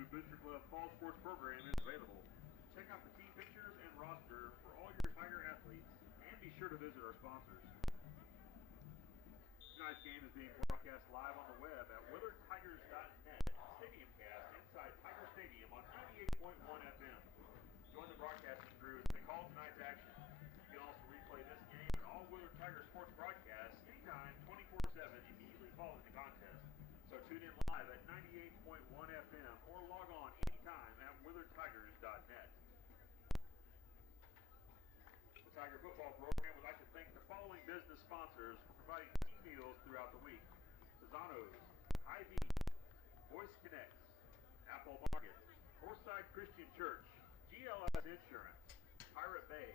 new Booster Club Fall Sports program is available. Check out the team pictures and roster for all your Tiger athletes, and be sure to visit our sponsors. Tonight's game is being broadcast live on the web at WillardTigers.net Stadiumcast inside Tiger Stadium on 98.1 FM. Join the broadcasting crew as they call tonight's action. You can also replay this game and all Willard Tiger sports broadcasts anytime, 24/7, immediately following the contest. So tune in live at 98.1 FM or log on anytime at WillardTigers.net. The Tiger football program would like to thank the following business sponsors for providing team meals throughout the week: Pizzano's, Hy-Vee, Voice Connects, Apple Market, Forsyth Christian Church, GLS Insurance, Pirate Bay,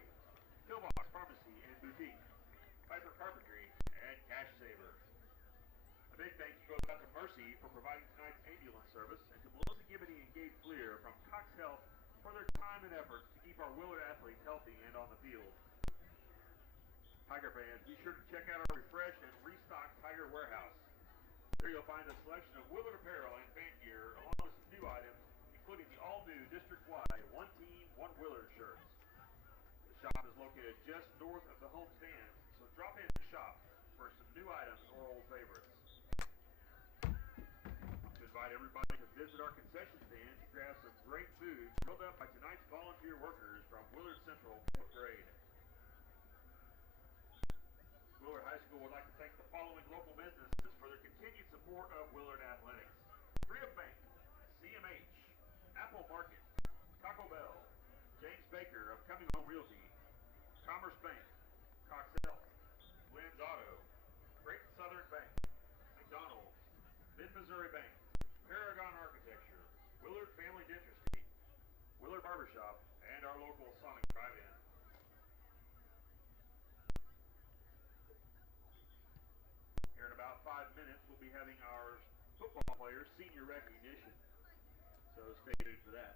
Pillbox Pharmacy and Boutique, Piper Carpentry, and Cash Saver. A big thank you goes out to Mercy for providing tonight's ambulance service, and to Melissa Gibbity and Gabe Fleer from Cox Health for their time and efforts to keep our Willard athletes healthy and on the field. Tiger fans, be sure to check out our refreshed and restocked Tiger Warehouse. There you'll find a selection of Willard apparel and fan gear, along with some new items, including the all-new district-wide One Team, One Willard shirts. The shop is located just north of the home stands, so drop in and shop for some new items or old favorites. To invite everybody to visit our concession stand to grab some great food filled up by tonight's volunteer workers from Willard Central 4th grade. Willard High School would like to thank the following local businesses for their continued support of Willard Athletics: Freedom Bank, CMH, Apple Market, Taco Bell, James Baker of Coming Home Realty, Commerce Bank, Cox Health, Lynn's Auto, Great Southern Bank, McDonald's, Mid-Missouri Bank, Paragon Architecture, Willard Family Dentistry, Willard Barbershop, and our local Sonic Drive-In. Here in about 5 minutes, we'll be having our football players' senior recognition, so stay tuned for that.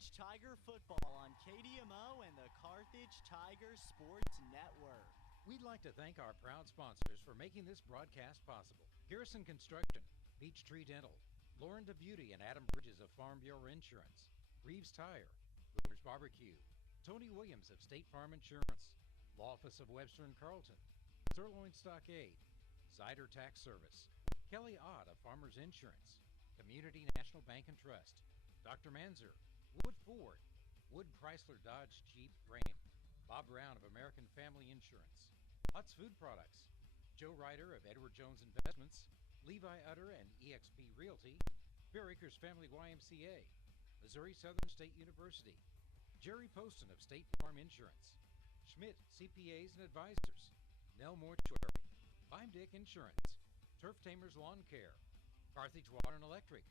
Carthage Tiger football on KDMO and the Carthage Tiger Sports Network. We'd like to thank our proud sponsors for making this broadcast possible. Garrison Construction, Peachtree Dental, Lauren DeBeauty and Adam Bridges of Farm Bureau Insurance, Reeves Tire, Willard's Barbecue, Tony Williams of State Farm Insurance, Law Office of Webster and Carlton, Sirloin Stockade, Zyder Tax Service, Kelly Ott of Farmers Insurance, Community National Bank and Trust, Dr. Manzer, Wood Ford, Wood Chrysler Dodge Jeep Ram, Bob Brown of American Family Insurance, Hutt's Food Products, Joe Ryder of Edward Jones Investments, Levi Utter and eXp Realty, Bear Acres Family YMCA, Missouri Southern State University, Jerry Poston of State Farm Insurance, Schmidt CPAs and Advisors, Nell Mortuary, I'm Dick Insurance, Turf Tamers Lawn Care, Carthage Water and Electric,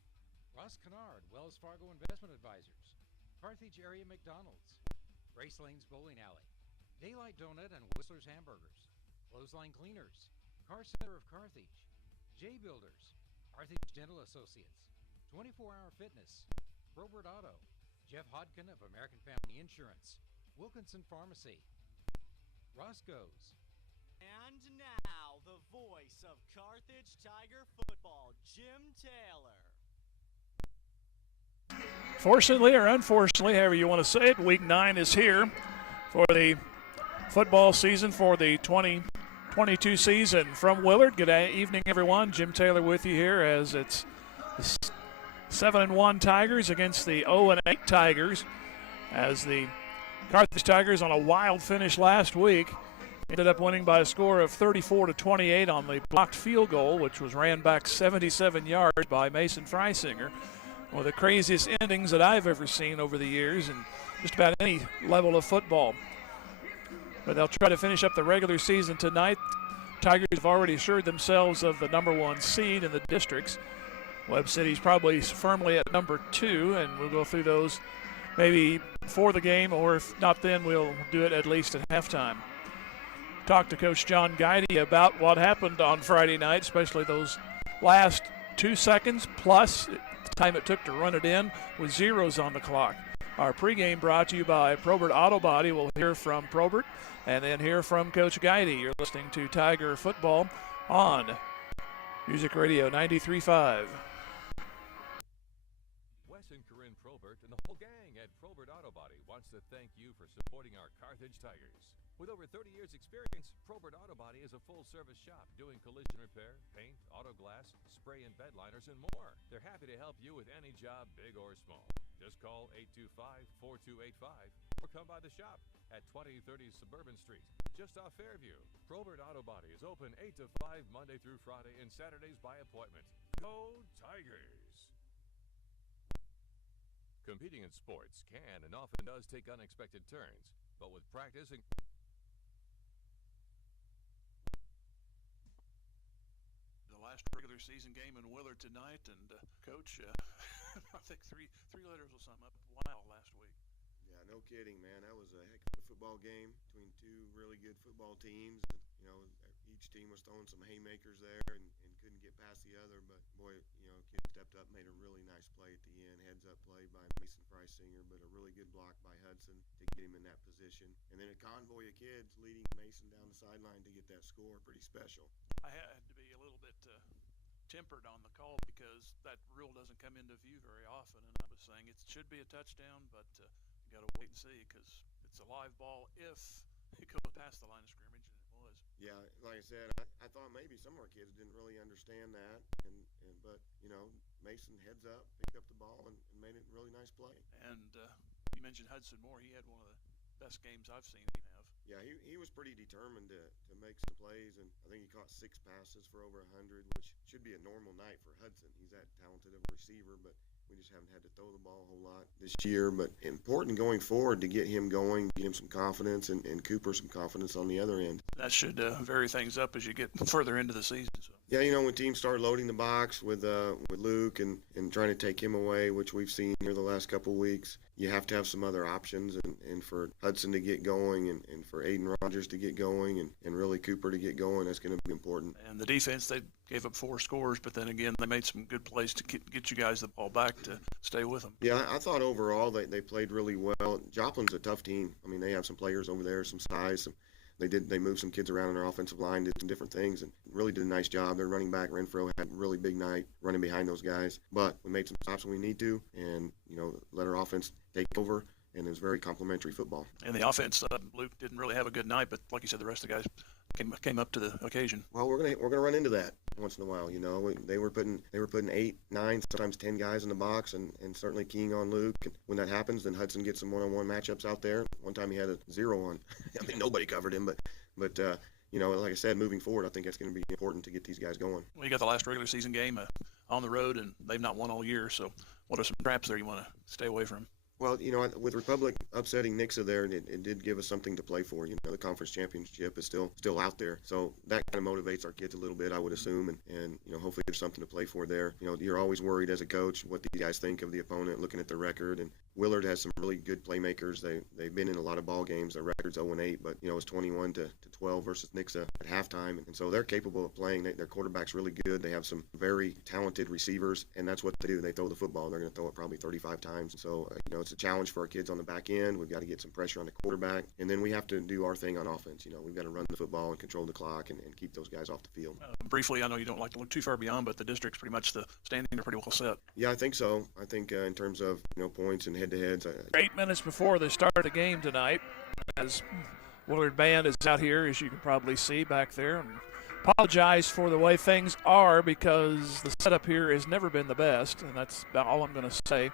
Ross Kennard, Wells Fargo Investment Advisors, Carthage Area McDonald's, Grace Lane's Bowling Alley, Daylight Donut and Whistler's Hamburgers, Clothesline Cleaners, Car Center of Carthage, J Builders, Carthage Dental Associates, 24-Hour Fitness, Robert Auto, Jeff Hodkin of American Family Insurance, Wilkinson Pharmacy, Roscoe's. And now, the voice of Carthage Tiger football, Jim Taylor. Fortunately or unfortunately, however you want to say it, Week 9 is here for the football season for the 2022 season. From Willard, good evening, everyone. Jim Taylor with you here as it's the 7-1 Tigers against the 0-8 Tigers, as the Carthage Tigers on a wild finish last week ended up winning by a score of 34-28 on the blocked field goal, which was ran back 77 yards by Mason Freisinger. One of the craziest endings that I've ever seen over the years in just about any level of football. But they'll try to finish up the regular season tonight. Tigers have already assured themselves of the number 1 seed in the districts. Webb City's probably firmly at number 2, and we'll go through those maybe before the game, or if not then, we'll do it at least at halftime. Talked to Coach John Guidey about what happened on Friday night, especially those last 2 seconds plus the time it took to run it in with zeros on the clock. Our pregame brought to you by Probert Auto Body. We'll hear from Probert and then hear from Coach Guidey. You're listening to Tiger Football on Music Radio 93.5. Wes and Corinne Probert and the whole gang at Probert Auto Body wants to thank you for supporting our Carthage Tigers. With over 30 years' experience, Probert Auto Body is a full-service shop doing collision repair, paint, auto glass, spray and bed liners, and more. They're happy to help you with any job, big or small. Just call 825-4285 or come by the shop at 2030 Suburban Street, just off Fairview. Probert Auto Body is open 8 to 5 Monday through Friday and Saturdays by appointment. Go Tigers! Competing in sports can and often does take unexpected turns, but with practice and last regular season game in Willard tonight, and Coach, I think three letters will sum up. Wow, last week. Yeah, no kidding, man. That was a heck of a football game between 2 really good football teams. And, each team was throwing some haymakers there and couldn't get past the other. But boy, kid stepped up, made a really nice play at the end. Heads up play by Mason Freisinger, but a really good block by Hudson to get him in that position. And then a convoy of kids leading Mason down the sideline to get that score. Pretty special. I had to be a little bit tempered on the call because that rule doesn't come into view very often. And I was saying it should be a touchdown, but you got to wait and see because it's a live ball if it goes past the line of scrimmage, and it was. Yeah, like I said, I thought maybe some of our kids didn't really understand that, but Mason heads up, picked up the ball, and made it a really nice play. And you mentioned Hudson Moore. He had one of the best games I've seen him have. Yeah, he was pretty determined to make some plays, and I think he caught 6 passes for over 100, which should be a normal night for Hudson. He's that talented of a receiver, but we just haven't had to throw the ball a whole lot this year. But important going forward to get him going, get him some confidence, and Cooper some confidence on the other end. That should vary things up as you get further into the season. So. Yeah, when teams start loading the box with Luke and trying to take him away, which we've seen here the last couple of weeks, you have to have some other options. And for Hudson to get going and for Aiden Rodgers to get going and really Cooper to get going, that's going to be important. And the defense, they gave up 4 scores, but then again, they made some good plays to get you guys the ball back to stay with them. Yeah, I thought overall they played really well. Joplin's a tough team. I mean, they have some players over there, some size, They moved some kids around in their offensive line, did some different things, and really did a nice job. Their running back, Renfro, had a really big night running behind those guys. But we made some stops when we need to and, let our offense take over, and it was very complimentary football. And the offense, Luke didn't really have a good night, but like you said, the rest of the guys came up to the occasion. Well, we're gonna run into that once in a while. They were putting 8, 9, sometimes 10 guys in the box, and certainly keying on Luke. And when that happens, then Hudson gets some one-on-one matchups out there. One time he had a 0 on. I mean, nobody covered him, but like I said, moving forward, I think that's going to be important to get these guys going. Well, you got the last regular season game on the road, and they've not won all year. So, what are some traps there you want to stay away from? Well, with Republic upsetting Nixa there, it did give us something to play for. The conference championship is still out there. So that kind of motivates our kids a little bit, I would assume, and hopefully there's something to play for there. You're always worried as a coach what these guys think of the opponent, looking at their record. And Willard has some really good playmakers. They've been in a lot of ball games. Their record's 0-8, but it's 21 to 12 versus Nixa at halftime, and so they're capable of playing. Their quarterback's really good. They have some very talented receivers, and that's what they do. They throw the football. They're going to throw it probably 35 times. So it's a challenge for our kids on the back end. We've got to get some pressure on the quarterback, and then we have to do our thing on offense. We've got to run the football and control the clock and keep those guys off the field. Briefly, I know you don't like to look too far beyond, but the district's pretty much the standings are pretty well set. Yeah, I think so. I think in terms of points and head-to-heads. 8 minutes before the start of the game tonight, as Willard Band is out here, as you can probably see back there. And apologize for the way things are because the setup here has never been the best, and that's about all I'm going to say.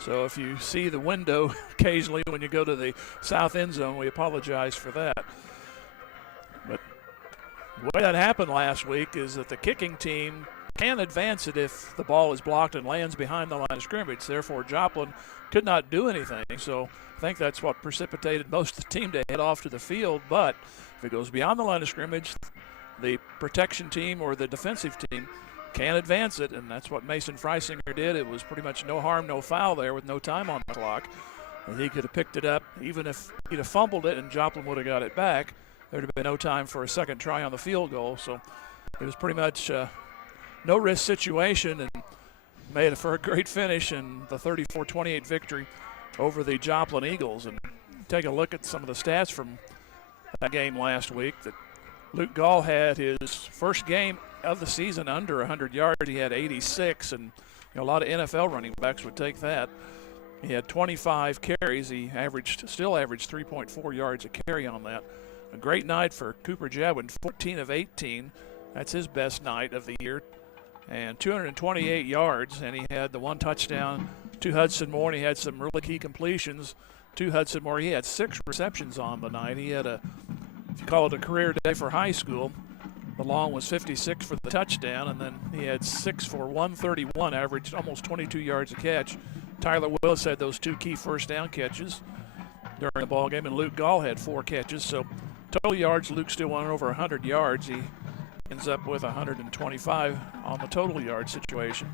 So if you see the window occasionally when you go to the south end zone, we apologize for that. But the way that happened last week is that the kicking team can advance it if the ball is blocked and lands behind the line of scrimmage. Therefore, Joplin could not do anything. So I think that's what precipitated most of the team to head off to the field. But if it goes beyond the line of scrimmage, the protection team or the defensive team can advance it, and that's what Mason Freisinger did. It was pretty much no harm, no foul there with no time on the clock. And he could have picked it up. Even if he'd have fumbled it and Joplin would have got it back, there would have been no time for a second try on the field goal. So it was pretty much no-risk situation and made it for a great finish and the 34-28 victory over the Joplin Eagles. And take a look at some of the stats from that game last week. That Luke Gall had his first game of the season under 100 yards. He had 86, and a lot of NFL running backs would take that. He had 25 carries. He still averaged 3.4 yards a carry on that. A great night for Cooper Jadwin, 14 of 18. That's his best night of the year. And 228 yards, and he had the 1 touchdown to Hudson Moore, and he had some really key completions to Hudson Moore. He had 6 receptions on the night. He had if you call it a career day for high school, the long was 56 for the touchdown, and then he had 6 for 131, averaged almost 22 yards a catch. Tyler Willis had those 2 key first down catches during the ball game, and Luke Gall had 4 catches. So total yards, Luke still went over 100 yards. He ends up with 125 on the total yard situation.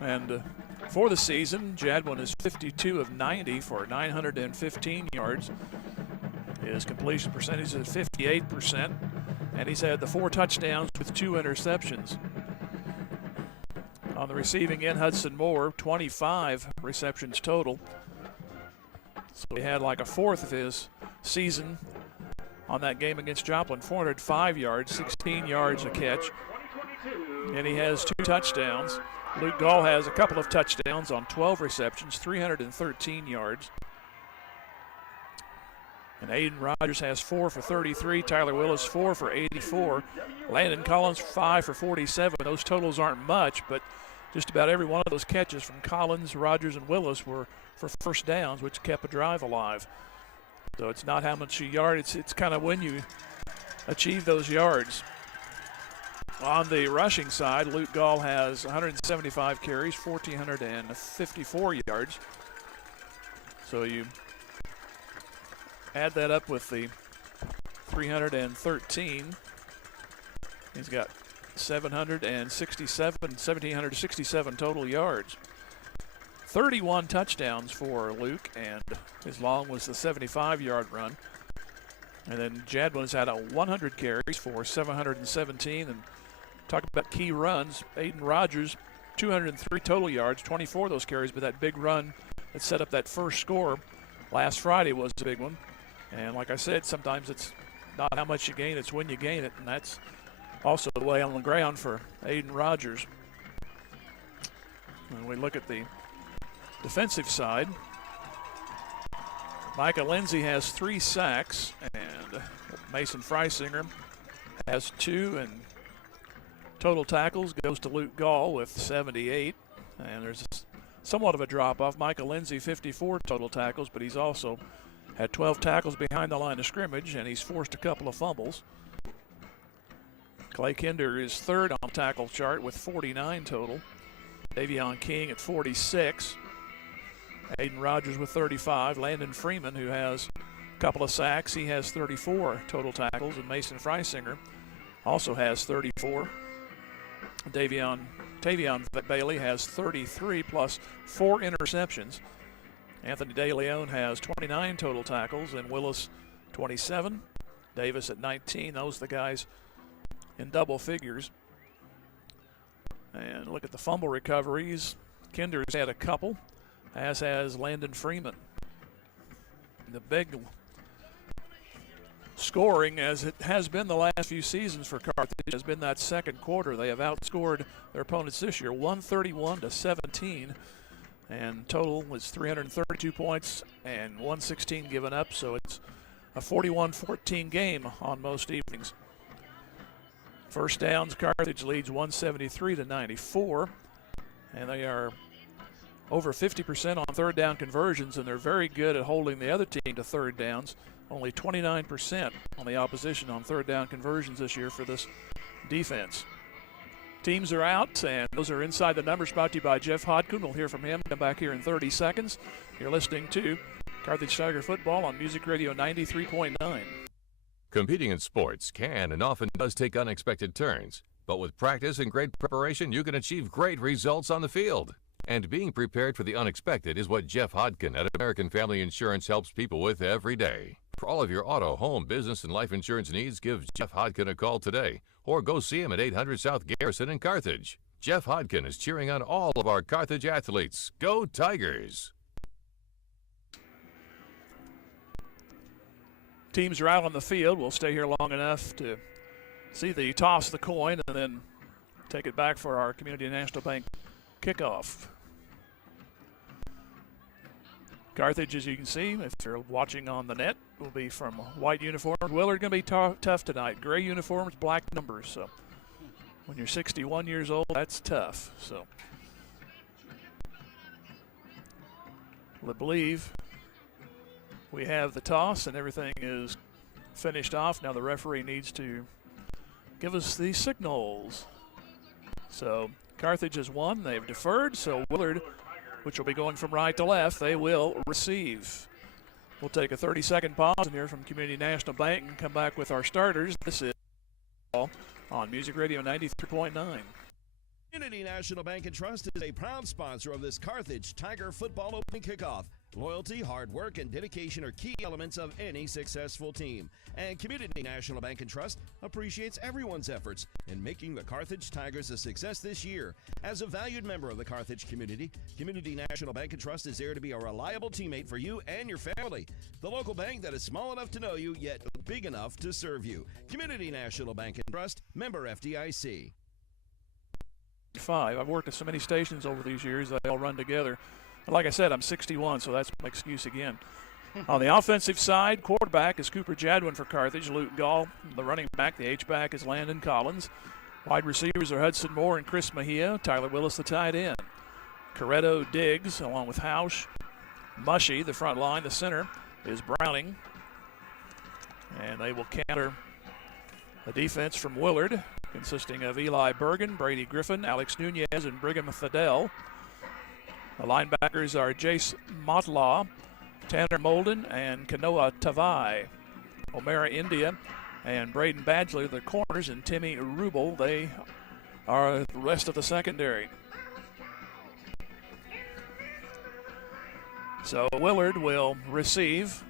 And for the season, Jadwin is 52 of 90 for 915 yards. His completion percentage is 58%, and he's had the 4 touchdowns with 2 interceptions. On the receiving end, Hudson Moore, 25 receptions total. So he had like a fourth of his season on that game against Joplin, 405 yards, 16 yards a catch, and he has 2 touchdowns. Luke Gall has a couple of touchdowns on 12 receptions, 313 yards. And Aiden Rodgers has 4 for 33, Tyler Willis 4 for 84, Landon Collins 5 for 47. Those totals aren't much, but just about every one of those catches from Collins, Rodgers, and Willis were for first downs, which kept a drive alive. So it's not how much you yard, it's kind of when you achieve those yards. On the rushing side, Luke Gall has 175 carries, 1,454 yards. So you add that up with the 313, He's got 1,767 total yards. 31 touchdowns for Luke, and his long was the 75-yard run. And then Jadwin's had 100 carries for 717. And talk about key runs, Aiden Rodgers, 203 total yards, 24 of those carries, but that big run that set up that first score last Friday was a big one. And like I said, sometimes it's not how much you gain, it's when you gain it, and that's also the way on the ground for Aiden Rodgers. When we look at the defensive side, Micah Lindsay has 3 sacks, and Mason Freisinger has 2, and total tackles goes to Luke Gall with 78, and there's somewhat of a drop-off. Micah Lindsay, 54 total tackles, but he's also had 12 tackles behind the line of scrimmage, and he's forced a couple of fumbles. Clay Kinder is third on the tackle chart with 49 total. Davion King at 46. Aiden Rodgers with 35. Landon Freeman, who has a couple of sacks, he has 34 total tackles. And Mason Freisinger also has 34. Tavion Bailey has 33 plus 4 interceptions. Anthony DeLeon has 29 total tackles, and Willis 27. Davis at 19. Those are the guys in double figures. And look at the fumble recoveries. Kinder's had a couple, as has Landon Freeman. The big scoring, as it has been the last few seasons for Carthage, has been that second quarter. They have outscored their opponents this year 131-17, and total was 332 points and 116 given up, so it's a 41-14 game on most evenings. First downs, Carthage leads 173-94, and they are over 50% on third down conversions, and they're very good at holding the other team to third downs. Only 29% on the opposition on third down conversions this year for this defense. Teams are out, and those are Inside the Numbers, brought to you by Jeff Hodkin. We'll hear from him. Come back here in 30 seconds. You're listening to Carthage Tiger Football on Music Radio 93.9. Competing in sports can and often does take unexpected turns, but with practice and great preparation, you can achieve great results on the field. And being prepared for the unexpected is what Jeff Hodkin at American Family Insurance helps people with every day. For all of your auto, home, business, and life insurance needs, give Jeff Hodkin a call today, or go see him at 800 South Garrison in Carthage. Jeff Hodkin is cheering on all of our Carthage athletes. Go Tigers! Teams are out on the field. We'll stay here long enough to see the toss the coin and then take it back for our Community National Bank kickoff. Carthage, as you can see, if you're watching on the net, will be from white uniforms. Willard going to be tough tonight. Gray uniforms, black numbers. So when you're 61 years old, that's tough. So I believe we have the toss and everything is finished off. Now the referee needs to give us the signals. So Carthage has won. They've deferred. So Willard, which will be going from right to left, they will receive. We'll take a 30-second pause and hear from Community National Bank and come back with our starters. This is on Music Radio 93.9. Community National Bank and Trust is a proud sponsor of this Carthage Tiger football opening kickoff. Loyalty, hard work, and dedication are key elements of any successful team. And Community National Bank and Trust appreciates everyone's efforts in making the Carthage Tigers a success this year. As a valued member of the Carthage community, Community National Bank and Trust is there to be a reliable teammate for you and your family. The local bank that is small enough to know you, yet big enough to serve you. Community National Bank and Trust, member FDIC. I've worked at so many stations over these years, they all run together. And like I said, I'm 61, so that's my excuse again. On the offensive side, quarterback is Cooper Jadwin for Carthage. Luke Gall, the running back. The H-back is Landon Collins. Wide receivers are Hudson Moore and Chris Mejia. Tyler Willis, the tight end. Corretto Diggs, along with Hausch. Mushy, the front line. The center is Browning. And they will counter the defense from Willard, consisting of Eli Bergen, Brady Griffin, Alex Nunez, and Brigham Fidel. The linebackers are Jace Motlaw, Tanner Molden, and Kanoa Tavai. O'Mara India and Braden Badgley, the corners, and Timmy Rubel, they are the rest of the secondary. So Willard will receive.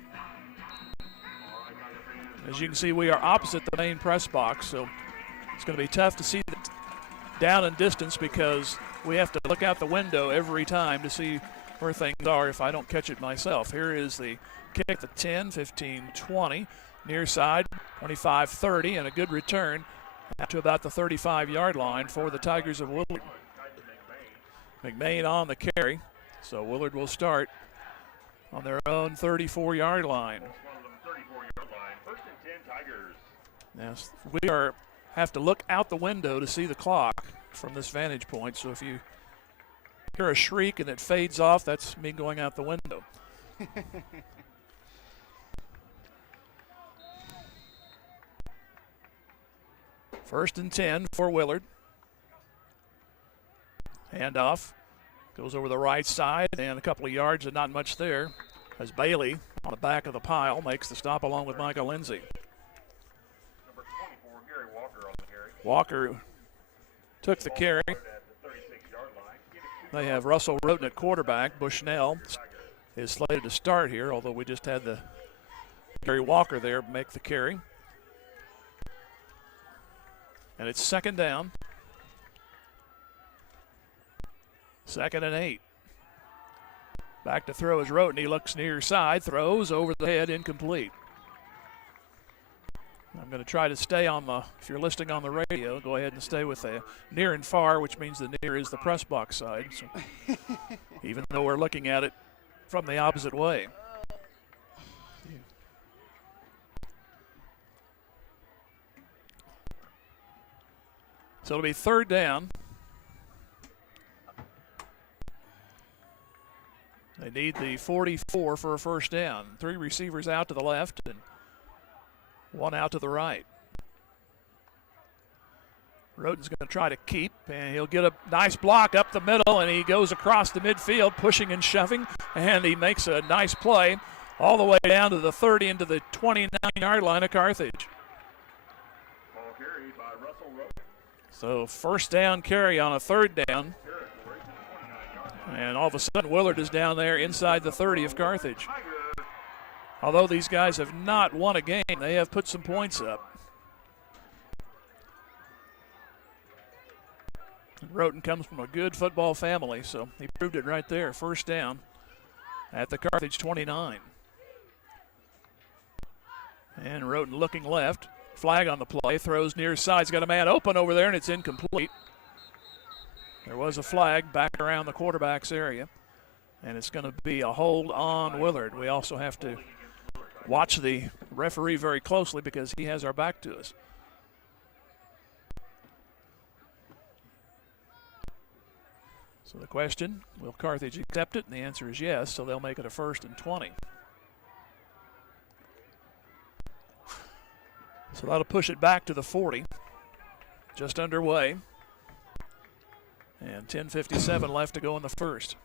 As you can see, we are opposite the main press box, so it's going to be tough to see the down and distance because we have to look out the window every time to see where things are if I don't catch it myself. Here is the kick, the 10, 15, 20, near side, 25, 30, and a good return out to about the 35-yard line for the Tigers of Willard. McMain on the carry, so Willard will start on their own 34-yard line. Yes, we have to look out the window to see the clock from this vantage point, so if you hear a shriek and it fades off, that's me going out the window. First and 10 for Willard. Handoff goes over the right side and a couple of yards and not much there as Bailey on the back of the pile makes the stop along with Michael Lindsay. Number 24, Gary Walker on the carry. Walker took the carry. They have Russell Roten at quarterback. Bushnell is slated to start here, although we just had the Gary Walker there make the carry. And it's second down. 2nd and 8. Back to throw is Roten. He looks near side, throws over the head, incomplete. I'm going to try to stay on the, if you're listening on the radio, go ahead and stay with the near and far, which means the near is the press box side. So even though we're looking at it from the opposite way. So it'll be third down. They need the 44 for a first down. 3 receivers out to the left and 1 out to the right. Roten's going to try to keep, and he'll get a nice block up the middle, and he goes across the midfield, pushing and shoving, and he makes a nice play all the way down to the 30 into the 29-yard line of Carthage. Ball carried by Russell Roten. So first down carry on a third down. And all of a sudden, Willard is down there inside the 30 of Carthage. Although these guys have not won a game, they have put some points up. Roten comes from a good football family, so he proved it right there. First down at the Carthage 29. And Roten looking left. Flag on the play, throws near side. He's got a man open over there, and it's incomplete. There was a flag back around the quarterback's area, and it's going to be a hold on Willard. We also have to watch the referee very closely because he has our back to us. So the question, will Carthage accept it? And the answer is yes, so they'll make it a 1st and 20. So that'll push it back to the 40. Just underway. And 10:57 left to go in the first.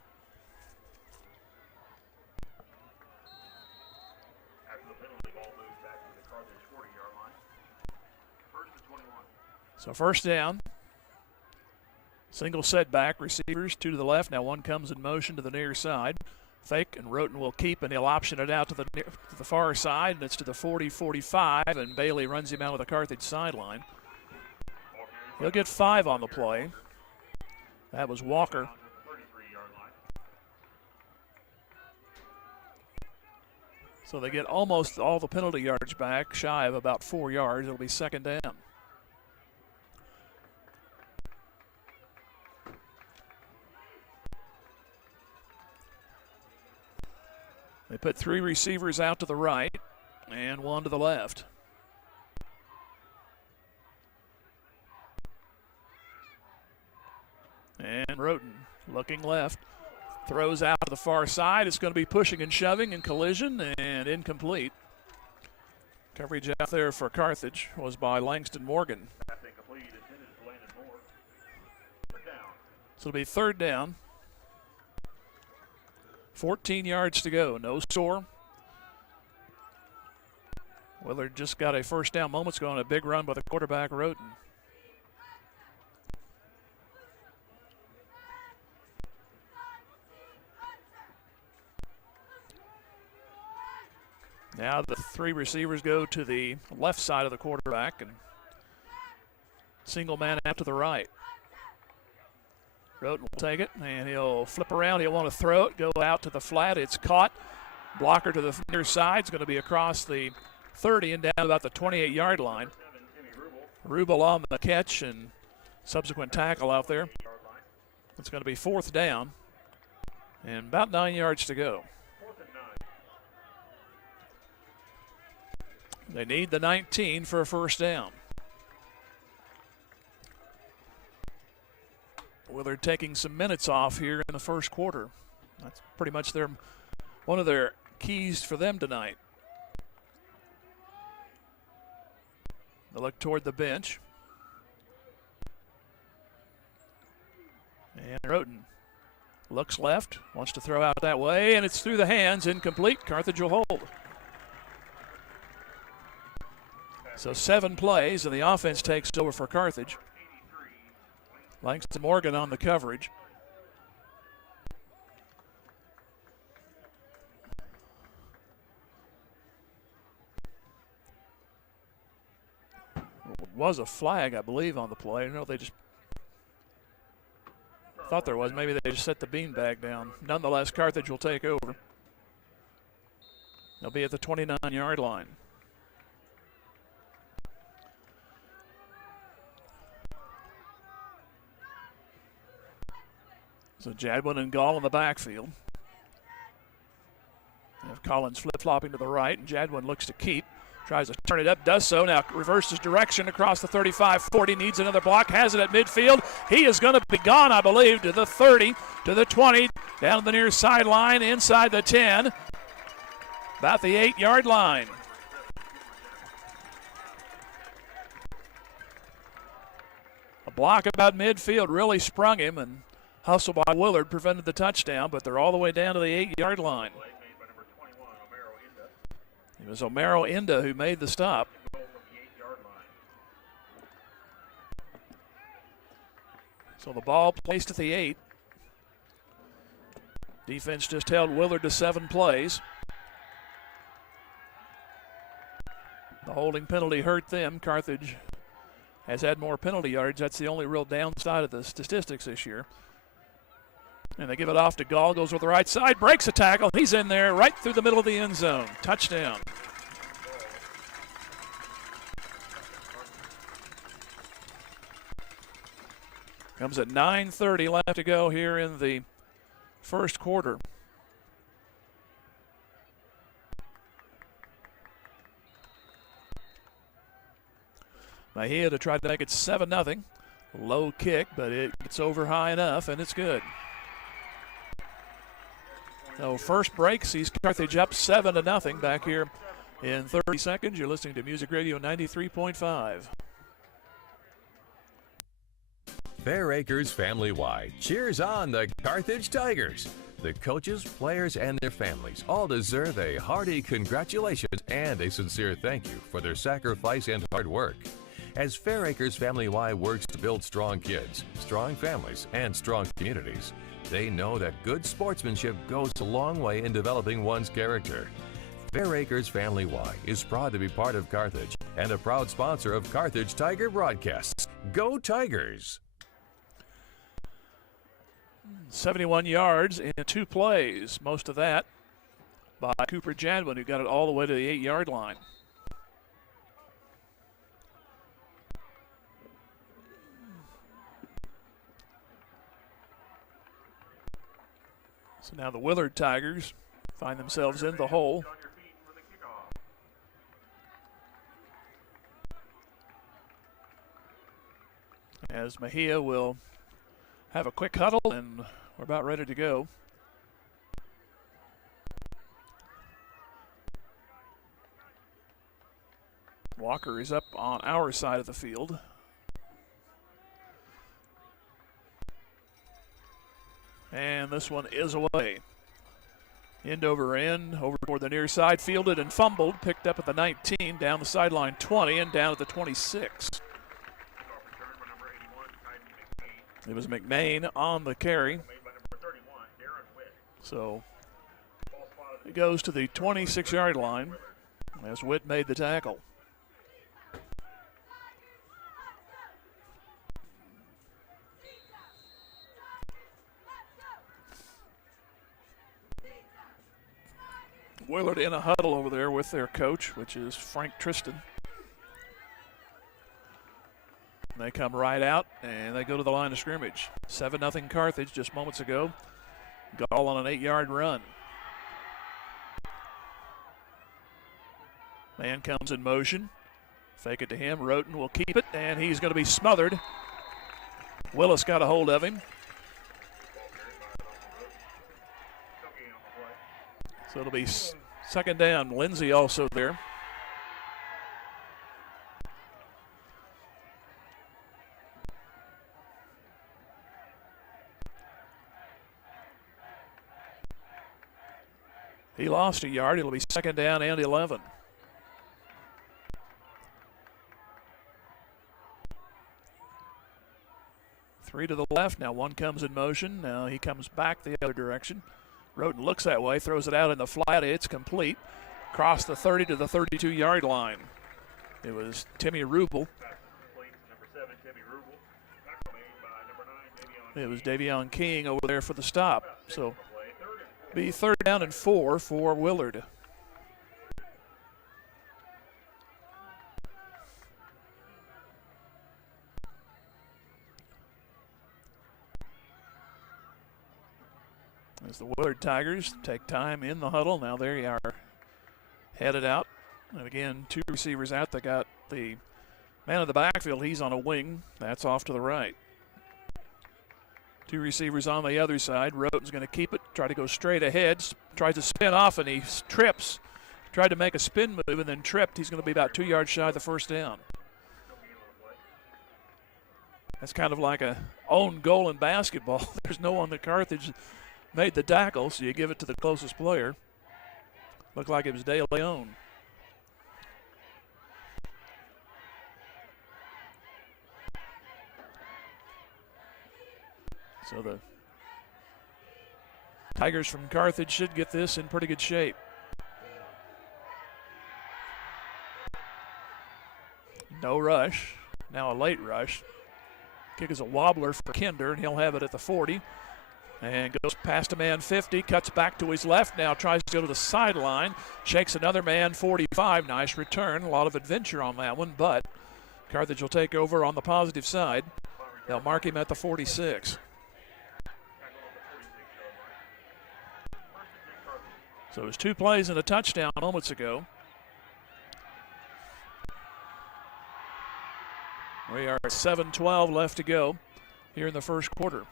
After the penalty, ball moves back to the Carthage 40-yard line. 1st and 21. So first down. Single setback, receivers, 2 to the left. Now 1 comes in motion to the near side. Fake, and Roten will keep, and he'll option it out to the far side, and it's to the 40-45, and Bailey runs him out of the Carthage sideline. He'll get 5 on the play. That was Walker. So they get almost all the penalty yards back, shy of about 4 yards. It'll be second down. They put 3 receivers out to the right and 1 to the left. And Roten looking left, throws out to the far side. It's going to be pushing and shoving and collision and incomplete. Coverage out there for Carthage was by Langston Morgan. So it'll be third down. 14 yards to go, no score. Willard just got a first down moments ago on a big run by the quarterback, Roten. Now the three receivers go to the left side of the quarterback and single man out to the right. Roten will take it, and he'll flip around. He'll want to throw it, go out to the flat. It's caught. Blocker to the near side is going to be across the 30 and down about the 28-yard line. Rubel on the catch and subsequent tackle out there. It's going to be fourth down and about 9 yards to go. They need the 19 for a first down. Willard taking some minutes off here in the first quarter. That's pretty much one of their keys for them tonight. They look toward the bench. And Roten looks left, wants to throw out that way, and it's through the hands, incomplete. Carthage will hold. So 7 plays, and the offense takes over for Carthage. Langston Morgan on the coverage. Was a flag, I believe, on the play. No, they just thought there was. Maybe they just set the beanbag down. Nonetheless, Carthage will take over. They'll be at the 29-yard line. So Jadwin and Gall in the backfield. They have Collins flip-flopping to the right, and Jadwin looks to keep. Tries to turn it up, does so. Now reverses direction across the 35-40, needs another block, has it at midfield. He is going to be gone, I believe, to the 30, to the 20, down the near sideline, inside the 10, about the 8-yard line. A block about midfield really sprung him, and hustle by Willard prevented the touchdown, but they're all the way down to the 8-yard line. It was Omero Inda who made the stop. So the ball placed at the 8. Defense just held Willard to 7 plays. The holding penalty hurt them. Carthage has had more penalty yards. That's the only real downside of the statistics this year. And they give it off to Gall, goes with the right side, breaks a tackle. He's in there right through the middle of the end zone. Touchdown. Comes at 9:30 left to go here in the first quarter. Mejia to try to make it 7-0. Low kick, but it gets over high enough, and it's good. So first break sees Carthage up 7-0 back here in 30 seconds. You're listening to Music Radio 93.5. Fair Acres Family-Wide cheers on the Carthage Tigers. The coaches, players, and their families all deserve a hearty congratulations and a sincere thank you for their sacrifice and hard work. As Fair Acres Family-Wide works to build strong kids, strong families, and strong communities, they know that good sportsmanship goes a long way in developing one's character. Fair Acres Family-Wide is proud to be part of Carthage and a proud sponsor of Carthage Tiger broadcasts. Go Tigers! 71 yards in 2 plays, most of that by Cooper Jadwin, who got it all the way to the 8-yard line. So now the Willard Tigers find themselves in the hole. As Mejia will have a quick huddle, and we're about ready to go. Walker is up on our side of the field. And this one is away. End over end, over toward the near side, fielded and fumbled, picked up at the 19, down the sideline 20, and down at the 26. It was McMain on the carry. So it goes to the 26-yard line as Witt made the tackle. Willard in a huddle over there with their coach, which is Frank Tristan. And they come right out, and they go to the line of scrimmage. 7-0 Carthage just moments ago. Gall on an 8-yard run. Man comes in motion. Fake it to him. Roten will keep it, and he's going to be smothered. Willis got a hold of him. So it'll be second down. Lindsay also there. He lost a yard. It'll be second down and 11. Three to the left. Now one comes in motion. Now he comes back the other direction. Roten looks that way, throws it out in the flat. It's complete. Across the 30 to the 32-yard line. It was Timmy Rubel. It was Davion King over there for the stop. So be third down and 4 for Willard. As the Willard Tigers take time in the huddle. Now they are headed out. And again, two receivers out. They got the man of the backfield. He's on a wing. That's off to the right. Two receivers on the other side. Roten's going to keep it, try to go straight ahead. Tries to spin off, and he trips. Tried to make a spin move and then tripped. He's going to be about 2 yards shy of the first down. That's kind of like a own goal in basketball. There's no one that Carthage made the tackle, so you give it to the closest player. Looked like it was De Leon. So the Tigers from Carthage should get this in pretty good shape. No rush. Now a late rush. Kick is a wobbler for Kinder, and he'll have it at the 40. And goes past a man 50, cuts back to his left, now tries to go to the sideline, shakes another man 45. Nice return, a lot of adventure on that one, but Carthage will take over on the positive side. They'll mark him at the 46. So it was 2 plays and a touchdown moments ago. We are at 7:12 left to go here in the first quarter.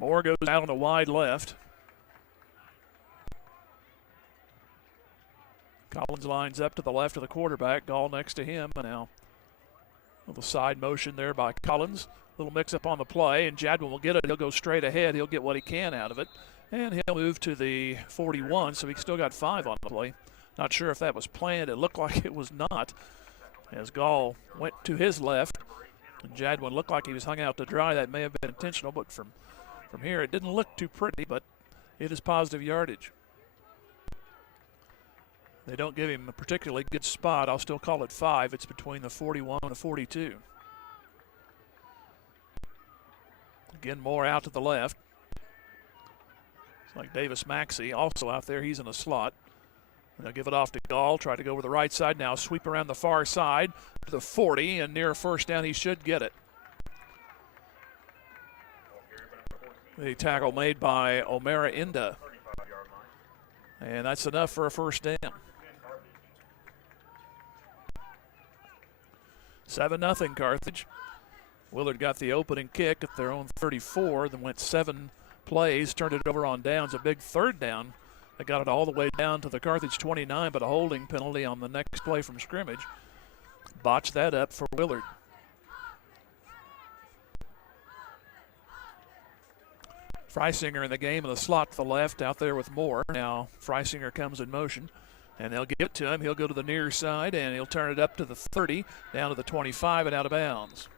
Moore goes out on a wide left. Collins lines up to the left of the quarterback. Gall next to him. And now a little side motion there by Collins. Little mix-up on the play, and Jadwin will get it. He'll go straight ahead. He'll get what he can out of it. And he'll move to the 41, so he's still got 5 on the play. Not sure if that was planned. It looked like it was not, as Gall went to his left. And Jadwin looked like he was hung out to dry. That may have been intentional, but from here it didn't look too pretty, but it is positive yardage. They don't give him a particularly good spot. I'll still call it 5. It's between the 41 and the 42. Again, Moore out to the left. It's like Davis Maxey also out there. He's in a slot. And they'll give it off to Gall. Try to go over the right side now. Sweep around the far side to the 40, and near first down he should get it. The tackle made by O'Mara Inda. And that's enough for a first down. 7-0 Carthage. Willard got the opening kick at their own 34, then went 7 plays, turned it over on downs, a big third down. They got it all the way down to the Carthage 29, but a holding penalty on the next play from scrimmage. Botched that up for Willard. Freisinger in the game in the slot to the left out there with Moore. Now Freisinger comes in motion, and they'll give it to him. He'll go to the near side, and he'll turn it up to the 30, down to the 25, and out of bounds.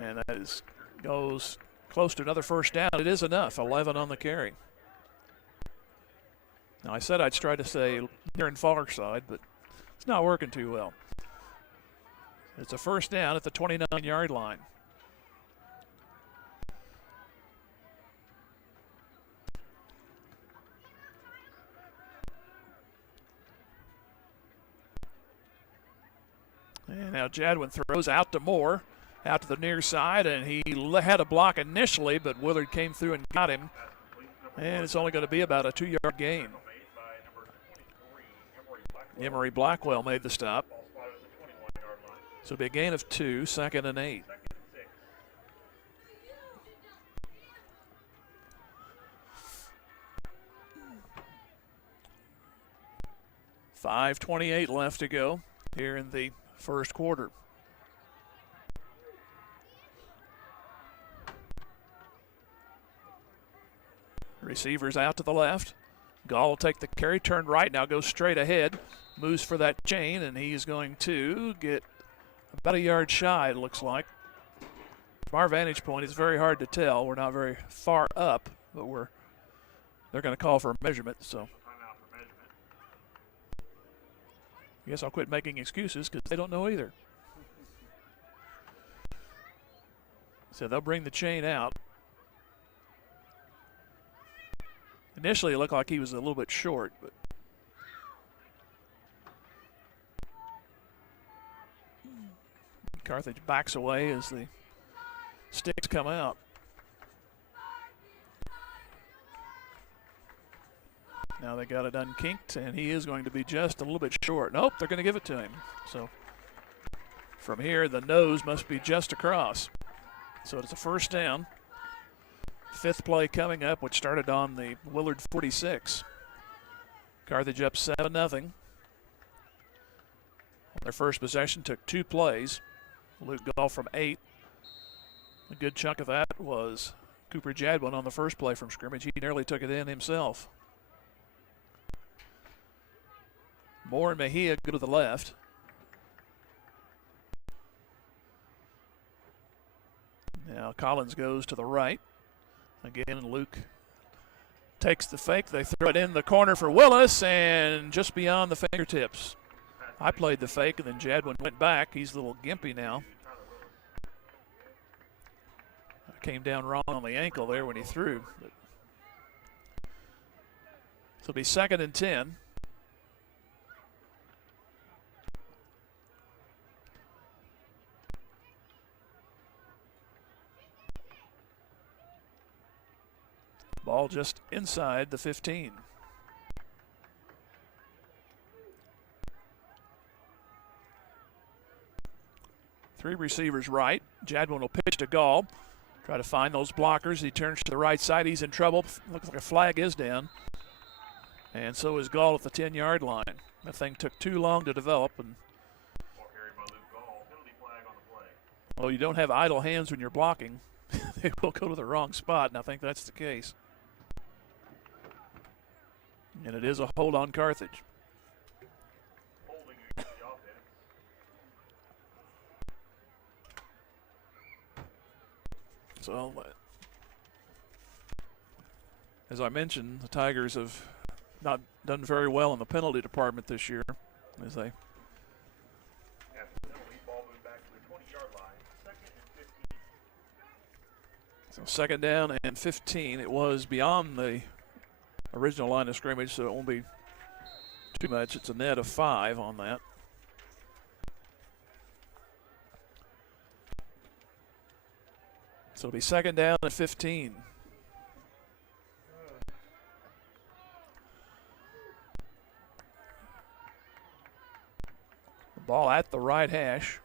And that goes close to another first down. It is enough, 11 on the carry. Now, I said I'd try to say near and far side, but it's not working too well. It's a first down at the 29-yard line. And now Jadwin throws out to Moore, out to the near side, and he had a block initially, but Willard came through and got him. And it's only going to be about a 2-yard gain. Emory Blackwell made the stop. So it'll be a gain of 2, 2nd and 8. .5:28 left to go here in the first quarter. Receivers out to the left. Gall will take the carry, turn right, now goes straight ahead, moves for that chain, and he's going to get about a yard shy, it looks like. From our vantage point, it's very hard to tell. We're not very far up, but they're going to call for a measurement, so I guess I'll quit making excuses because they don't know either. So they'll bring the chain out. Initially, it looked like he was a little bit short, but Carthage backs away as the sticks come out. Now they got it unkinked, and he is going to be just a little bit short. Nope, they're going to give it to him. So from here, the nose must be just across. So it's a first down. 5th play coming up, which started on the Willard 46. Carthage up 7-0. Their first possession took 2 plays. Luke Gall from 8. A good chunk of that was Cooper Jadwin on the first play from scrimmage. He nearly took it in himself. Moore and Mejia go to the left. Now Collins goes to the right. Again, Luke takes the fake. They throw it in the corner for Willis, and just beyond the fingertips. I played the fake, and then Jadwin went back. He's a little gimpy now. Came down wrong on the ankle there when he threw. But so it'll be 2nd and 10. Ball just inside the 15. Three receivers right. Jadwin will pitch to Gall. Try to find those blockers. He turns to the right side. He's in trouble. Looks like a flag is down. And so is Gall at the 10-yard line. That thing took too long to develop. And well, you don't have idle hands when you're blocking. They will go to the wrong spot, and I think that's the case. And it is a hold on Carthage. So, as I mentioned, the Tigers have not done very well in the penalty department this year. As they so 2nd down and 15. It was beyond the original line of scrimmage, so it won't be too much. It's a net of 5 on that. So it'll be 2nd down and 15. The ball at the right hash,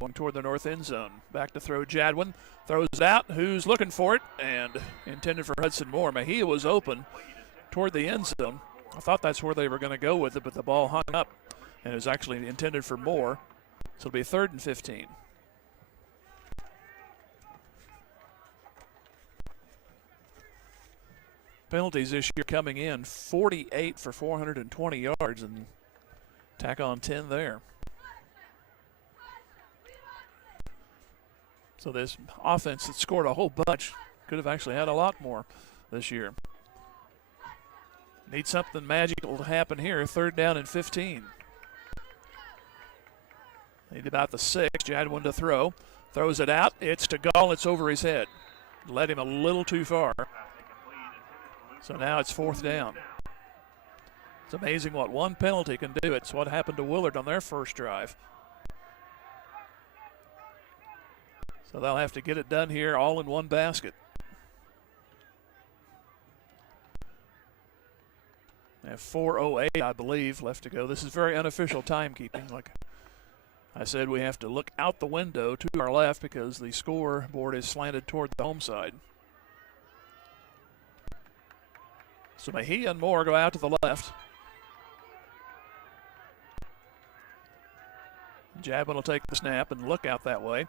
going toward the north end zone. Back to throw Jadwin. Throws it out. Who's looking for it? And intended for Hudson Moore. Mejia was open toward the end zone. I thought that's where they were going to go with it, but the ball hung up and it was actually intended for more. So it'll be 3rd and 15. Penalties this year coming in 48 for 420 yards, and tack on 10 there. So this offense that scored a whole bunch could have actually had a lot more this year. Need something magical to happen here. 3rd down and 15. Need about the 6. Jadwin to throw. Throws it out. It's to Gall. It's over his head. Led him a little too far. So now it's 4th down. It's amazing what one penalty can do. It's what happened to Willard on their first drive. So they'll have to get it done here all in one basket. They have 4:08, I believe, left to go. This is very unofficial timekeeping. Like I said, we have to look out the window to our left because the scoreboard is slanted toward the home side. So Mejia and Moore go out to the left. Jadwin will take the snap and look out that way.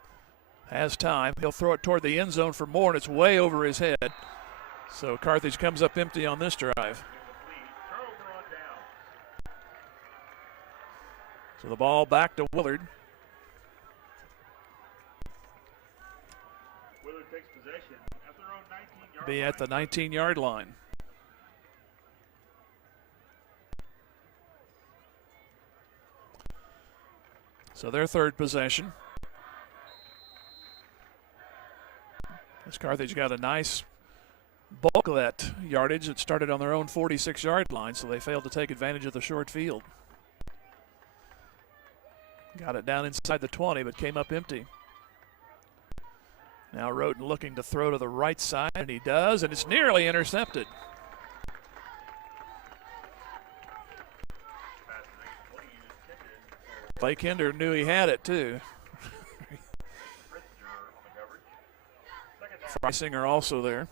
Has time. He'll throw it toward the end zone for Moore, and it's way over his head. So Carthage comes up empty on this drive. So the ball back to Willard. Willard takes possession at their own 19-yard Be at the 19-yard line. So their 3rd possession. As Carthage got a nice bulk of that yardage. It started on their own 46-yard line, so they failed to take advantage of the short field. Got it down inside the 20, but came up empty. Now Roden looking to throw to the right side, and he does, and it's nearly intercepted. Blake Hinder knew he had it, too. Freisinger also there.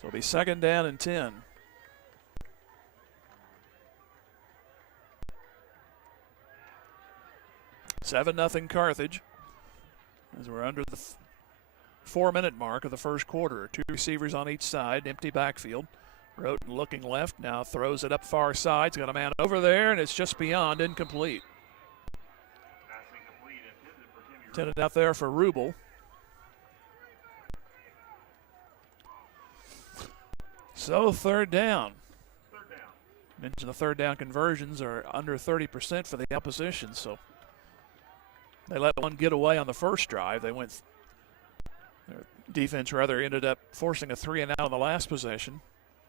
So it'll be 2nd down and 10. Seven 0 Carthage as we're under the 4-minute mark of the first quarter. 2 receivers on each side, empty backfield. Roten looking left, now throws it up far side. He's got a man over there, and it's just beyond incomplete. Intended out there for Rubel. So 3rd down. Mentioned the 3rd down conversions are under 30% for the opposition, so they let one get away on the first drive. Their defense rather ended up forcing a 3 and out on the last possession.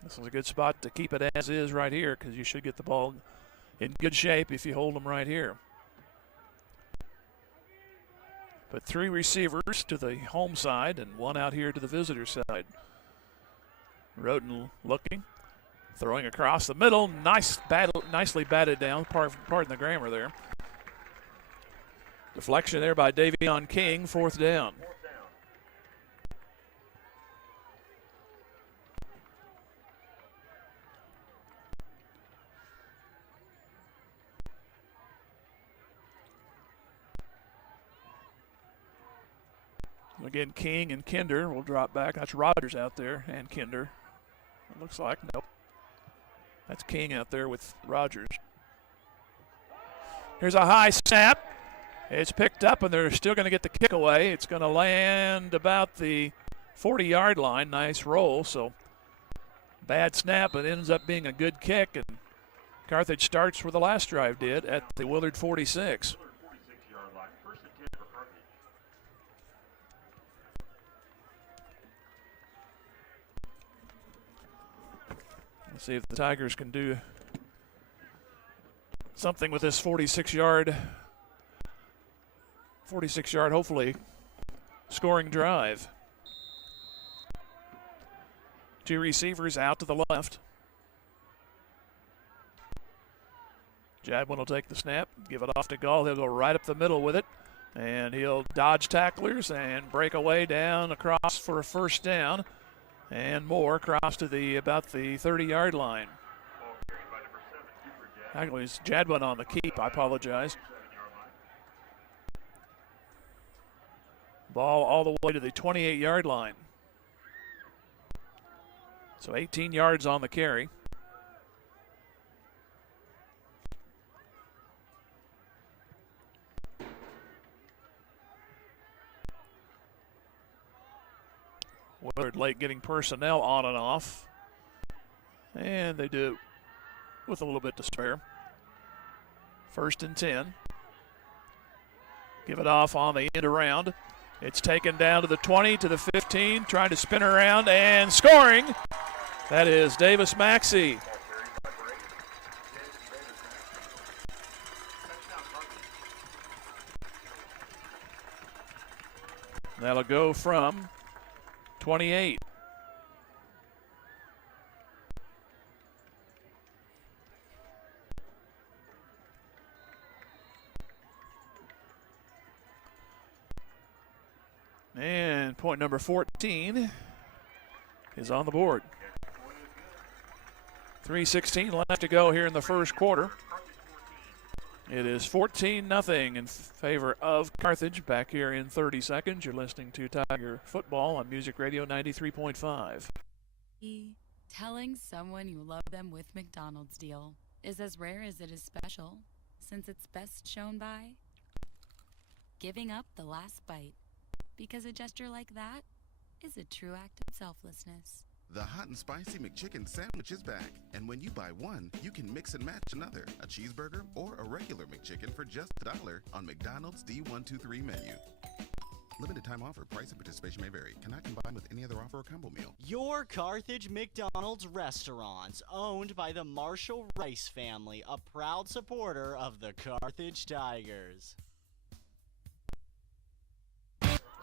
This is a good spot to keep it as is right here because you should get the ball in good shape if you hold them right here. But 3 receivers to the home side and 1 out here to the visitor side. Roden looking, throwing across the middle. Nicely batted down. Pardon the grammar there. Deflection there by Davion King, 4th down. Again, King and Kinder will drop back. That's Rogers out there and Kinder. It looks like, nope. That's King out there with Rogers. Here's a high snap. It's picked up, and they're still going to get the kick away. It's going to land about the 40-yard line. Nice roll. So bad snap, but ends up being a good kick. And Carthage starts where the last drive did at the Willard 46. Let's see if the Tigers can do something with this 46-yard, hopefully, scoring drive. 2 receivers out to the left. Jadwin will take the snap, give it off to Gall. He'll go right up the middle with it, and he'll dodge tacklers and break away down across for a 1st down. And more across to about the 30-yard line. Actually, it's Jadwin on the keep. I apologize. Ball all the way to the 28-yard line. So 18 yards on the carry. Willard late getting personnel on and off. And they do it with a little bit to spare. 1st and 10. Give it off on the end around. It's taken down to the 20, to the 15, trying to spin around and scoring. That is Davis Maxey. That'll go from 28. And point number 14 is on the board. 3:16 left to go here in the first quarter. It is 14-0 in favor of Carthage. Back here in 30 seconds, you're listening to Tiger Football on Music Radio 93.5. Telling someone you love them with McDonald's deal is as rare as it is special, since it's best shown by giving up the last bite. Because a gesture like that is a true act of selflessness. The hot and spicy McChicken sandwich is back. And when you buy one, you can mix and match another. A cheeseburger or a regular McChicken for just $1 on McDonald's D123 menu. Limited time offer. Price and participation may vary. Cannot combine with any other offer or combo meal. Your Carthage McDonald's restaurants, owned by the Marshall Rice family, a proud supporter of the Carthage Tigers.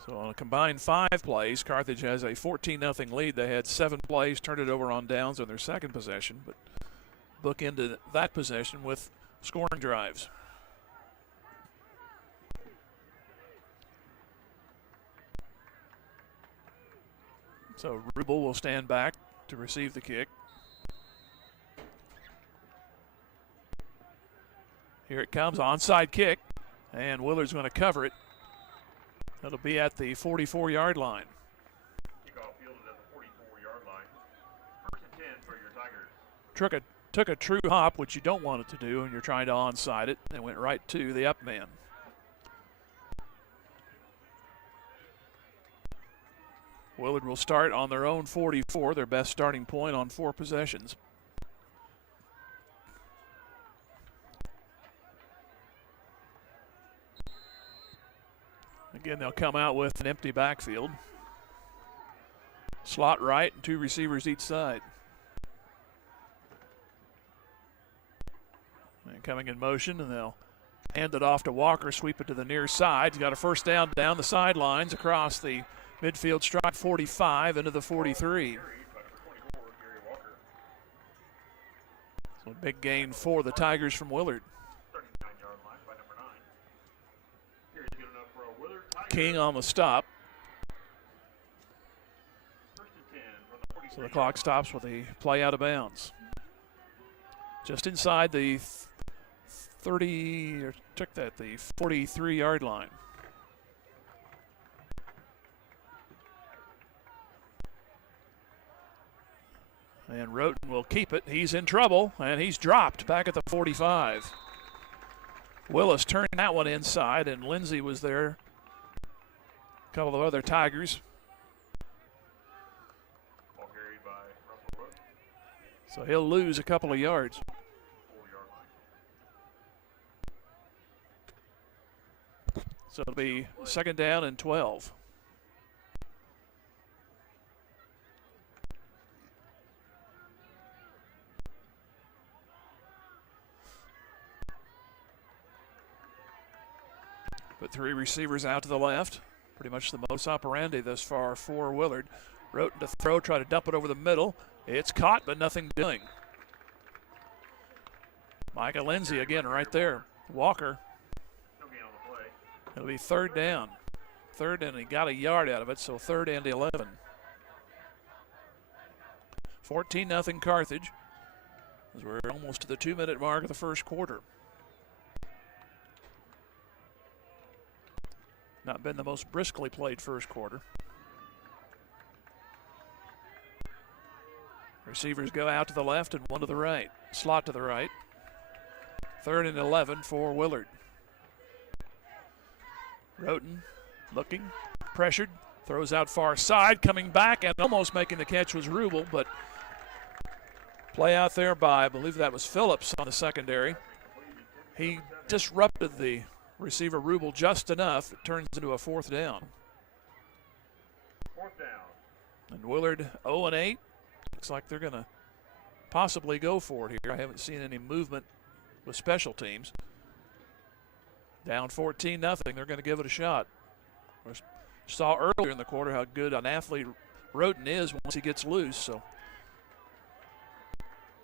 So on a combined 5 plays, Carthage has a 14-0 lead. They had 7 plays, turned it over on downs on their second possession, but bookended that possession with scoring drives. So Rubel will stand back to receive the kick. Here it comes, onside kick, and Willard's going to cover it. That'll be at the 44-yard line. Kickoff fielded at the 44-yard line. 1st and 10 for your Tigers. Took a true hop, which you don't want it to do, and you're trying to onside it, and went right to the up man. Willard will start on their own 44, their best starting point on 4 possessions. Again, they'll come out with an empty backfield. Slot right and 2 receivers each side. And coming in motion, and they'll hand it off to Walker, sweep it to the near side. He's got a first down the sidelines across the midfield stripe, 45 into the 43. So a big gain for the Tigers from Willard. King on the stop. So the clock stops with a play out of bounds. Just inside the 30, or took that, the 43-yard line. And Roten will keep it. He's in trouble, and he's dropped back at the 45. Willis turned that one inside, and Lindsey was there. A couple of other Tigers. So he'll lose a couple of yards. So it'll be 2nd down and 12. Put 3 receivers out to the left. Pretty much the modus operandi thus far for Willard. Roten to throw, try to dump it over the middle. It's caught, but nothing doing. Micah Lindsey again right there. Walker. It'll be 3rd down. 3rd, and he got a yard out of it, so 3rd and 11. 14-0 Carthage. as we're almost to the 2-minute mark of the first quarter. Not been the most briskly played first quarter. Receivers go out to the left and one to the right. Slot to the right. 3rd and 11 for Willard. Roten looking, pressured, throws out far side, coming back and almost making the catch was Rubel, but play out there by, I believe that was Phillips on the secondary. He disrupted the receiver Rubel just enough. It turns into a 4th down. 4th down. And Willard 0-8. Looks like they're going to possibly go for it here. I haven't seen any movement with special teams. Down 14-0. They're going to give it a shot. We saw earlier in the quarter how good an athlete Roten is once he gets loose. So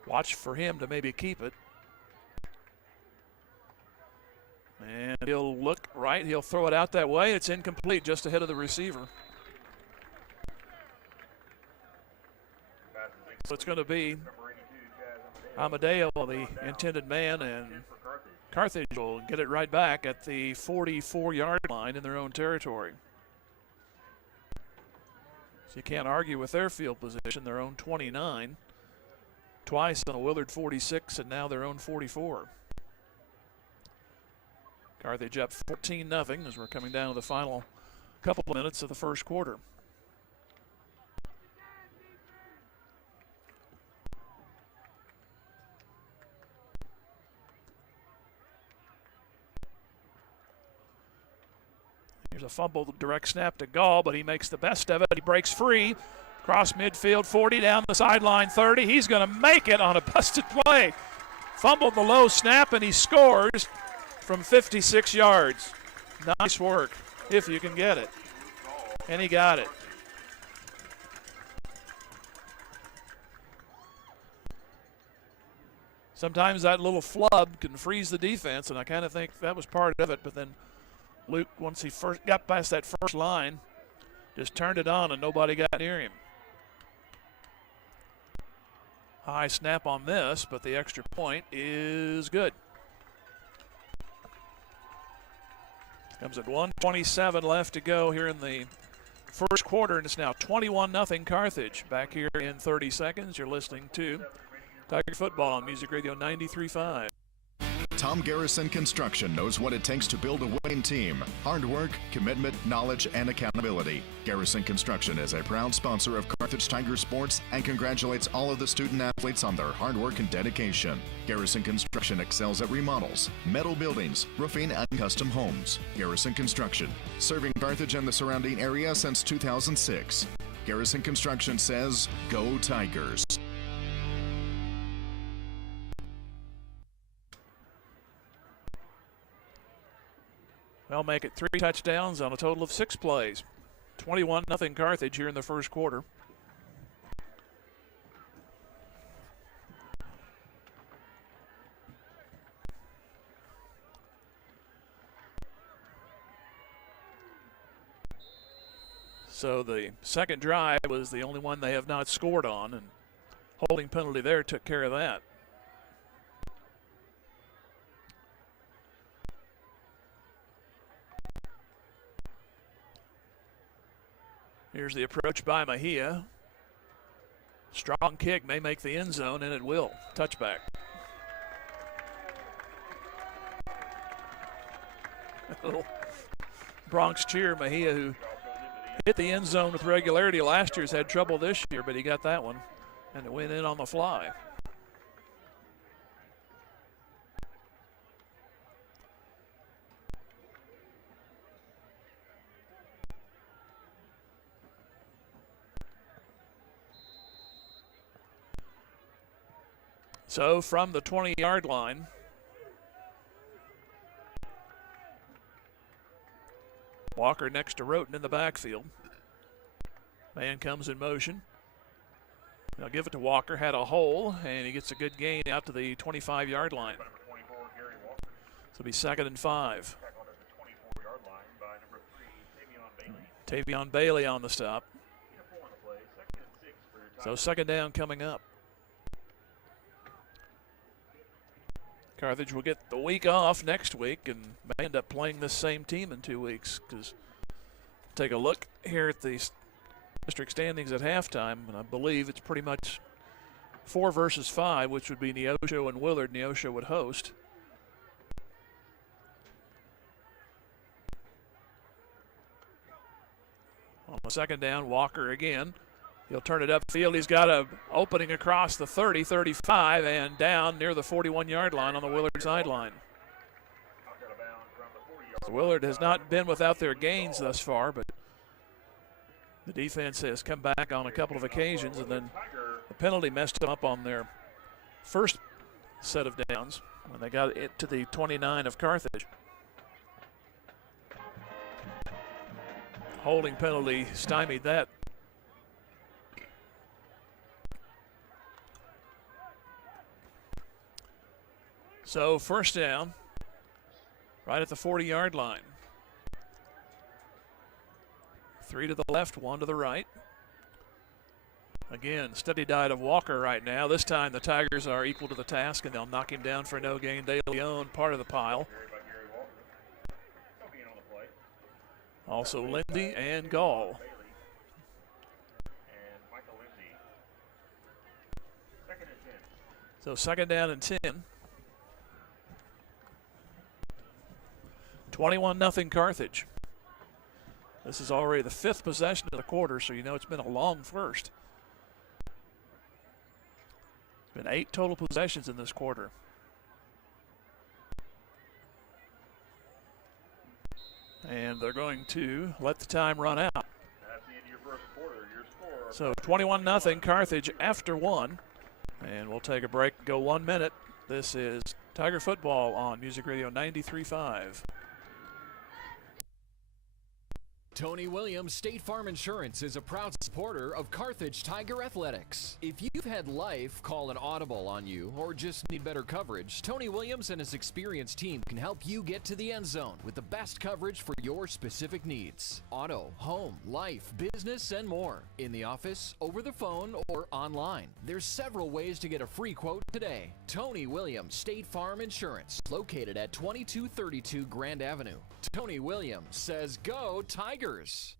watch for him to maybe keep it. And he'll look right. He'll throw it out that way. It's incomplete, just ahead of the receiver. So it's going to be Amadeo, the intended man, and Carthage will get it right back at the 44-yard line in their own territory. So you can't argue with their field position, their own 29. Twice on a Willard 46 and now their own 44. Carthage up 14-0 as we're coming down to the final couple of minutes of the first quarter. Here's a fumble, direct snap to Gall, but he makes the best of it. He breaks free. Cross midfield, 40, down the sideline, 30. He's going to make it on a busted play. Fumbled the low snap, and he scores from 56 yards. Nice work, if you can get it. And he got it. Sometimes that little flub can freeze the defense, and I kind of think that was part of it, but then Luke, once he first got past that first line, just turned it on and nobody got near him. High snap on this, but the extra point is good. Comes at 1:27 left to go here in the first quarter, and it's now 21-0 Carthage. Back here in 30 seconds, you're listening to Tiger Football on Music Radio 93.5. Tom Garrison Construction knows what it takes to build a winning team. Hard work, commitment, knowledge, and accountability. Garrison Construction is a proud sponsor of Carthage Tiger Sports and congratulates all of the student athletes on their hard work and dedication. Garrison Construction excels at remodels, metal buildings, roofing, and custom homes. Garrison Construction, serving Carthage and the surrounding area since 2006. Garrison Construction says, "Go Tigers." They'll make it 3 touchdowns on a total of 6 plays. 21-0 Carthage here in the first quarter. So the second drive was the only one they have not scored on, and holding penalty there took care of that. Here's the approach by Mejia. Strong kick may make the end zone, and it will. Touchback. Little Bronx cheer. Mejia, who hit the end zone with regularity last year, has had trouble this year, but he got that one, and it went in on the fly. So from the 20-yard line, Walker next to Roten in the backfield. Man comes in motion. They'll give it to Walker, had a hole, and he gets a good gain out to the 25-yard line. So it'll be 2nd and 5. Tavion Bailey on the stop. So 2nd down coming up. Carthage will get the week off next week and may end up playing this same team in 2 weeks, because take a look here at the district standings at halftime, and I believe it's pretty much 4 versus 5, which would be Neosho and Willard. Neosho would host. On the second down, Walker again. He'll turn it upfield. He's got an opening across the 30, 35, and down near the 41-yard line on the Willard sideline. So Willard has not been without their gains thus far, but the defense has come back on a couple of occasions, and then the penalty messed them up on their first set of downs when they got it to the 29 of Carthage. Holding penalty stymied that. So first down, right at the 40-yard line. 3 to the left, 1 to the right. Again, steady diet of Walker right now. This time the Tigers are equal to the task, and they'll knock him down for no gain. De Leon, part of the pile. Also Lindsay and Gall. So second down and 10. 21-0 Carthage. This is already the 5th possession of the quarter, so you know it's been a long first. Been 8 total possessions in this quarter. And they're going to let the time run out. So 21-0 Carthage after 1. And we'll take a break and go 1 minute. This is Tiger Football on Music Radio 93.5. Tony Williams State Farm Insurance is a proud supporter of Carthage Tiger Athletics. If you've had life call an audible on you or just need better coverage, Tony Williams and his experienced team can help you get to the end zone with the best coverage for your specific needs. Auto, home, life, business, and more. In the office, over the phone, or online. There's several ways to get a free quote today. Tony Williams State Farm Insurance, located at 2232 Grand Avenue. Tony Williams says, go Tigers!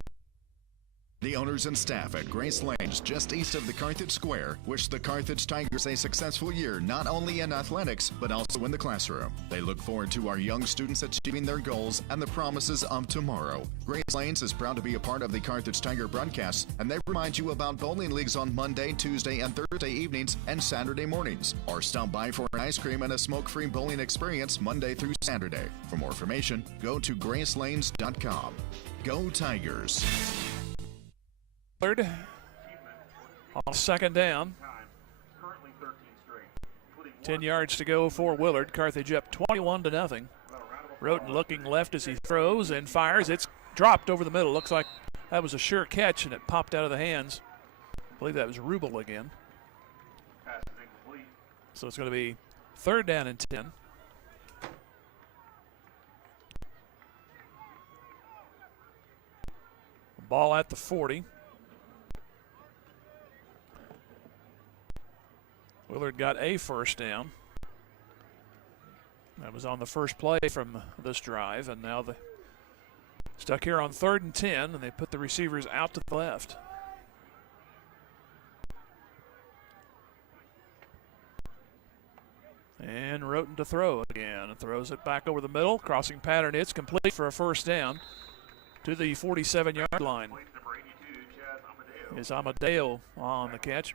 The owners and staff at Grace Lanes, just east of the Carthage Square, wish the Carthage Tigers a successful year, not only in athletics, but also in the classroom. They look forward to our young students achieving their goals and the promises of tomorrow. Grace Lanes is proud to be a part of the Carthage Tiger broadcast, and they remind you about bowling leagues on Monday, Tuesday, and Thursday evenings and Saturday mornings. Or stop by for an ice cream and a smoke-free bowling experience Monday through Saturday. For more information, go to gracelanes.com. Go Tigers! On second down. 10 yards to go for Willard. Carthage up 21-0. Roten looking left as he throws and fires. It's dropped over the middle. Looks like that was a sure catch, and it popped out of the hands. I believe that was Rubel again. So it's going to be third down and 10. Ball at the 40. Willard got a first down. That was on the first play from this drive, and now they're stuck here on 3rd and 10, and they put the receivers out to the left. And Roten to throw again. Throws it back over the middle. Crossing pattern, it's complete for a first down to the 47-yard line. Is Amadeo on the catch.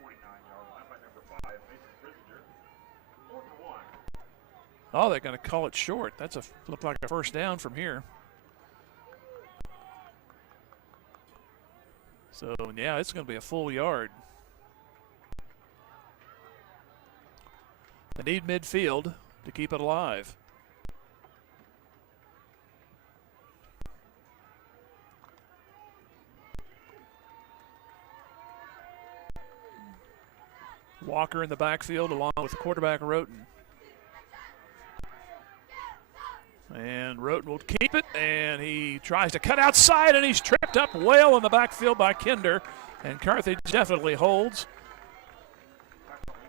Oh, they're going to call it short. That's look like a first down from here. So, yeah, it's going to be a full yard. They need midfield to keep it alive. Walker in the backfield along with quarterback Roten. And Roten will keep it, and he tries to cut outside, and he's tripped up well in the backfield by Kinder, and Carthage definitely holds.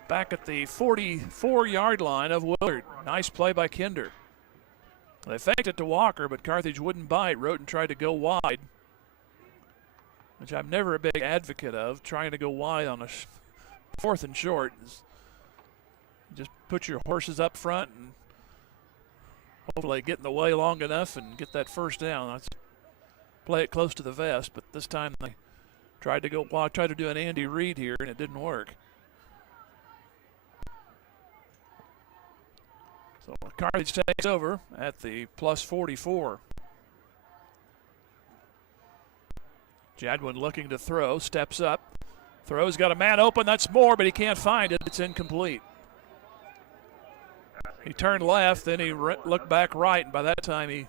back at the 44-yard line of Willard. Nice play by Kinder. They faked it to Walker, but Carthage wouldn't bite. Roten tried to go wide, which I'm never a big advocate of, trying to go wide on a 4th and short. Just put your horses up front and hopefully get in the way long enough and get that first down. Let's play it close to the vest, but this time they tried to go wide, tried to do an Andy Reid here, and it didn't work. So Carthage takes over at the plus 44. Jadwin looking to throw, steps up. Throws, got a man open, that's Moore, but he can't find it. It's incomplete. He turned left, then he looked back right, and by that time he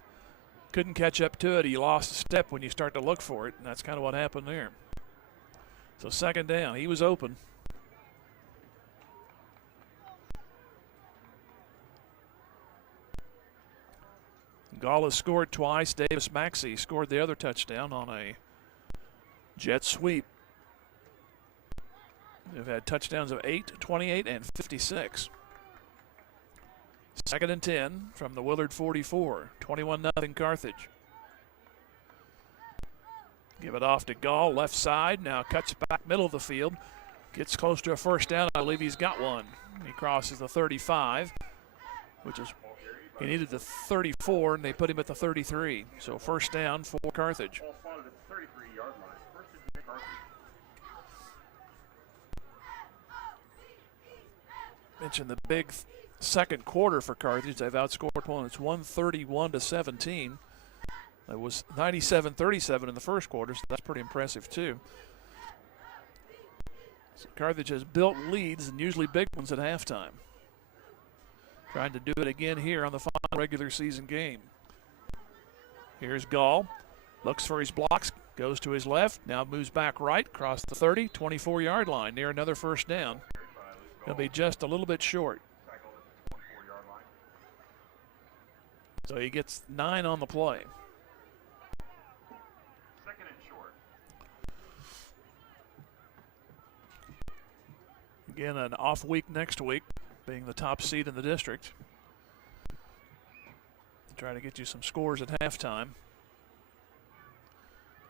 couldn't catch up to it. He lost a step when you start to look for it, and that's kind of what happened there. So second down, he was open. Gall has scored twice. Davis Maxey scored the other touchdown on a jet sweep. They've had touchdowns of 8, 28, and 56. Second and 10 from the Willard 44. 21-0 Carthage. Give it off to Gall, left side. Now cuts back middle of the field. Gets close to a first down. I believe he's got one. He crosses the 35, which is, he needed the 34, and they put him at the 33. So first down for Carthage. Mentioned the big second quarter for Carthage. They've outscored opponents 131-17. It was 97-37 in the first quarter, so that's pretty impressive too. So Carthage has built leads, and usually big ones at halftime. Trying to do it again here on the final regular season game. Here's Gall. Looks for his blocks. Goes to his left. Now moves back right. Across the 30, 24-yard line. Near another first down. He'll be just a little bit short. So he gets 9 on the play. Second and short. Again, an off week next week, being the top seed in the district. Try to get you some scores at halftime.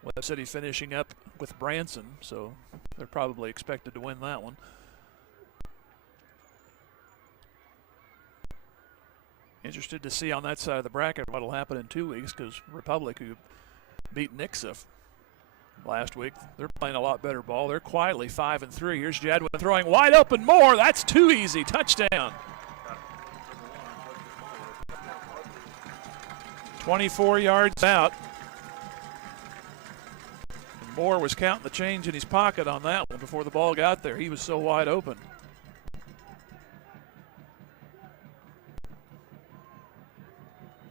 Webb City finishing up with Branson, so they're probably expected to win that one. Interested to see on that side of the bracket what will happen in 2 weeks, because Republic, who beat Nixa last week, they're playing a lot better ball. They're quietly 5-3. Here's Jadwin throwing wide open. Moore, that's too easy. Touchdown. 24 yards out. And Moore was counting the change in his pocket on that one before the ball got there. He was so wide open.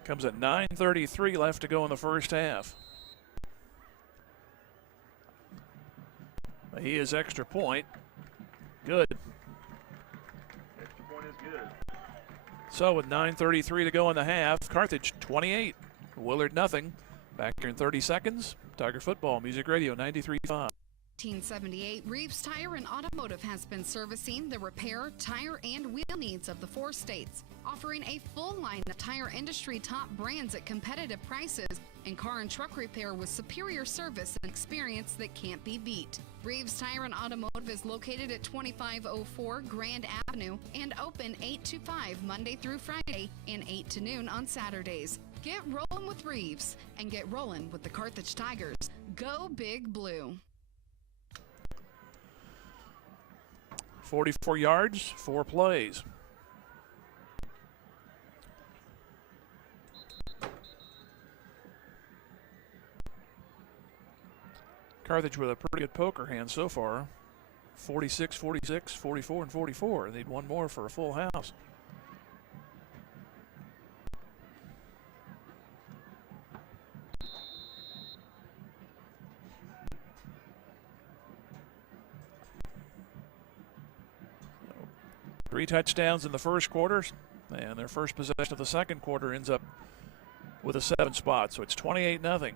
Comes at 9:33 left to go in the first half. He is extra point. Good. Extra point is good. So with 9:33 to go in the half, Carthage 28, Willard nothing. Back here in 30 seconds. Tiger Football, Music Radio 93.5. 1978, Reeves Tire and Automotive has been servicing the repair, tire, and wheel needs of the 4 states, offering a full line of tire industry top brands at competitive prices and car and truck repair with superior service and experience that can't be beat. Reeves Tire and Automotive is located at 2504 Grand Avenue and open 8 to 5 Monday through Friday and 8 to noon on Saturdays. Get rolling with Reeves and get rolling with the Carthage Tigers. Go Big Blue. 44 yards, 4 plays. Carthage with a pretty good poker hand so far. 46, 46, 44, and 44. They need one more for a full house. Three touchdowns in the first quarter, and their first possession of the second quarter ends up with a 7 spot, so it's 28-0.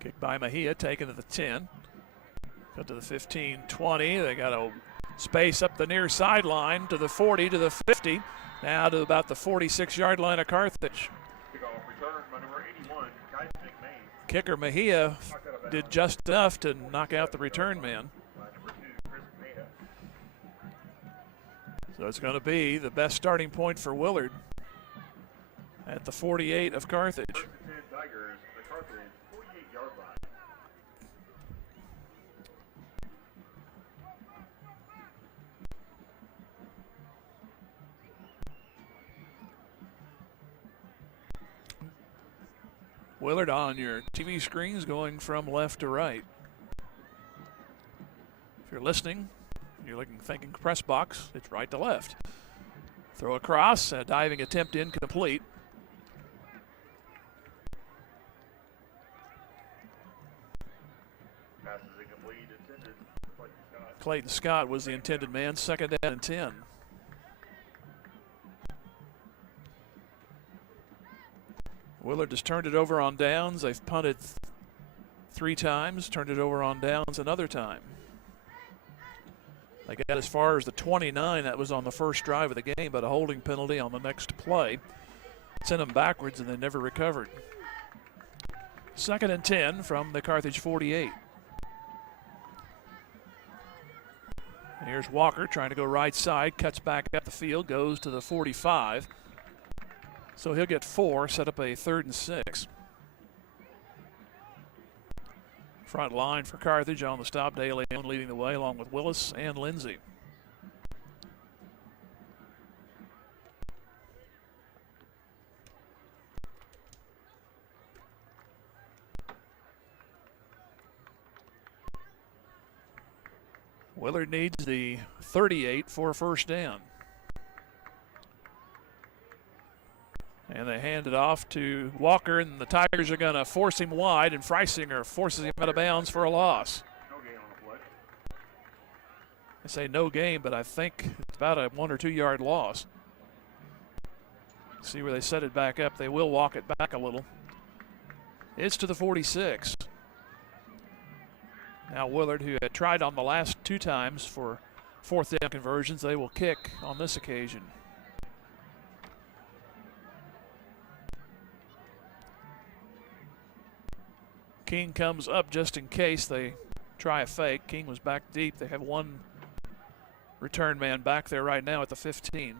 Kick by Mejia, taken to the 10. Go to the 15, 20. They got a space up the near sideline to the 40, to the 50. Now to about the 46-yard line of Carthage. Kickoff return by number 81, Kai McMahon. Kicker Mejia did just enough to knock out the return man. So it's going to be the best starting point for Willard at the 48 of Carthage. First and 10 Tigers, the Carthage 48-yard line. Willard on your TV screens going from left to right. If you're listening, you're thinking press box, it's right to left. Throw across, a diving attempt incomplete. Pass is incomplete, intended Clayton Scott. Clayton Scott was the intended man, second down and 10. Willard has turned it over on downs. They've punted 3 times, turned it over on downs another time. They got as far as the 29. That was on the first drive of the game, but a holding penalty on the next play sent them backwards, and they never recovered. Second and 10 from the Carthage 48. And here's Walker trying to go right side, cuts back up the field, goes to the 45. So he'll get 4, set up a 3rd and 6. Front line for Carthage on the stop. De Leon leading the way along with Willis and Lindsay. Willard needs the 38 for a first down. And they hand it off to Walker, and the Tigers are going to force him wide, and Freisinger forces him out of bounds for a loss. No gain on the play. They say no gain, but I think it's about a 1 or 2 yard loss. See where they set it back up. They will walk it back a little. It's to the 46. Now Willard, who had tried on the last 2 times for 4th down conversions, they will kick on this occasion. King comes up just in case they try a fake. King was back deep. They have 1 return man back there right now at the 15.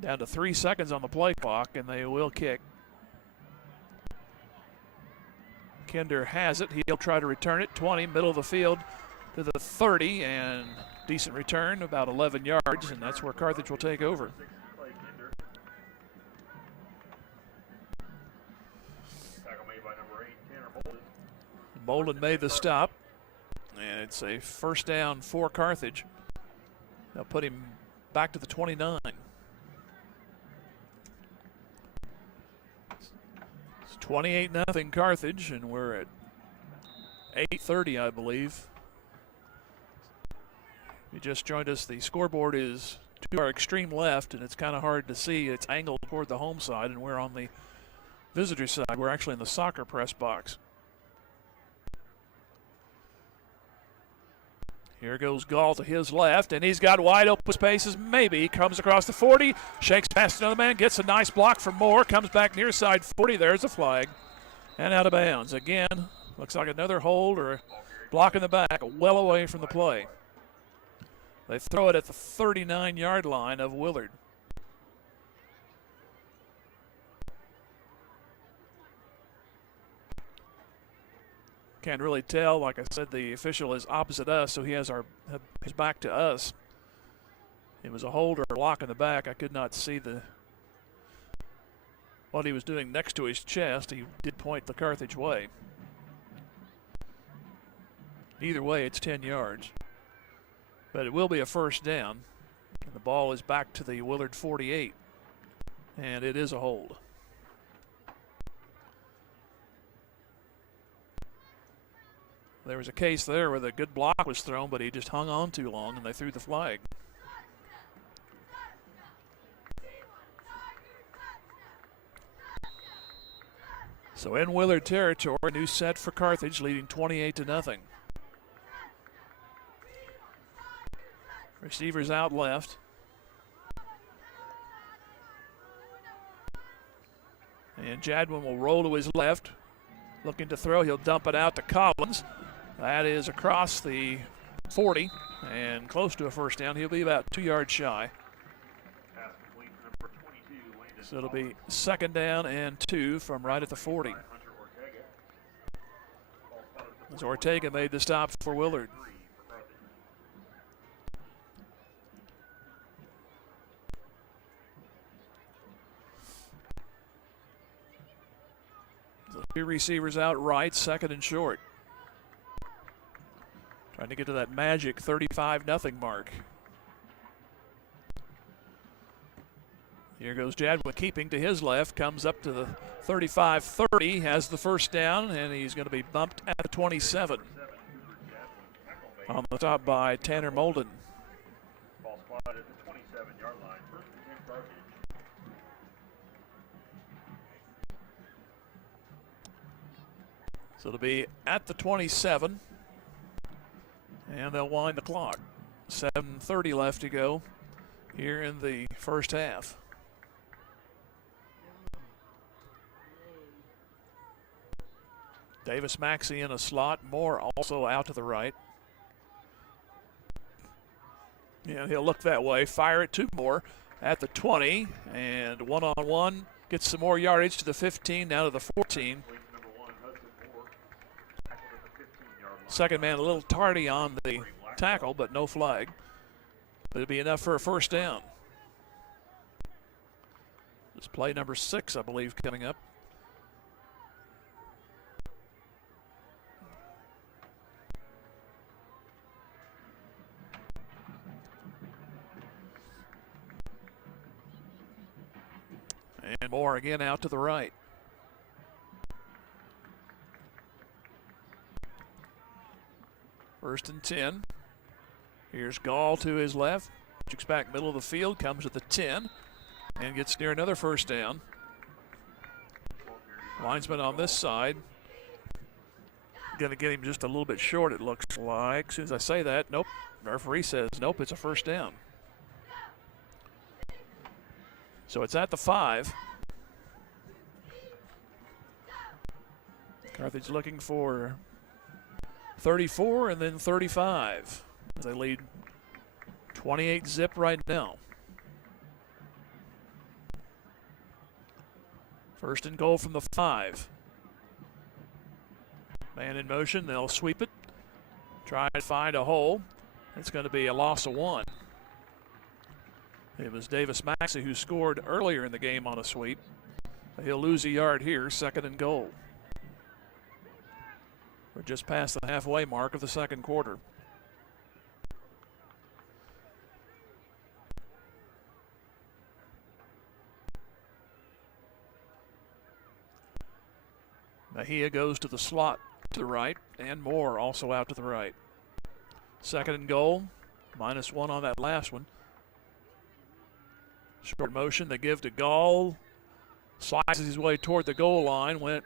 Down to 3 seconds on the play clock, and they will kick. Kinder has it. He'll try to return it. 20, middle of the field to the 30, and decent return, about 11 yards, and that's where Carthage will take over. Bolden made the stop, and it's a first down for Carthage. They'll put him back to the 29. It's 28-0 Carthage, and we're at 8:30, I believe. If you just joined us, the scoreboard is to our extreme left, and it's kind of hard to see. It's angled toward the home side, and we're on the visitor side. We're actually in the soccer press box. Here goes Gall to his left, and he's got wide open spaces. Maybe comes across the 40, shakes past another man, gets a nice block from Moore, comes back near side 40. There's a flag, and out of bounds. Again, looks like another hold or a block in the back, well away from the play. They throw it at the 39-yard line of Willard. Can't really tell. Like I said, the official is opposite us, so he has his back to us. It was a hold or a block in the back. I could not see what he was doing next to his chest. He did point the Carthage way. Either way, it's 10 yards. But it will be a first down. And the ball is back to the Willard 48. And it is a hold. There was a case there where the good block was thrown, but he just hung on too long, and they threw the flag. So in Willard territory, new set for Carthage, leading 28-0. Receivers out left. And Jadwin will roll to his left. Looking to throw, he'll dump it out to Collins. That is across the 40 and close to a first down. He'll be about 2 yards shy. So it'll be 2nd down and 2 from right at the 40. As Ortega made the stop for Willard. So 2 receivers out right, 2nd and short. Trying to get to that magic 35-0 mark. Here goes Jadwin keeping to his left, comes up to the 35-30, has the first down, and he's going to be bumped at the 27. On the top by Tanner Molden. Ball spotted at the 27-yard line. 1st and 10 Carthage. So it'll be at the 27, and they'll wind the clock. 7:30 left to go here in the first half. Davis Maxey in a slot, Moore also out to the right. And he'll look that way, fire it to Moore at the 20, and one-on-one, gets some more yardage to the 15, now to the 14. Second man a little tardy on the tackle, but no flag. But it'll be enough for a first down. This play number 6, I believe, coming up. And Moore again out to the right. First and 10. Here's Gall to his left. Checks back middle of the field, comes to the 10, and gets near another first down. Linesman on this side. Going to get him just a little bit short, it looks like. As soon as I say that, nope. The referee says, nope, it's a first down. So it's at the 5. Carthage looking for 34 and then 35. They lead 28-0 right now. First and goal from the 5. Man in motion, they'll sweep it. Try to find a hole. It's going to be a loss of 1. It was Davis Maxey who scored earlier in the game on a sweep. He'll lose a yard here, 2nd and goal. We're just past the halfway mark of the second quarter. Mejia goes to the slot to the right, and Moore also out to the right. 2nd and goal, -1 on that last one. Short motion, they give to Gall. Slices his way toward the goal line, went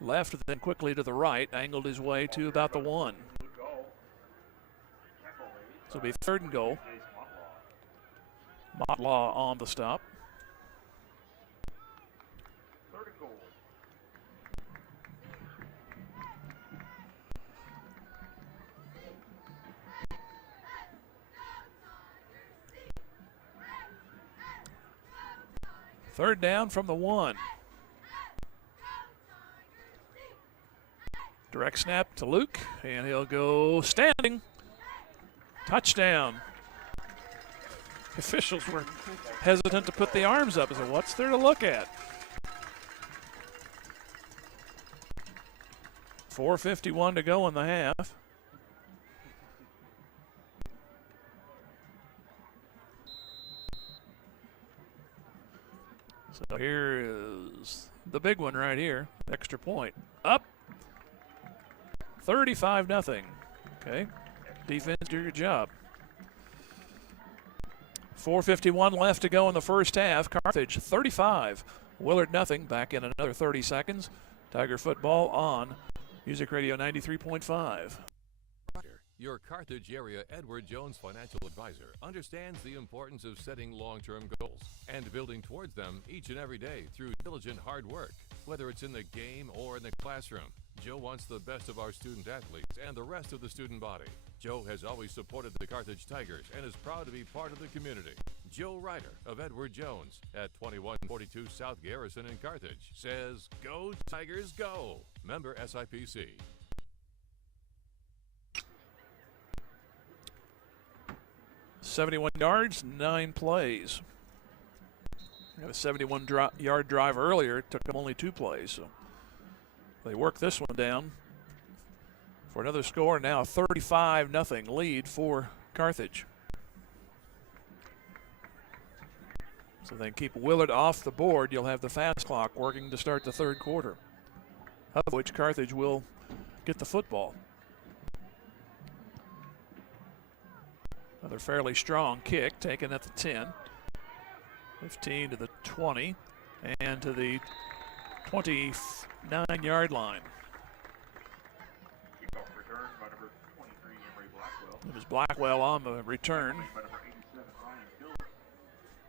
left, then quickly to the right, angled his way to about the 1. So it'll be 3rd and goal. Motlaw on the stop. 3rd and goal. Third down from the 1. Direct snap to Luke, and he'll go standing. Touchdown. Officials were hesitant to put the arms up. I said, what's there to look at? 4:51 to go in the half. So here is the big one right here. Extra point. Up. 35-0. Okay. Defense, do your job. 4:51 left to go in the first half. Carthage 35. Willard 0. Back in another 30 seconds. Tiger football on Music Radio 93.5. Your Carthage area Edward Jones financial advisor understands the importance of setting long-term goals and building towards them each and every day through diligent hard work. Whether it's in the game or in the classroom, Joe wants the best of our student athletes and the rest of the student body. Joe has always supported the Carthage Tigers and is proud to be part of the community. Joe Ryder of Edward Jones at 2142 South Garrison in Carthage says, "Go Tigers, go!" Member SIPC. 71 yards, 9 plays. Got a 71-yard drive earlier. It took them only 2 plays. So they worked this one down for another score. Now a 35-0 lead for Carthage. So they keep Willard off the board. You'll have the fast clock working to start the third quarter, of which Carthage will get the football. Another fairly strong kick taken at the 10, 15 to the 20, and to the 29-yard line. Kickoff return by number 23, Emery Blackwell. It was Blackwell on the return.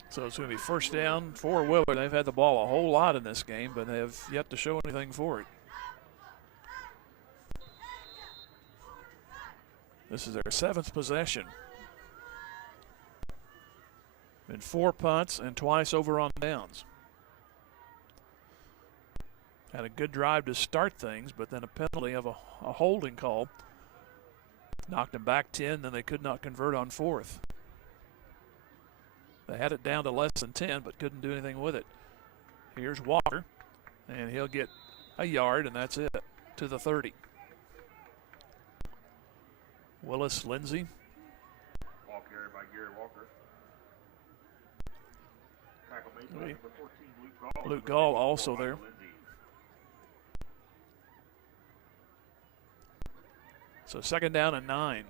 So it's going to be first down for Willard. They've had the ball a whole lot in this game, but they have yet to show anything for it. This is their 7th possession. Been 4 punts and twice over on downs. Had a good drive to start things, but then a penalty of a holding call knocked them back 10, then they could not convert on 4th. They had it down to less than 10, but couldn't do anything with it. Here's Walker, and he'll get a yard, and that's it, to the 30. Willis Lindsay. Ball carried by Gary Walker. Tackle made by number 14, Luke Gall also there. So second down and 9.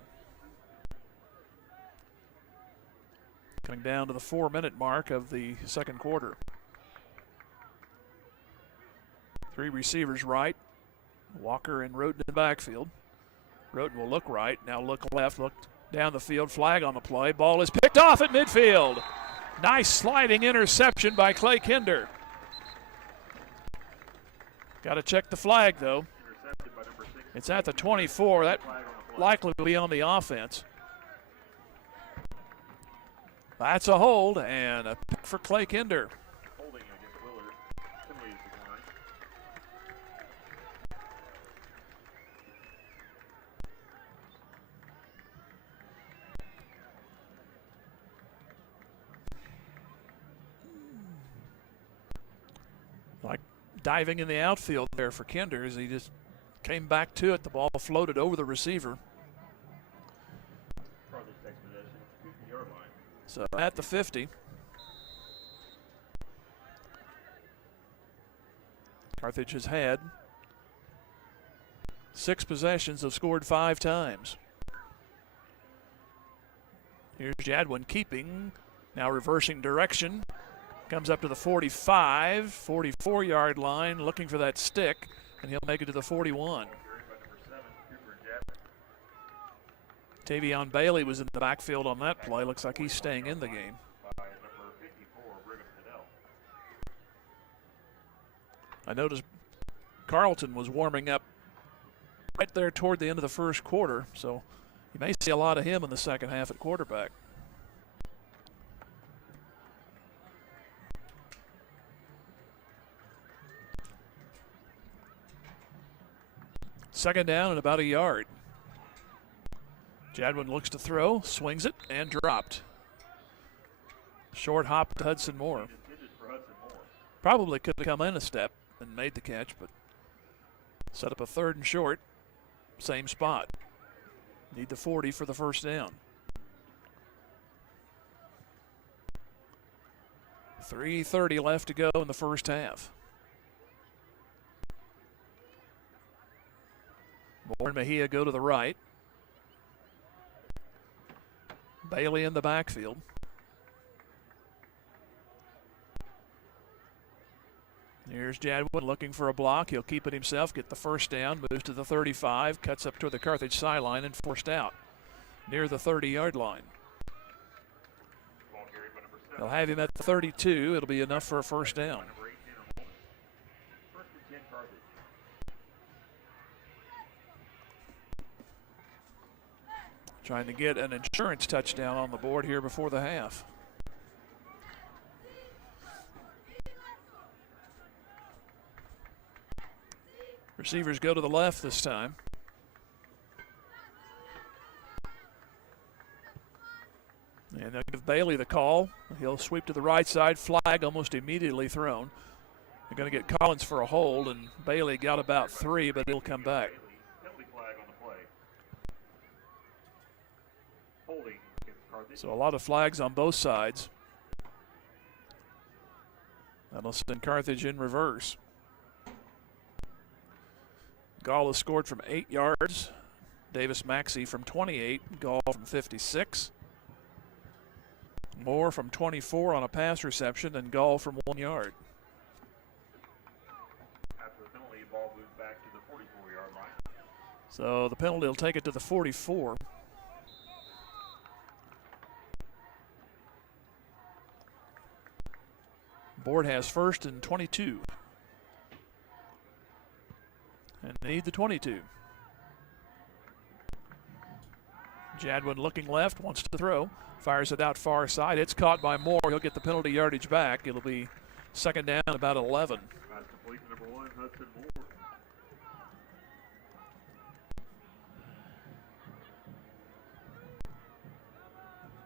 Coming down to the 4-minute mark of the second quarter. 3 receivers right. Walker and Roten in the backfield. Roten will look right, now look left, look down the field, flag on the play. Ball is picked off at midfield. Nice sliding interception by Clay Kinder. Got to check the flag, though. It's at the 24. That likely will be on the offense. That's a hold and a pick for Clay Kinder. Holding against Willard. Penalty is declined. Like diving in the outfield there for Kinder as he just came back to it. The ball floated over the receiver. So at the 50. Carthage has had 6 possessions, have scored 5 times. Here's Jadwin keeping, now reversing direction. Comes up to the 45, 44-yard line, looking for that stick, and he'll make it to the 41. Tavion Bailey was in the backfield on that play. Looks like he's staying in the game. I noticed Carlton was warming up right there toward the end of the first quarter, so you may see a lot of him in the second half at quarterback. Second down and about a yard. Jadwin looks to throw, swings it, and dropped. Short hop to Hudson Moore. Probably could have come in a step and made the catch, but set up a 3rd and short. Same spot. Need the 40 for the first down. 3:30 left to go in the first half. Moore and Mejia go to the right. Bailey in the backfield. Here's Jadwin looking for a block. He'll keep it himself, get the first down, moves to the 35, cuts up toward the Carthage sideline and forced out near the 30-yard line. They'll have him at the 32. It'll be enough for a first down. Trying to get an insurance touchdown on the board here before the half. Receivers go to the left this time. And they'll give Bailey the call. He'll sweep to the right side. Flag almost immediately thrown. They're going to get Collins for a hold, and Bailey got about 3, but he'll come back. So a lot of flags on both sides. That'll send Carthage in reverse. Gall has scored from 8 yards. Davis Maxey from 28. Gall from 56. Moore from 24 on a pass reception, and Gall from 1 yard. After the penalty, the ball moves back to the 44-yard line. So the penalty will take it to the 44. Board has first and 22. And they need the 22. Jadwin looking left, wants to throw. Fires it out far side. It's caught by Moore. He'll get the penalty yardage back. It'll be second down, about 11. Pass complete to number 1, Hudson Moore.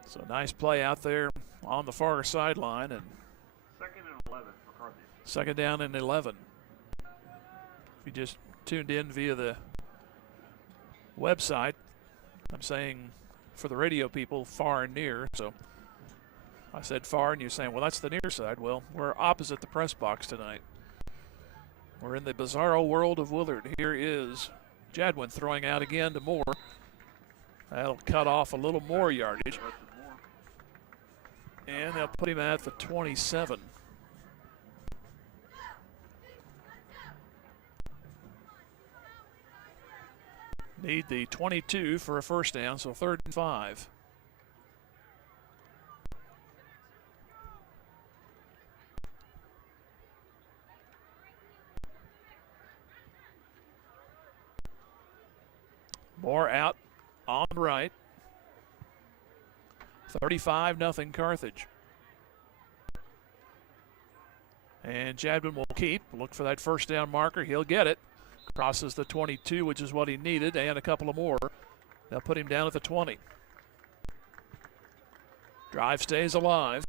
So nice play out there on the far sideline. And second and 11 for Carthage. Second down and 11. If you just tuned in via the website, I'm saying for the radio people, far and near. So I said far, and you're saying, well, that's the near side. Well, we're opposite the press box tonight. We're in the bizarro world of Willard. Here is Jadwin throwing out again to Moore. That'll cut off a little more yardage. And they'll put him at the 27. Need the 22 for a first down, so 3rd and 5. Moore out on the right. 35-0 Carthage. And Jadwin will keep. Look for that first down marker. He'll get it. Crosses the 22, which is what he needed, and a couple of more. They'll put him down at the 20. Drive stays alive.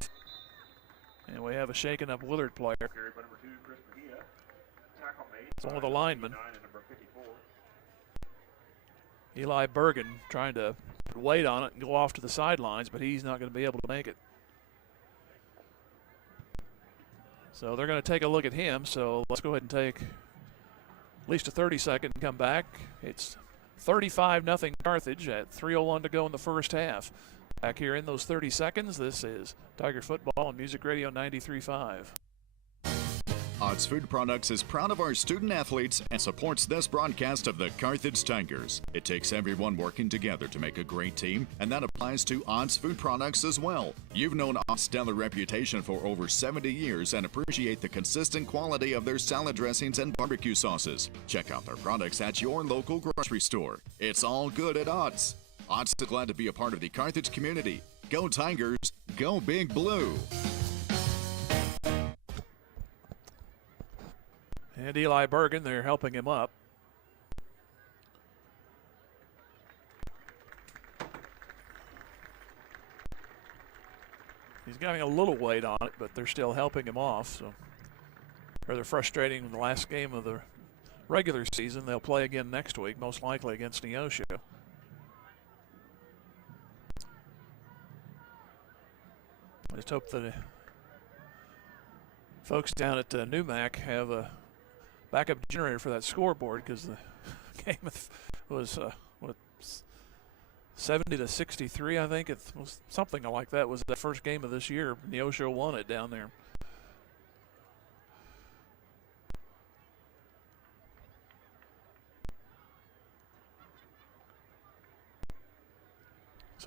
And we have a shaken up Willard player. It's one of the linemen. Eli Bergen trying to wait on it and go off to the sidelines, but he's not going to be able to make it. So they're going to take a look at him. So let's go ahead and take at least a 30-second and come back. It's 35-0 Carthage at 3:01 to go in the first half. Back here in those 30 seconds, this is Tiger Football on Music Radio 93.5. Odds Food Products is proud of our student athletes and supports this broadcast of the Carthage Tigers. It takes everyone working together to make a great team, and that applies to Odds Food Products as well. You've known Odds' stellar reputation for over 70 years and appreciate the consistent quality of their salad dressings and barbecue sauces. Check out their products at your local grocery store. It's all good at Odds. Odds is glad to be a part of the Carthage community. Go Tigers, go Big Blue. And Eli Bergen, they're helping him up. He's getting a little weight on it, but they're still helping him off. So rather frustrating. The last game of the regular season. They'll play again next week, most likely against Neosho. I just hope that folks down at NewMac have a backup generator for that scoreboard, because the game was 70-63, I think. It was something like that. It was the first game of this year. Neosho won it down there.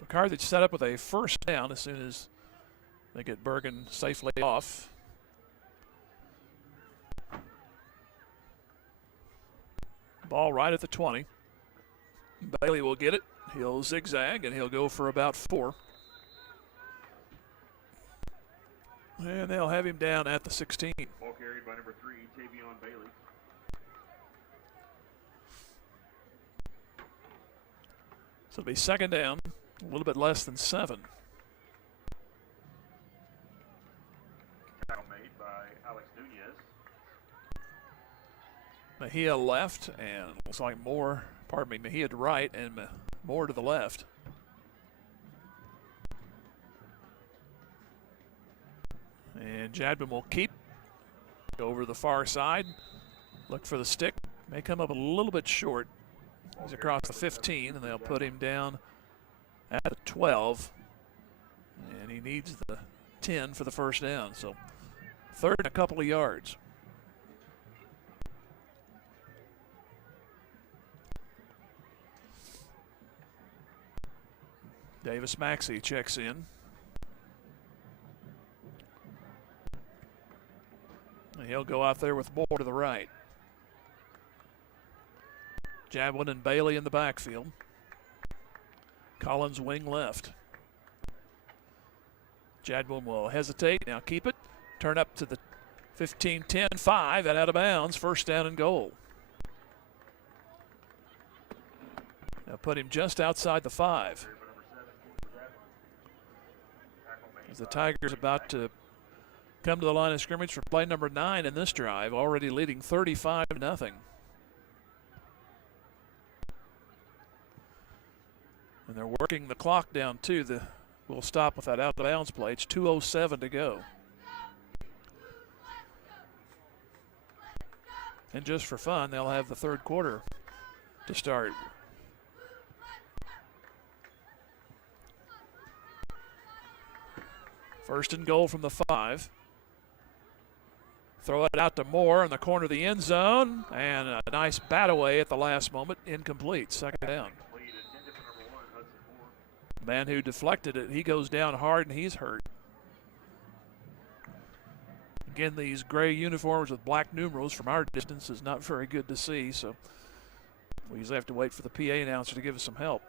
So Carthage set up with a first down as soon as they get Bergen safely off. Ball right at the 20. Bailey will get it. He'll zigzag, and he'll go for about 4. And they'll have him down at the 16. Ball carried by number 3, Tavion Bailey. So it'll be second down, a little bit less than 7. Tackle made by Alex Nunez. Mejia left, and looks like Mejia to right, and Moore to the left. And Jadwin will keep. Go over the far side. Look for the stick. May come up a little bit short. He's across the 15, and they'll put him down at the 12. And he needs the 10 for the first down. So third and a couple of yards. Davis Maxey checks in. And he'll go out there with Moore to the right. Jadwin and Bailey in the backfield. Collins wing left. Jadwin will hesitate. Now keep it. Turn up to the 15, 10, 5 and out of bounds. First down and goal. Now put him just outside the 5. As the Tigers about to come to the line of scrimmage for play number 9 in this drive, already leading 35-0. And they're working the clock down too. We'll stop with that out of bounds play. It's 2:07 to go. And just for fun, they'll have the third quarter to start. First and goal from the 5. Throw it out to Moore in the corner of the end zone. And a nice bat away at the last moment. Incomplete. Second down. The man who deflected it, he goes down hard and he's hurt. Again, these gray uniforms with black numerals from our distance is not very good to see. So we usually have to wait for the PA announcer to give us some help.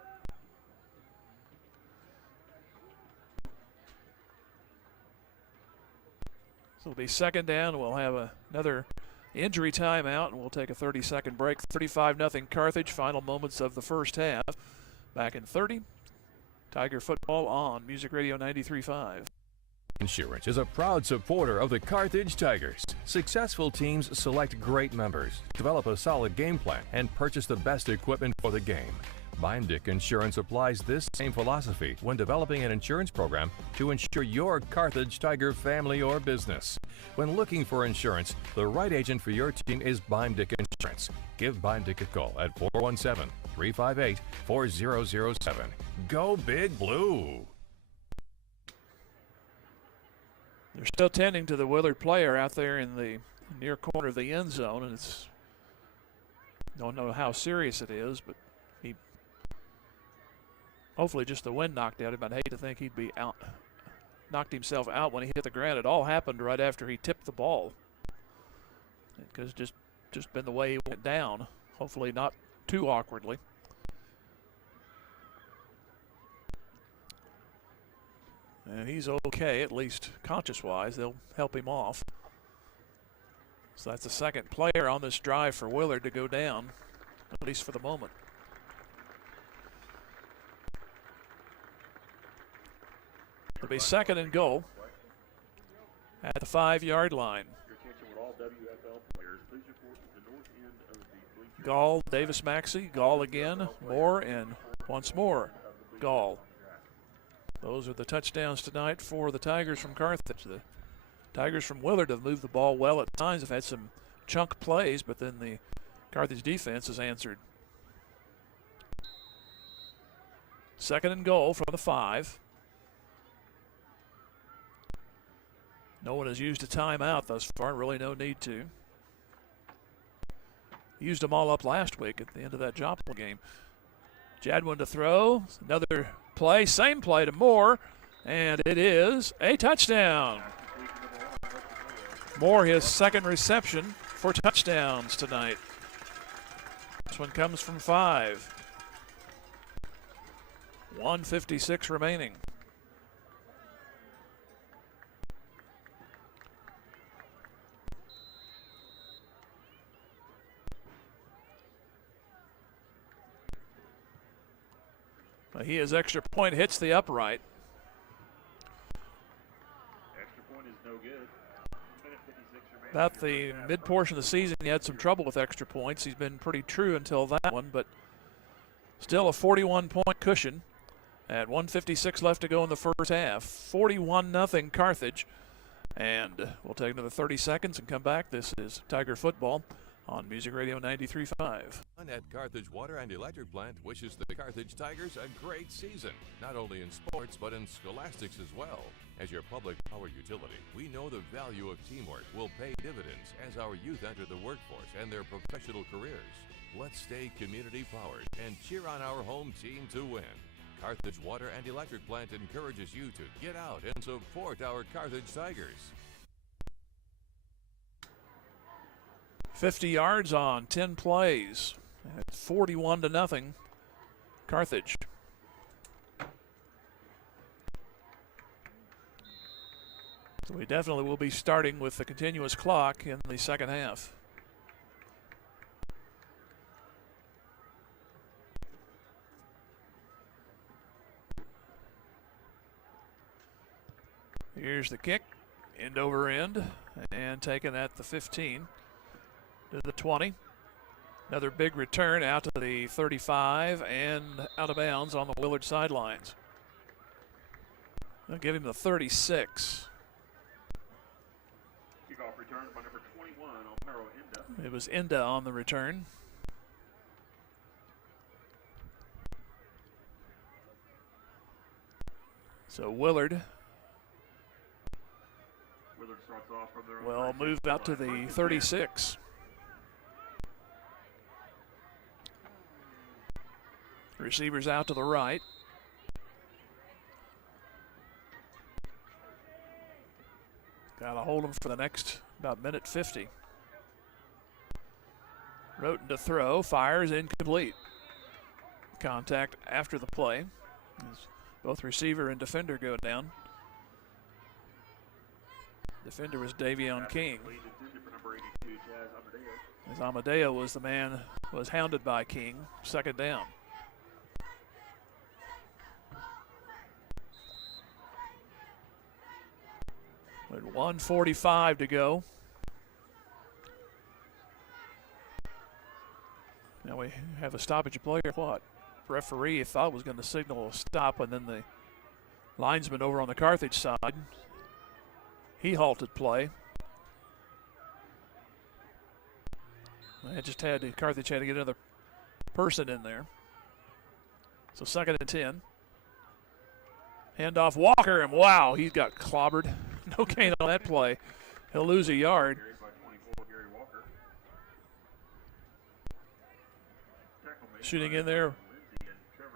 So it'll be second down. We'll have another injury timeout, and we'll take a 30-second break. 35-0 Carthage. Final moments of the first half. Back in 30. Tiger football on Music Radio 93.5. Insurance is a proud supporter of the Carthage Tigers. Successful teams select great members, develop a solid game plan, and purchase the best equipment for the game. Bimdick Insurance applies this same philosophy when developing an insurance program to insure your Carthage Tiger family or business. When looking for insurance, the right agent for your team is Bimdick Insurance. Give Bimdick a call at 417-358-4007. Go Big Blue! They're still tending to the Willard player out there in the near corner of the end zone, and it's don't know how serious it is, but he hopefully just the wind knocked out him. I'd hate to think he'd be out, knocked himself out when he hit the ground. It all happened right after he tipped the ball. Because just been the way he went down. Hopefully not too awkwardly. And he's okay, at least conscious-wise. They'll help him off. So that's the second player on this drive for Willard to go down, at least for the moment. It'll be second and goal at the 5-yard line. Gall, Davis Maxey, Gall again, Moore, and once more, Gall. Those are the touchdowns tonight for the Tigers from Carthage. The Tigers from Willard have moved the ball well at times, have had some chunk plays, but then the Carthage defense has answered. Second and goal from the 5. No one has used a timeout thus far, really no need to. Used them all up last week at the end of that Joplin game. Jadwin to throw. Another play, same play to Moore, and it is a touchdown. Moore, his second reception for touchdowns tonight. This one comes from 5. 1:56 remaining. He has extra point, hits the upright. Extra point is no good. Minute 56 remaining. About the mid portion of the season, he had some trouble with extra points. He's been pretty true until that one, but still a 41-point cushion. At 1:56 left to go in the first half. 41-0 Carthage. And we'll take another 30 seconds and come back. This is Tiger Football on Music Radio 93.5. At Carthage Water and Electric Plant wishes the Carthage Tigers a great season, not only in sports but in scholastics as well. As your public power utility, we know the value of teamwork will pay dividends as our youth enter the workforce and their professional careers. Let's stay community powered and cheer on our home team to win. Carthage Water and Electric Plant encourages you to get out and support our Carthage Tigers. 50 yards on 10 plays. 41-0 Carthage. So we definitely will be starting with the continuous clock in the second half. Here's the kick, end over end, and taken at the 15 to the 20. Another big return out to the 35 and out of bounds on the Willard sidelines. They'll give him the 36. Kickoff return by number 21, Omero Enda. It was Enda on the return. So Willard starts off from their own will move out to the 36. Receivers out to the right. Got to hold him for the next about minute 50. Roten to throw, fires, incomplete. Contact after the play. As both receiver and defender go down. Defender was Davion King. As Amadeo was the man who was hounded by King. Second down. With 1:45 to go. Now we have a stoppage of play or what? Referee thought was going to signal a stop, and then the linesman over on the Carthage side, he halted play. Carthage had to get another person in there. So 2nd and 10. Handoff Walker, and wow, he got clobbered. No gain on that play. He'll lose a yard. Shooting in there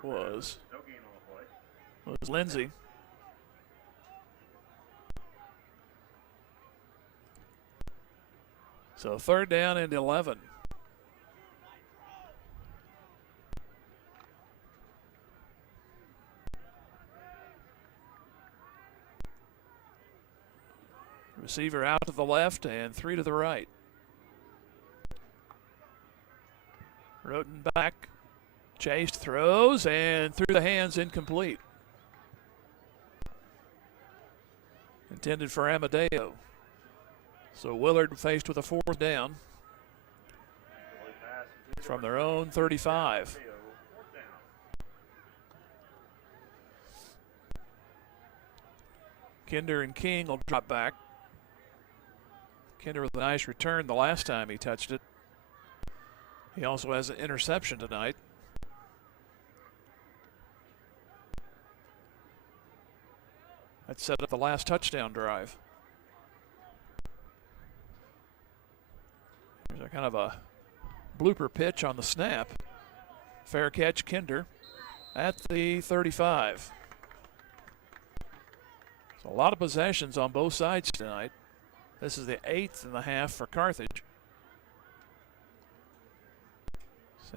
was Lindsey. So 3rd down and 11. Receiver out to the left and 3 to the right. Roten back, chased, throws, and through the hands, incomplete. Intended for Amadeo. So Willard faced with a 4th down from their own 35. Kinder and King will drop back. Kinder with a nice return the last time he touched it. He also has an interception tonight. That set up the last touchdown drive. There's a kind of a blooper pitch on the snap. Fair catch, Kinder at the 35. So a lot of possessions on both sides tonight. This is the 8th in the half for Carthage.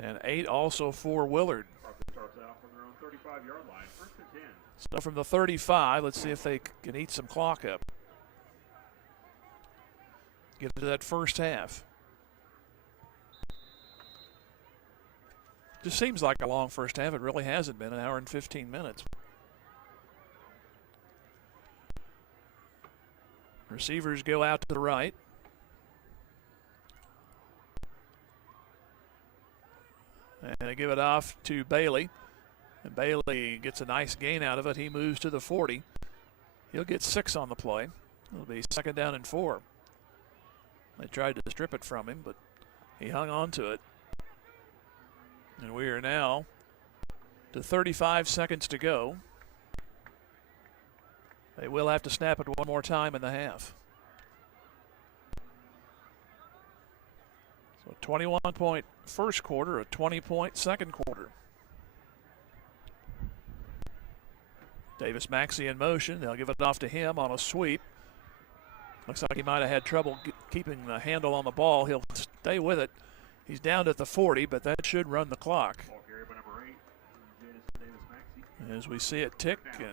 And 8 also for Willard. Carthage starts out from their own 35-yard line, 1st and 10. So from the 35, let's see if they can eat some clock up. Get into that first half. Just seems like a long first half. It really hasn't been, an hour and 15 minutes. Receivers go out to the right. And they give it off to Bailey. And Bailey gets a nice gain out of it. He moves to the 40. He'll get 6 on the play. It'll be 2nd down and 4. They tried to strip it from him, but he hung on to it. And we are now to 35 seconds to go. They will have to snap it one more time in the half. So 21-point first quarter, a 20-point second quarter. Davis Maxey in motion. They'll give it off to him on a sweep. Looks like he might have had trouble keeping the handle on the ball. He'll stay with it. He's down at the 40, but that should run the clock. As we see it tick, and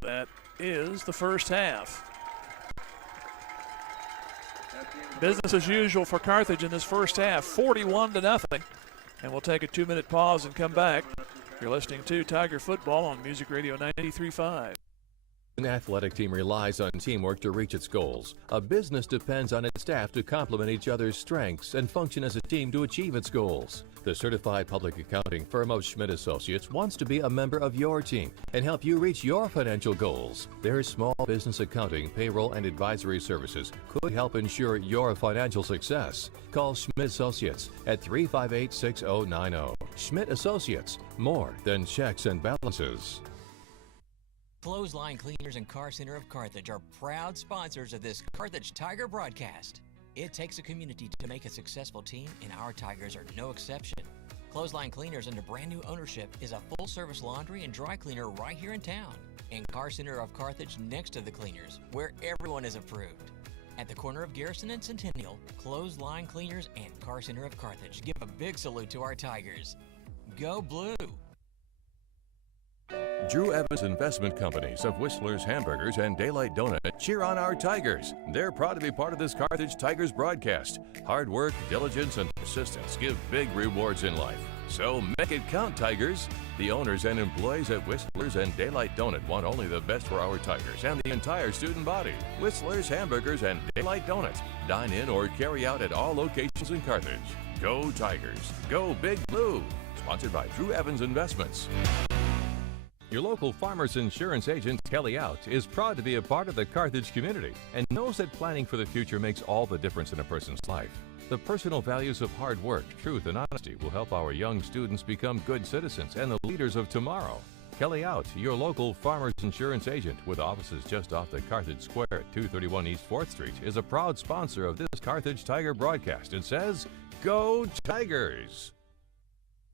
that is the first half. Business as usual for Carthage in this first half, 41-0. And we'll take a 2-minute pause and come back. You're listening to Tiger Football on Music Radio 93.5. An athletic team relies on teamwork to reach its goals. A business depends on its staff to complement each other's strengths and function as a team to achieve its goals. The certified public accounting firm of Schmidt Associates wants to be a member of your team and help you reach your financial goals. Their small business accounting, payroll, and advisory services could help ensure your financial success. Call Schmidt Associates at 358-6090. Schmidt Associates, more than checks and balances. Clothesline Cleaners and Car Center of Carthage are proud sponsors of this Carthage Tiger broadcast. It takes a community to make a successful team, and our Tigers are no exception. Clothesline Cleaners under brand new ownership is a full-service laundry and dry cleaner right here in town. And Car Center of Carthage next to the cleaners, where everyone is approved. At the corner of Garrison and Centennial, Clothesline Cleaners and Car Center of Carthage give a big salute to our Tigers. Go Blue! Drew Evans Investment Companies of Whistler's Hamburgers and Daylight Donut cheer on our Tigers. They're proud to be part of this Carthage Tigers broadcast. Hard work, diligence, and persistence give big rewards in life. So make it count, Tigers. The owners and employees at Whistler's and Daylight Donut want only the best for our Tigers and the entire student body. Whistler's Hamburgers and Daylight Donut. Dine in or carry out at all locations in Carthage. Go Tigers. Go Big Blue. Sponsored by Drew Evans Investments. Your local Farmers Insurance agent, Kelly Out, is proud to be a part of the Carthage community and knows that planning for the future makes all the difference in a person's life. The personal values of hard work, truth, and honesty will help our young students become good citizens and the leaders of tomorrow. Kelly Out, your local Farmers Insurance agent with offices just off the Carthage Square at 231 East 4th Street, is a proud sponsor of this Carthage Tiger broadcast and says, Go Tigers!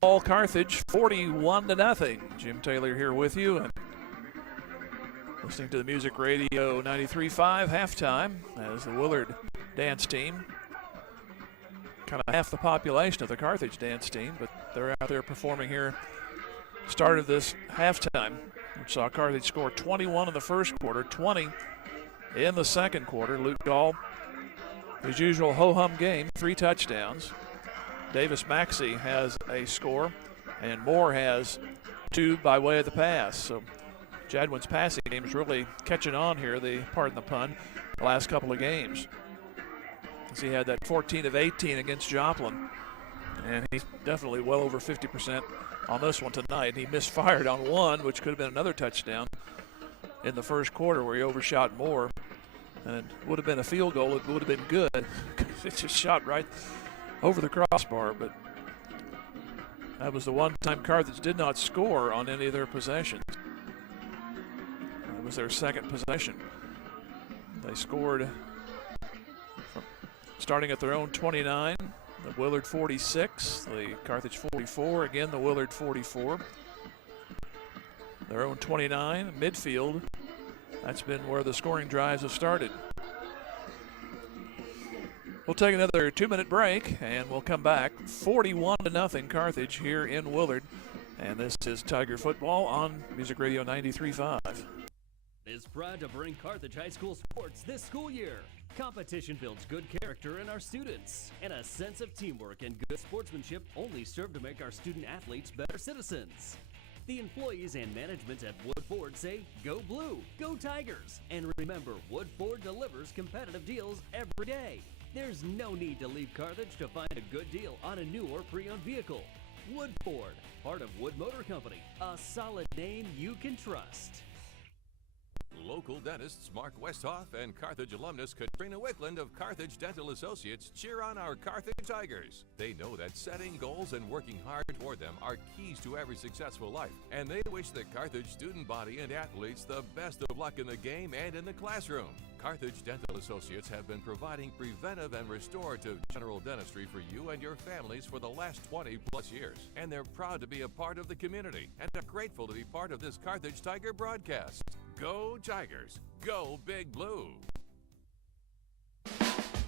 All Carthage 41-0. Jim Taylor here with you and listening to the Music Radio 93.5 halftime as the Willard dance team, kind of half the population of the Carthage dance team, but they're out there performing here. Started this halftime, which saw Carthage score 21 in the first quarter, 20 in the second quarter. Luke Gall, his usual ho-hum game, 3 touchdowns. Davis Maxey has a score, and Moore has 2 by way of the pass. So Jadwin's passing game is really catching on here, pardon the pun, the last couple of games. As he had that 14 of 18 against Joplin, and he's definitely well over 50% on this one tonight. He misfired on one, which could have been another touchdown in the first quarter where he overshot Moore, and it would have been a field goal. It would have been good. It just shot right over the crossbar, but that was the one time Carthage did not score on any of their possessions. That was their second possession. They scored starting at their own 29. The Willard 46, the Carthage 44, again the Willard 44. Their own 29, midfield. That's been where the scoring drives have started. We'll take another 2-minute break, and we'll come back. 41-0 Carthage here in Willard. And this is Tiger Football on Music Radio 93.5. Is proud to bring Carthage High School sports this school year. Competition builds good character in our students, and a sense of teamwork and good sportsmanship only serve to make our student athletes better citizens. The employees and management at Wood Ford say, go blue, go Tigers, and remember, Wood Ford delivers competitive deals every day. There's no need to leave Carthage to find a good deal on a new or pre-owned vehicle. Wood Ford, part of Wood Motor Company, a solid name you can trust. Local dentists Mark Westhoff and Carthage alumnus Katrina Wickland of Carthage Dental Associates cheer on our Carthage Tigers. They know that setting goals and working hard toward them are keys to every successful life, and they wish the Carthage student body and athletes the best of luck in the game and in the classroom. Carthage Dental Associates have been providing preventive and restorative general dentistry for you and your families for the last 20-plus years, and they're proud to be a part of the community and are grateful to be part of this Carthage Tiger broadcast. Go Tigers! Go Big Blue!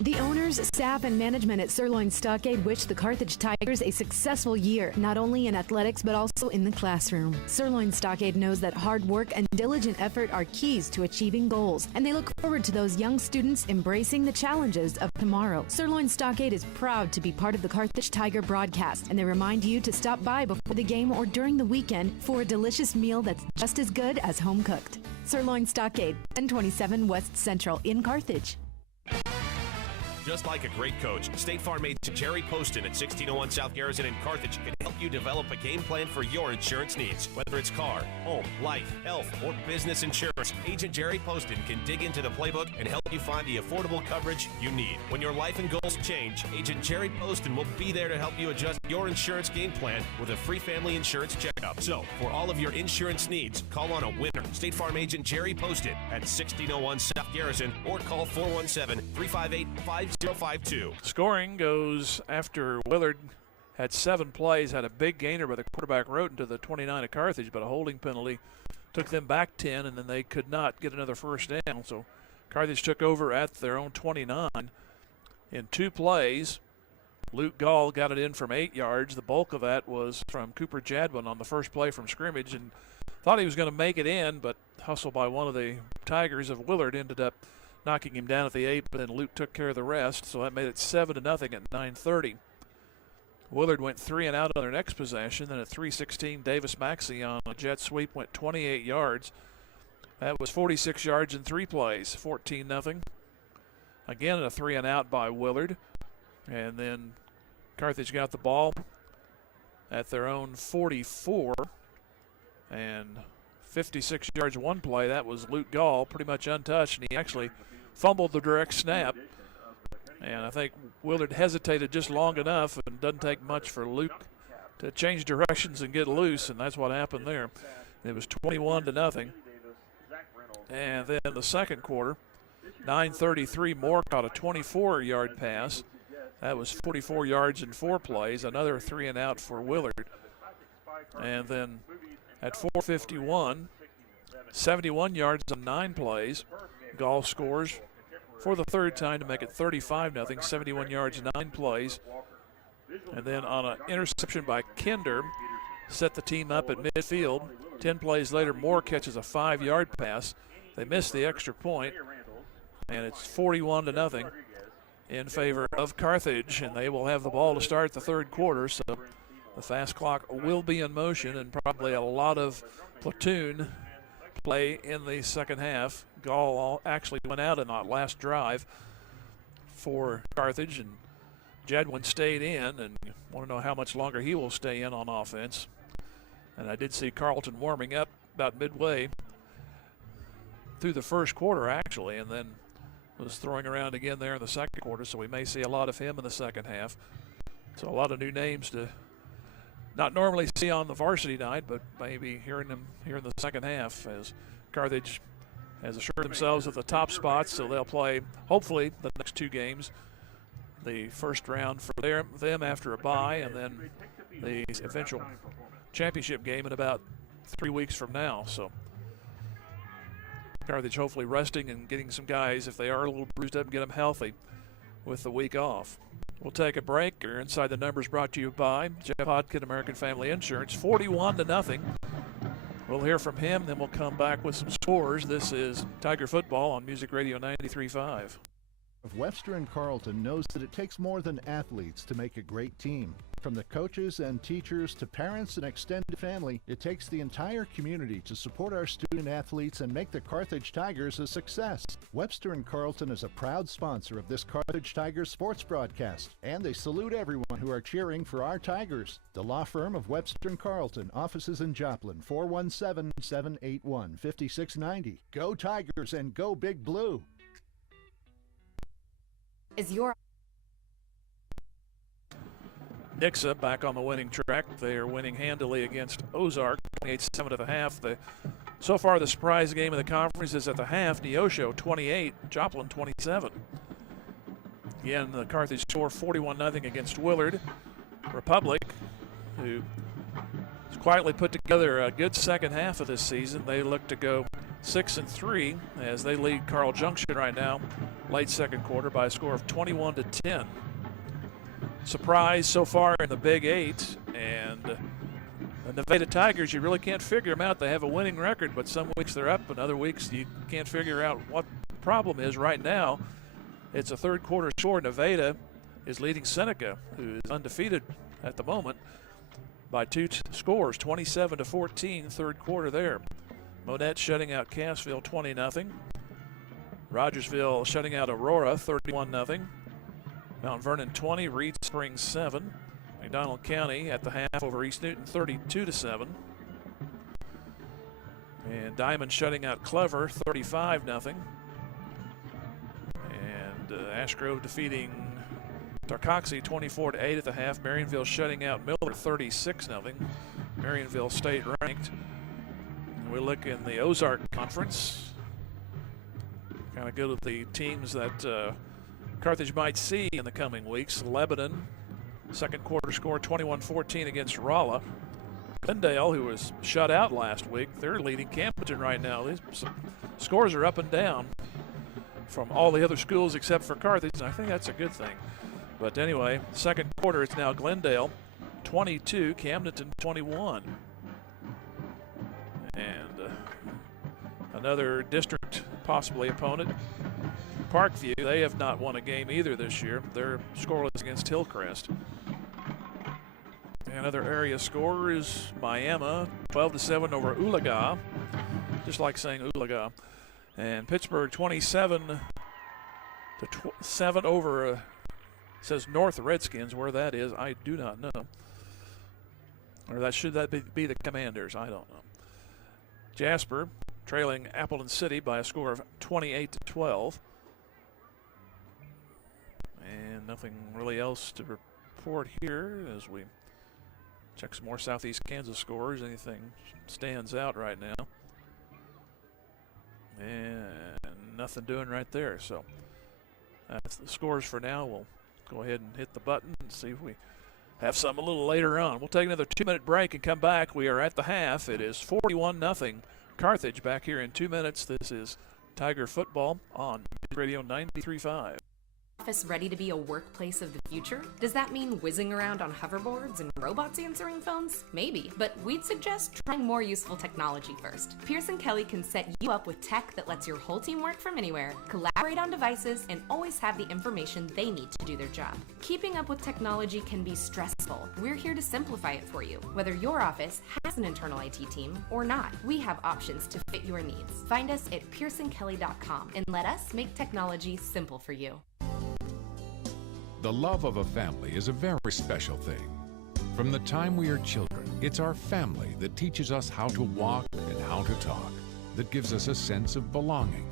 The owners, staff, and management at Sirloin Stockade wish the Carthage Tigers a successful year, not only in athletics but also in the classroom. Sirloin Stockade knows that hard work and diligent effort are keys to achieving goals, and they look forward to those young students embracing the challenges of tomorrow. Sirloin Stockade is proud to be part of the Carthage Tiger broadcast, and they remind you to stop by before the game or during the weekend for a delicious meal that's just as good as home cooked. Sirloin Stockade, 1027 West Central in Carthage. Just like a great coach, State Farm agent Jerry Poston at 1601 South Garrison in Carthage can help you develop a game plan for your insurance needs. Whether it's car, home, life, health, or business insurance, Agent Jerry Poston can dig into the playbook and help you find the affordable coverage you need. When your life and goals change, Agent Jerry Poston will be there to help you adjust your insurance game plan with a free family insurance checkup. So, for all of your insurance needs, call on a winner. State Farm agent Jerry Poston at 1601 South Garrison or call 417-358-5052. Scoring goes after Willard had 7 plays, had a big gainer by the quarterback Roten to the 29 of Carthage, but a holding penalty took them back 10, and then they could not get another first down. So Carthage took over at their own 29 in 2 plays. Luke Gall got it in from 8 yards. The bulk of that was from Cooper Jadwin on the first play from scrimmage, and thought he was going to make it in, but hustle by one of the Tigers of Willard ended up knocking him down at the 8, but then Luke took care of the rest, so that made it 7-0 at 9:30. Willard went 3 and out on their next possession. Then at 3:16, Davis Maxey on a jet sweep went 28 yards. That was 46 yards in 3 plays, 14-0. Again, a 3 and out by Willard. And then Carthage got the ball at their own 44 and 56 yards one play. That was Luke Gall, pretty much untouched, and he actually fumbled the direct snap. And I think Willard hesitated just long enough, and it doesn't take much for Luke to change directions and get loose, and that's what happened there. It was 21-0. And then the second quarter, 9:33, Moore caught a 24-yard pass. That was 44 yards in 4 plays, another 3 and out for Willard. And then at 4:51, 71 yards on 9 plays. Gall scores for the third time to make it 35-0, 71 yards, 9 plays. And then on an interception by Kinder, set the team up at midfield. 10 plays later, Moore catches a 5-yard pass. They missed the extra point, and it's 41-0 in favor of Carthage, and they will have the ball to start the third quarter. So the fast clock will be in motion, and probably a lot of platoon play in the second half. Gall actually went out in that last drive for Carthage, and Jadwin stayed in, and want to know how much longer he will stay in on offense. And I did see Carlton warming up about midway through the first quarter, actually, and then was throwing around again there in the second quarter, so we may see a lot of him in the second half. So a lot of new names to not normally see on the varsity night, but maybe hearing them here in the second half, as Carthage has assured themselves of the top spots, so they'll play, hopefully, the next 2 games. the first round for them after a bye, and then the eventual championship game in about 3 weeks from now. So Carthage hopefully resting and getting some guys, if they are a little bruised up, and get them healthy with the week off. We'll take a break. Or Inside the Numbers brought to you by Jeff Hodkin, American Family Insurance, 41-0. We'll hear from him, then we'll come back with some scores. This is Tiger Football on Music Radio 93.5. Webster and Carleton knows that it takes more than athletes to make a great team. From the coaches and teachers to parents and extended family, it takes the entire community to support our student athletes and make the Carthage Tigers a success. Webster and Carleton is a proud sponsor of this Carthage Tigers sports broadcast, and they salute everyone who are cheering for our Tigers. The law firm of Webster and Carleton, offices in Joplin, 417-781-5690. Go Tigers and go Big Blue! Is your Nixa back on the winning track. They are winning handily against Ozark, 28-7 at the half. So far, the surprise game of the conference is at the half. Neosho 28, Joplin 27. Again, the Carthage score 41-0 against Willard. Republic, who has quietly put together a good second half of this season. They look to go 6-3 as they lead Carl Junction right now, late second quarter, by a score of 21-10. Surprise so far in the Big 8, and the Nevada Tigers, you really can't figure them out. They have a winning record, but some weeks they're up and other weeks you can't figure out what the problem is. Right now, it's a third quarter score. Nevada is leading Seneca, who is undefeated at the moment, by 2 scores, 27-14, third quarter there. Monette shutting out Cassville 20-0. Rogersville shutting out Aurora 31-0. Mount Vernon 20, Reed Springs 7. McDonald County at the half over East Newton 32-7. And Diamond shutting out Clever 35-0. And Ashgrove defeating Tarcoxie 24-8 at the half. Marionville shutting out Miller 36-0. Marionville State ranked. And we look in the Ozark Conference. Kind of good with the teams that Carthage might see in the coming weeks. Lebanon, second quarter score 21-14 against Rolla. Glendale, who was shut out last week, they're leading Campbellton right now. These scores are up and down from all the other schools except for Carthage, and I think that's a good thing. But anyway, second quarter, it's now Glendale 22, Camdenton 21. And another district possibly opponent, Parkview, they have not won a game either this year. They're scoreless against Hillcrest. Another area score is Miami, 12-7 over Oologah, just like saying Oologah. And Pittsburgh, 27-7 over, says North Redskins. Where that is, I do not know. Or should that be the Commanders? I don't know. Jasper trailing Appleton City by a score of 28-12. And nothing really else to report here as we check some more Southeast Kansas scores. Anything stands out right now. And nothing doing right there. So that's the scores for now. We'll go ahead and hit the button and see if we have some a little later on. We'll take another 2-minute break and come back. We are at the half. It is 41-0 Carthage. Back here in 2 minutes. This is Tiger Football on Radio 93.5. Office ready to be a workplace of the future? Does that mean whizzing around on hoverboards and robots answering phones? Maybe, but we'd suggest trying more useful technology first. Pearson Kelly can set you up with tech that lets your whole team work from anywhere, collaborate on devices, and always have the information they need to do their job. Keeping up with technology can be stressful. We're here to simplify it for you. Whether your office has an internal IT team or not, we have options to fit your needs. Find us at pearsonkelly.com and let us make technology simple for you. The love of a family is a very special thing. From the time we are children, it's our family that teaches us how to walk and how to talk, that gives us a sense of belonging.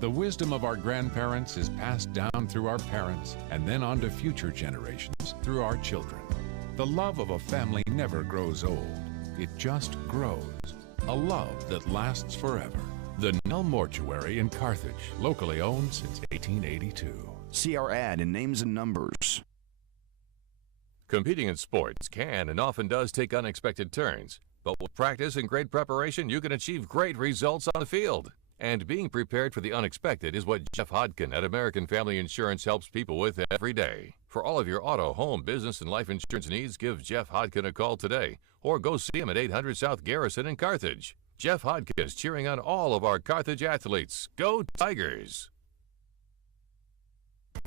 The wisdom of our grandparents is passed down through our parents and then on to future generations through our children. The love of a family never grows old. It just grows. A love that lasts forever. The Nell Mortuary in Carthage, locally owned since 1882. See our ad in Names and Numbers. Competing in sports can and often does take unexpected turns, but with practice and great preparation, you can achieve great results on the field. And being prepared for the unexpected is what Jeff Hodkin at American Family Insurance helps people with every day. For all of your auto, home, business, and life insurance needs, give Jeff Hodkin a call today or go see him at 800 South Garrison in Carthage. Jeff Hodkin is cheering on all of our Carthage athletes. Go Tigers!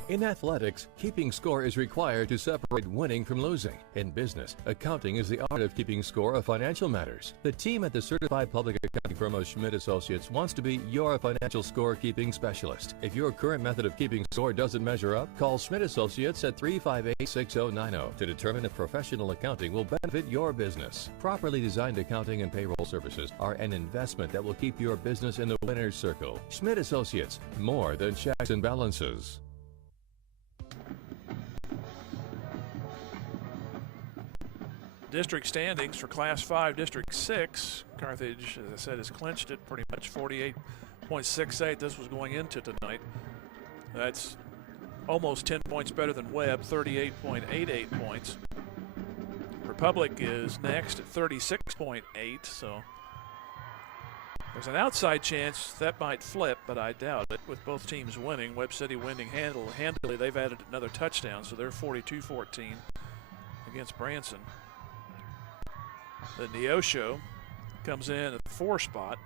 In athletics, keeping score is required to separate winning from losing. In business, accounting is the art of keeping score of financial matters. The team at the certified public accounting firm of Schmidt Associates wants to be your financial score-keeping specialist. If your current method of keeping score doesn't measure up, call Schmidt Associates at 358-6090 to determine if professional accounting will benefit your business. Properly designed accounting and payroll services are an investment that will keep your business in the winner's circle. Schmidt Associates, more than checks and balances. District standings for Class 5, District 6. Carthage, as I said, has clinched it pretty much 48.68. This was going into tonight. That's almost 10 points better than Webb, 38.88 points. Republic is next at 36.8, so there's an outside chance that might flip, but I doubt it. With both teams winning, Webb City winning handily, they've added another touchdown, so they're 42-14 against Branson. The Neosho comes in at the 4 spot,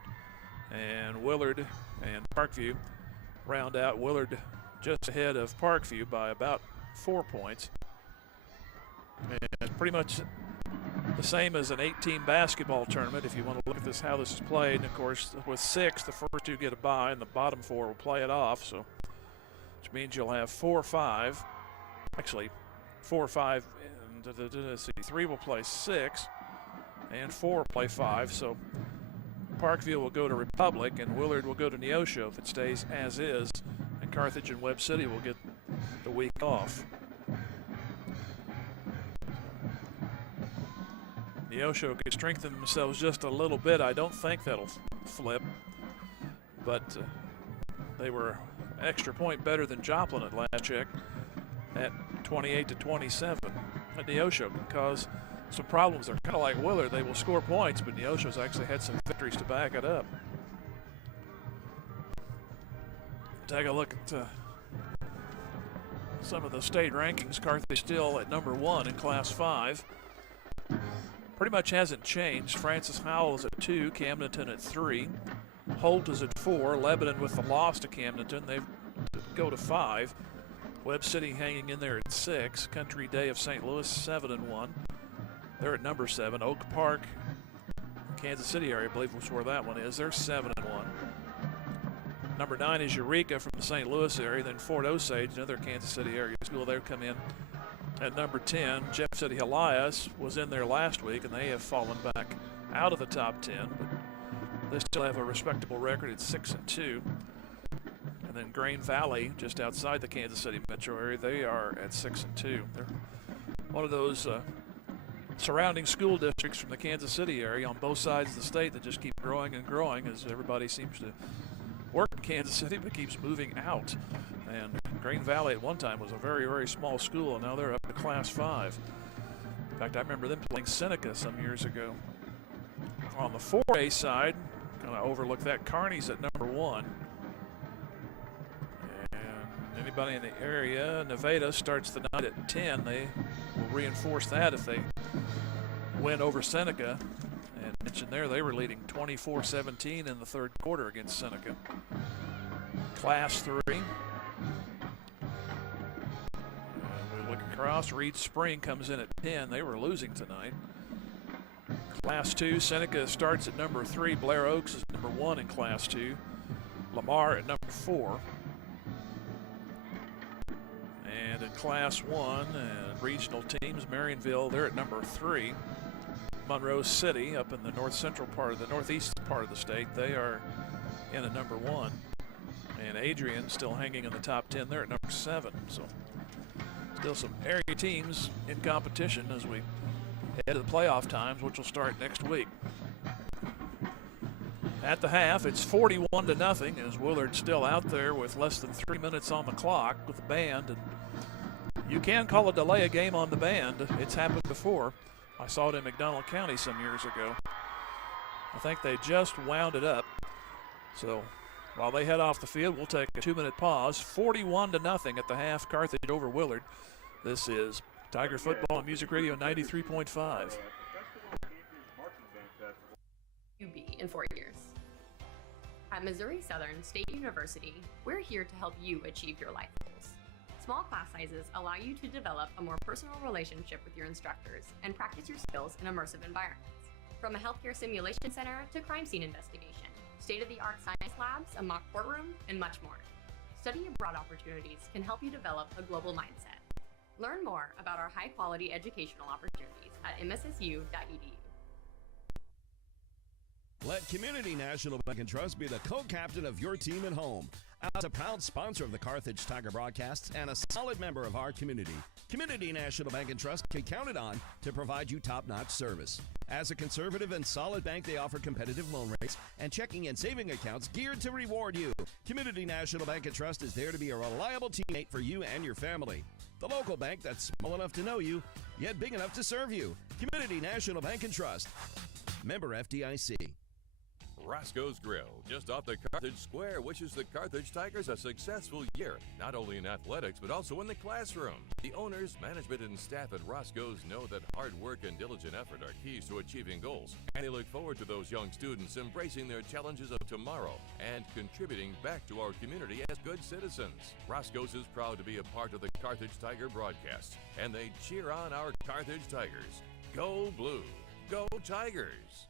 and Willard and Parkview round out. Willard just ahead of Parkview by about 4 points. And pretty much the same as an 8-team basketball tournament if you want to look at this, how this is played. And of course, with 6, the first 2 get a bye, and the bottom 4 will play it off. So, which means you'll have 4-5. Actually, 4-5, and let's see, 3 will play 6. And 4 will play 5, so Parkview will go to Republic, and Willard will go to Neosho if it stays as is, and Carthage and Webb City will get the week off. Neosho could strengthen themselves just a little bit. I don't think that'll flip, but they were an extra point better than Joplin at last check at 28-27. At Neosho can cause some problems. They're kind of like Willard. They will score points, but Neosho's actually had some victories to back it up. Take a look at some of the state rankings. Carthage still at number 1 in Class 5. Pretty much hasn't changed. Francis Howell is at 2, Camdenton at 3. Holt is at 4. Lebanon with the loss to Camdenton, they go to 5. Webb City hanging in there at 6. Country Day of St. Louis 7-1. They're at number 7. Oak Park, Kansas City area, I believe was where that one is. They're 7-1. Number 9 is Eureka from the St. Louis area. Then Fort Osage, another Kansas City area school. They've come in at number 10. Jeff City Elias was in there last week, and they have fallen back out of the top 10. But they still have a respectable record at 6-2. And then Grain Valley, just outside the Kansas City metro area, they are at 6-2. They're one of those surrounding school districts from the Kansas City area on both sides of the state that just keep growing and growing as everybody seems to work in Kansas City but keeps moving out. And Grain Valley at one time was a very, very small school, and now they're up to Class 5. In fact, I remember them playing Seneca some years ago. On the 4A side, kind of overlook that, Kearney's at number 1. And anybody in the area, Nevada starts the night at 10. They will reinforce that if they win over Seneca. And mentioned there, they were leading 24-17 in the third quarter against Seneca. Class 3. We look across, Reed Spring comes in at 10. They were losing tonight. Class 2, Seneca starts at number 3. Blair Oaks is number 1 in Class 2. Lamar at number 4. And in Class 1, regional teams, Marionville, they're at number 3. Monroe City, up in the northeast part of the state, they are in at number 1. And Adrian still hanging in the top 10. They're at number 7. So still some area teams in competition as we head to the playoff times, which will start next week. At the half, it's 41-0 as Willard's still out there with less than 3 minutes on the clock with the band. And You can call a delay a game on the band. It's happened before. I saw it in McDonald County some years ago. I think they just wound it up. So while they head off the field, we'll take a 2-minute pause. 41-0 at the half, Carthage over Willard. This is Tiger Football and Music Radio 93.5. UB in 4 years. At Missouri Southern State University, we're here to help you achieve your life goals. Small class sizes allow you to develop a more personal relationship with your instructors and practice your skills in immersive environments. From a healthcare simulation center to crime scene investigation, state-of-the-art science labs, a mock courtroom, and much more. Study abroad opportunities can help you develop a global mindset. Learn more about our high-quality educational opportunities at mssu.edu. Let Community National Bank and Trust be the co-captain of your team at home. As a proud sponsor of the Carthage Tiger broadcasts and a solid member of our community, Community National Bank and Trust can be counted on to provide you top-notch service. As a conservative and solid bank, they offer competitive loan rates and checking and saving accounts geared to reward you. Community National Bank and Trust is there to be a reliable teammate for you and your family. The local bank that's small enough to know you, yet big enough to serve you. Community National Bank and Trust. Member FDIC. Roscoe's Grill, just off the Carthage Square, wishes the Carthage Tigers a successful year, not only in athletics, but also in the classroom. The owners, management, and staff at Roscoe's know that hard work and diligent effort are keys to achieving goals, and they look forward to those young students embracing their challenges of tomorrow and contributing back to our community as good citizens. Roscoe's is proud to be a part of the Carthage Tiger broadcast, and they cheer on our Carthage Tigers. Go Blue! Go Tigers!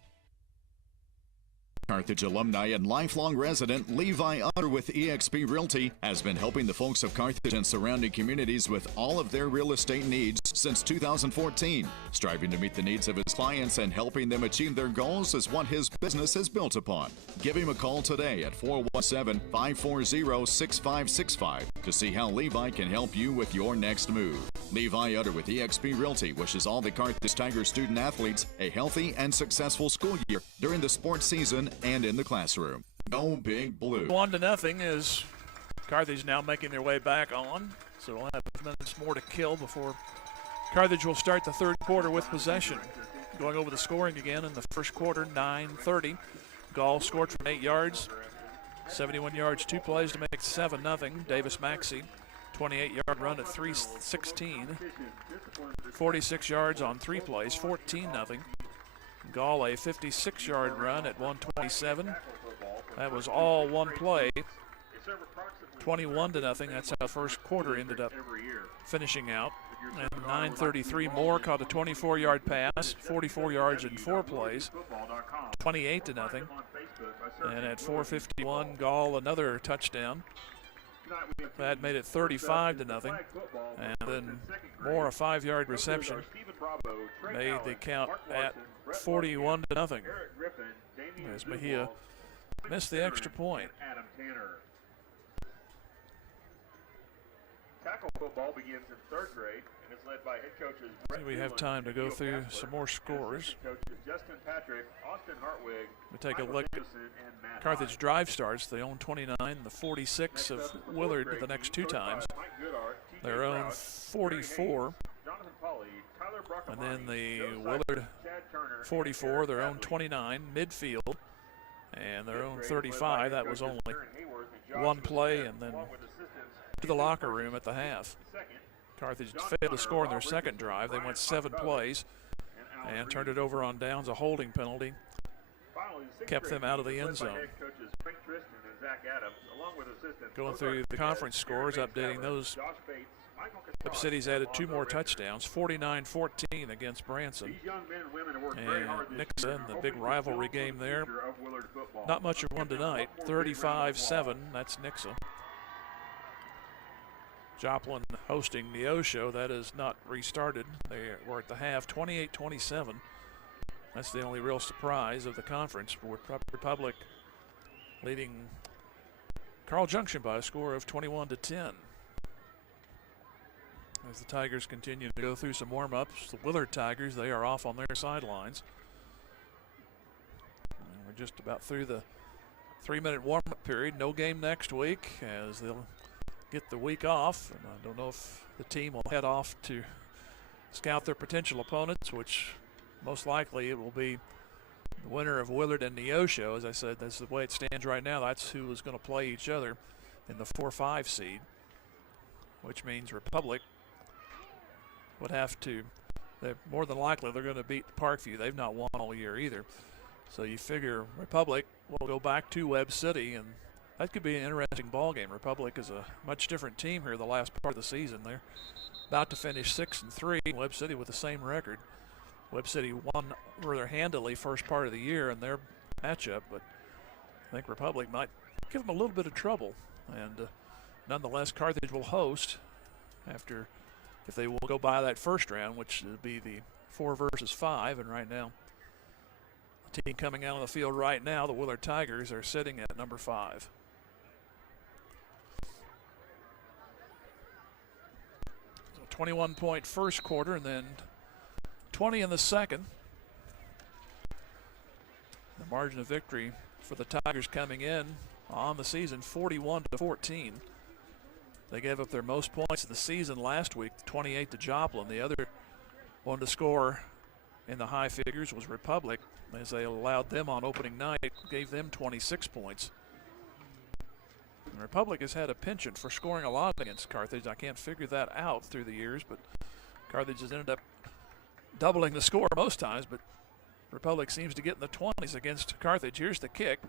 Carthage alumni and lifelong resident Levi Utter with eXp Realty has been helping the folks of Carthage and surrounding communities with all of their real estate needs since 2014. Striving to meet the needs of his clients and helping them achieve their goals is what his business is built upon. Give him a call today at 417-540-6565 to see how Levi can help you with your next move. Levi Utter with eXp Realty wishes all the Carthage Tiger student athletes a healthy and successful school year during the sports season and in the classroom. Go Big Blue. 1-0 is Carthage now making their way back on. So we'll have minutes more to kill before Carthage will start the third quarter with possession. Going over the scoring again in the first quarter, 9:30. Gall scored from 8 yards, 71 yards, 2 plays to make it 7-0. Davis Maxey, 28-yard run at 3:16. 46 yards on 3 plays, 14-0. Gall a 56-yard run at 1:27. That was all one play. 21-0. That's how the first quarter ended up finishing out. And 9:33 Moore caught a 24-yard pass, 44 yards in 4 plays, 28-0. And at 4:51, Gall another touchdown. That made it 35-0. And then Moore a 5-yard reception made the count at 41-0. As Mejia missed the extra point. Tackle football begins in 3rd grade and is led by head coaches. We have time to go through some more scores. Justin Patrick, Austin Hartwig, We take a look at Carthage drive starts. They own 29, the 46 of Willard the next 2 times. Their own 44. And then the Willard 44, their own 29, midfield. And their own 35, that was only one play, and then to the locker room at the half. Carthage failed to score in their second drive. They went 7 plays and turned it over on downs, a holding penalty. Kept them out of the end zone. Going through the conference scores, updating those. Up City's added 2 more touchdowns, 49-14 against Branson. And Nixa in the big rivalry game there. Not much of one tonight, 35-7, that's Nixa. Joplin hosting Neosho, that is not restarted. They were at the half, 28-27. That's the only real surprise of the conference, with Republic leading Carl Junction by a score of 21-10. As the Tigers continue to go through some warm-ups, the Willard Tigers, they are off on their sidelines. And we're just about through the 3-minute warm-up period. No game next week, as they'll get the week off, and I don't know if the team will head off to scout their potential opponents, which most likely it will be the winner of Willard and Neosho. As I said, that's the way it stands right now. That's who is going to play each other in the 4-5 seed, which means Republic would have to, more than likely they're going to beat Parkview. They've not won all year either. So you figure Republic will go back to Webb City, and that could be an interesting ball game. Republic is a much different team here the last part of the season. They're about to finish 6-3. Webb City with the same record. Webb City won rather handily first part of the year in their matchup, but I think Republic might give them a little bit of trouble. And nonetheless, Carthage will host after, if they will go by that first round, which would be the 4 versus 5. And right now, the team coming out on the field right now, the Willard Tigers, are sitting at number 5. So 21-point first quarter, and then 20 in the second. The margin of victory for the Tigers coming in on the season, 41-14. They gave up their most points of the season last week, 28 to Joplin. The other one to score in the high figures was Republic, as they allowed them on opening night, gave them 26 points. And Republic has had a penchant for scoring a lot against Carthage. I can't figure that out through the years, but Carthage has ended up doubling the score most times, but Republic seems to get in the 20s against Carthage. Here's the kick,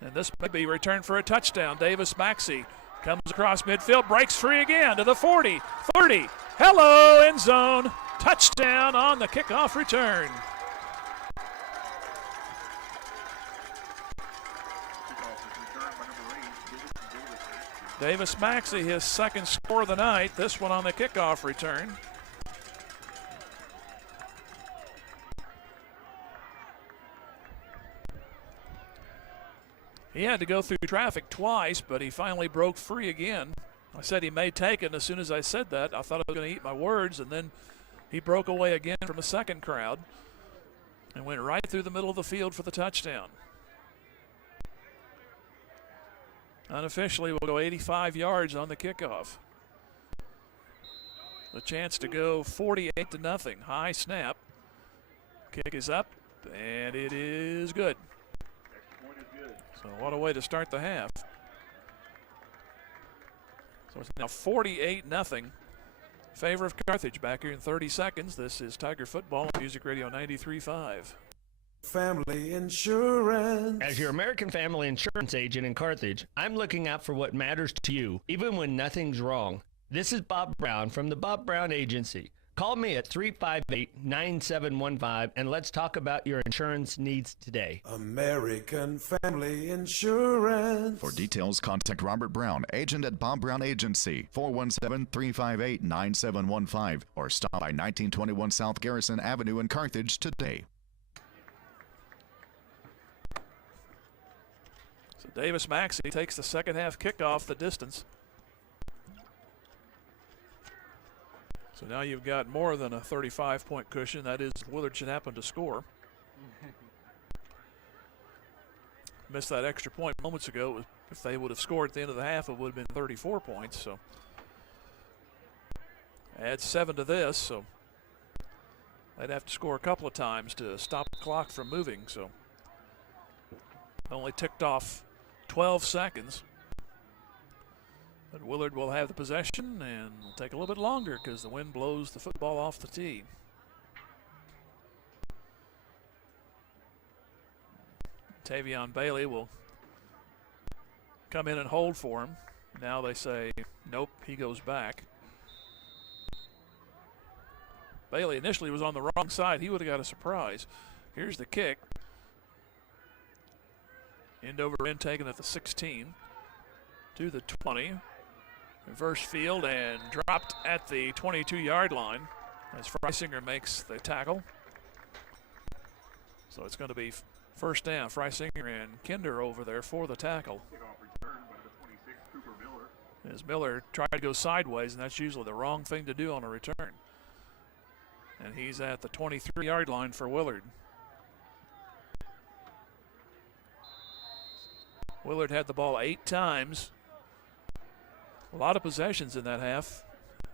and this may be returned for a touchdown. Davis Maxey comes across midfield, breaks free again to the 40, 30. Hello, end zone. Touchdown on the kickoff return. Davis Maxey, his second score of the night, this one on the kickoff return. He had to go through traffic twice, but he finally broke free again. I said he may take it, and as soon as I said that, I thought I was going to eat my words, and then he broke away again from a second crowd and went right through the middle of the field for the touchdown. Unofficially, we'll go 85 yards on the kickoff. The chance to go 48-0. High snap. Kick is up, and it is good. So what a way to start the half. So it's now 48-0. Favor of Carthage. Back here in 30 seconds. This is Tiger Football on Music Radio 93.5. Family Insurance. As your American Family Insurance agent in Carthage, I'm looking out for what matters to you, even when nothing's wrong. This is Bob Brown from the Bob Brown Agency. Call me at 358-9715 and let's talk about your insurance needs today. American Family Insurance. For details, contact Robert Brown, agent at Bob Brown Agency, 417-358-9715, or stop by 1921 South Garrison Avenue in Carthage today. So Davis Maxey takes the second half kickoff the distance. So now you've got more than a 35-point cushion. That is, Willard should happen to score. Missed that extra point moments ago. If they would have scored at the end of the half, it would have been 34 points. So add 7 to this. So they'd have to score a couple of times to stop the clock from moving. So only ticked off 12 seconds. But Willard will have the possession and will take a little bit longer because the wind blows the football off the tee. Tavion Bailey will come in and hold for him. Now they say, nope, he goes back. Bailey initially was on the wrong side. He would have got a surprise. Here's the kick. End over end taken at the 16 to the 20. Reverse field and dropped at the 22-yard line as Freisinger makes the tackle. So it's going to be first down. Freisinger and Kinder over there for the tackle. As Miller tried to go sideways, and that's usually the wrong thing to do on a return. And he's at the 23-yard line for Willard. Willard had the ball 8 times A lot of possessions in that half,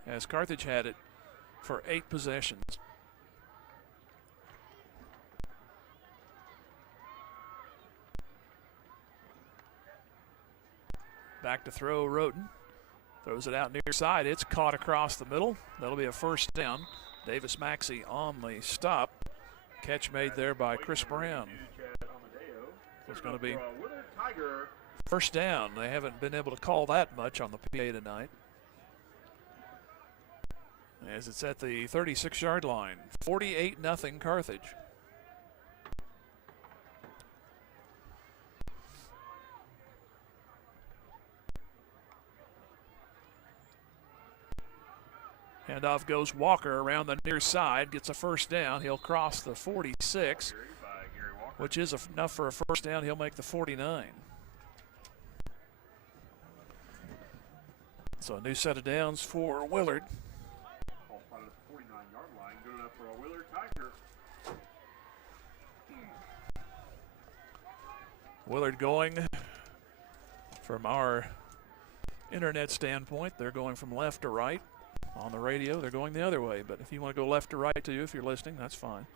as Carthage had it for 8 possessions. Back to throw, Roten. Throws it out near side. It's caught across the middle. That'll be a first down. Davis Maxey on the stop. Catch made there by Chris Brown. It's going to be first down. They haven't been able to call that much on the PA tonight. As it's at the 36-yard line. 48-0 Carthage. Handoff goes Walker around the near side, gets a first down. He'll cross the 46, which is enough for a first down. He'll make the 49. So a new set of downs for Willard. Willard going from our internet standpoint, they're going from left to right. On the radio, they're going the other way, but if you want to go left to right too, if you're listening, that's fine.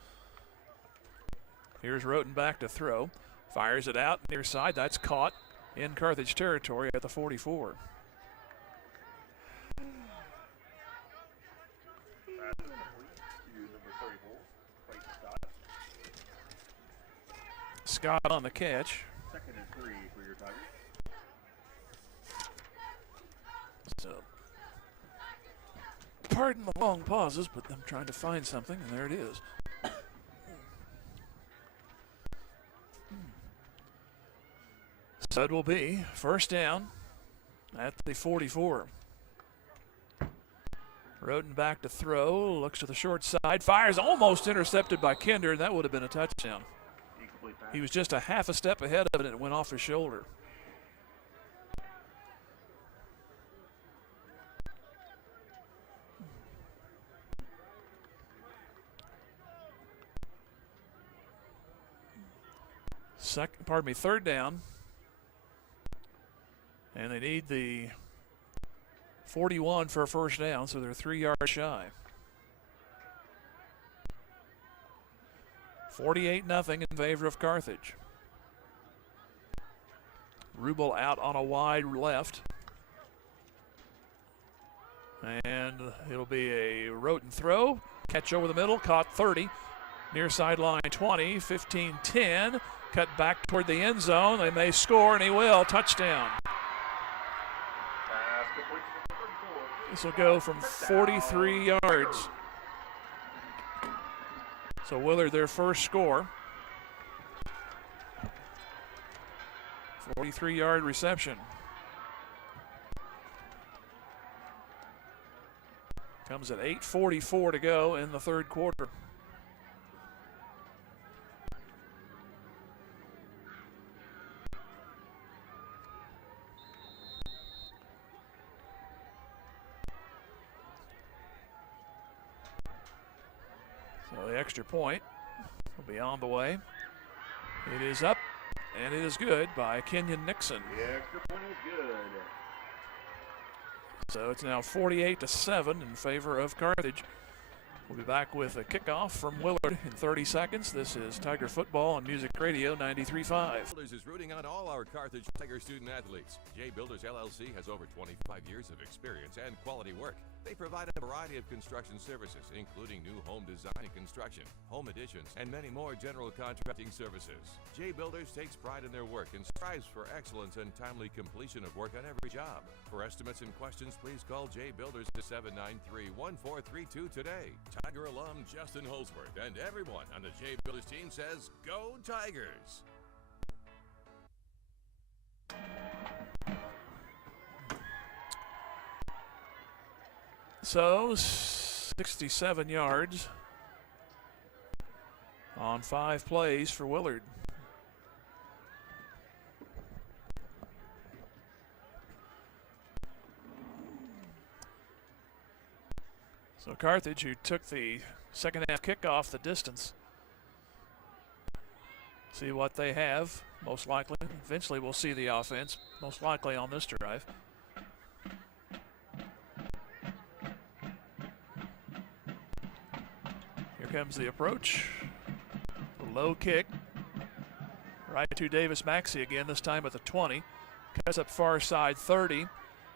Here's Roten back to throw. Fires it out near side. That's caught in Carthage territory at the 44. Scott on the catch. 2nd and 3 for your Tigers. So, pardon the long pauses, but I'm trying to find something, and there it is. So it will be first down at the 44. Roten back to throw, looks to the short side, fires, almost intercepted by Kinder, and that would have been a touchdown. He was just a half a step ahead of it, and it went off his shoulder. Third down. And they need the 41 for a first down, so they're 3 yards shy. 48-0 in favor of Carthage. Rubel out on a wide left. And it'll be a Roten throw. Catch over the middle, caught 30. Near sideline 20, 15-10. Cut back toward the end zone. They may score, and he will. Touchdown. This will go from 43 yards. So Willard, their first score. 43-yard reception. Comes at 8:44 to go in the third quarter. So the extra point will be on the way. It is up, and it is good by Kenyon Nixon. The extra point is good. So it's now 48-7 in favor of Carthage. We'll be back with a kickoff from Willard in 30 seconds. This is Tiger Football on Music Radio 93.5. Builders is rooting on all our Carthage Tiger student athletes. J Builders LLC has over 25 years of experience and quality work. They provide a variety of construction services, including new home design and construction, home additions, and many more general contracting services. J Builders takes pride in their work and strives for excellence and timely completion of work on every job. For estimates and questions, please call J Builders at 793-1432 today. Tiger alum Justin Holsworth and everyone on the J Builders team says, Go Tigers! So, 67 yards on 5 plays for Willard. So Carthage, who took the second half kickoff the distance. See what they have, most likely. Eventually we'll see the offense, most likely on this drive. comes the approach. A low kick. Right to Davis Maxey again, this time at the 20. Cuts up far side 30.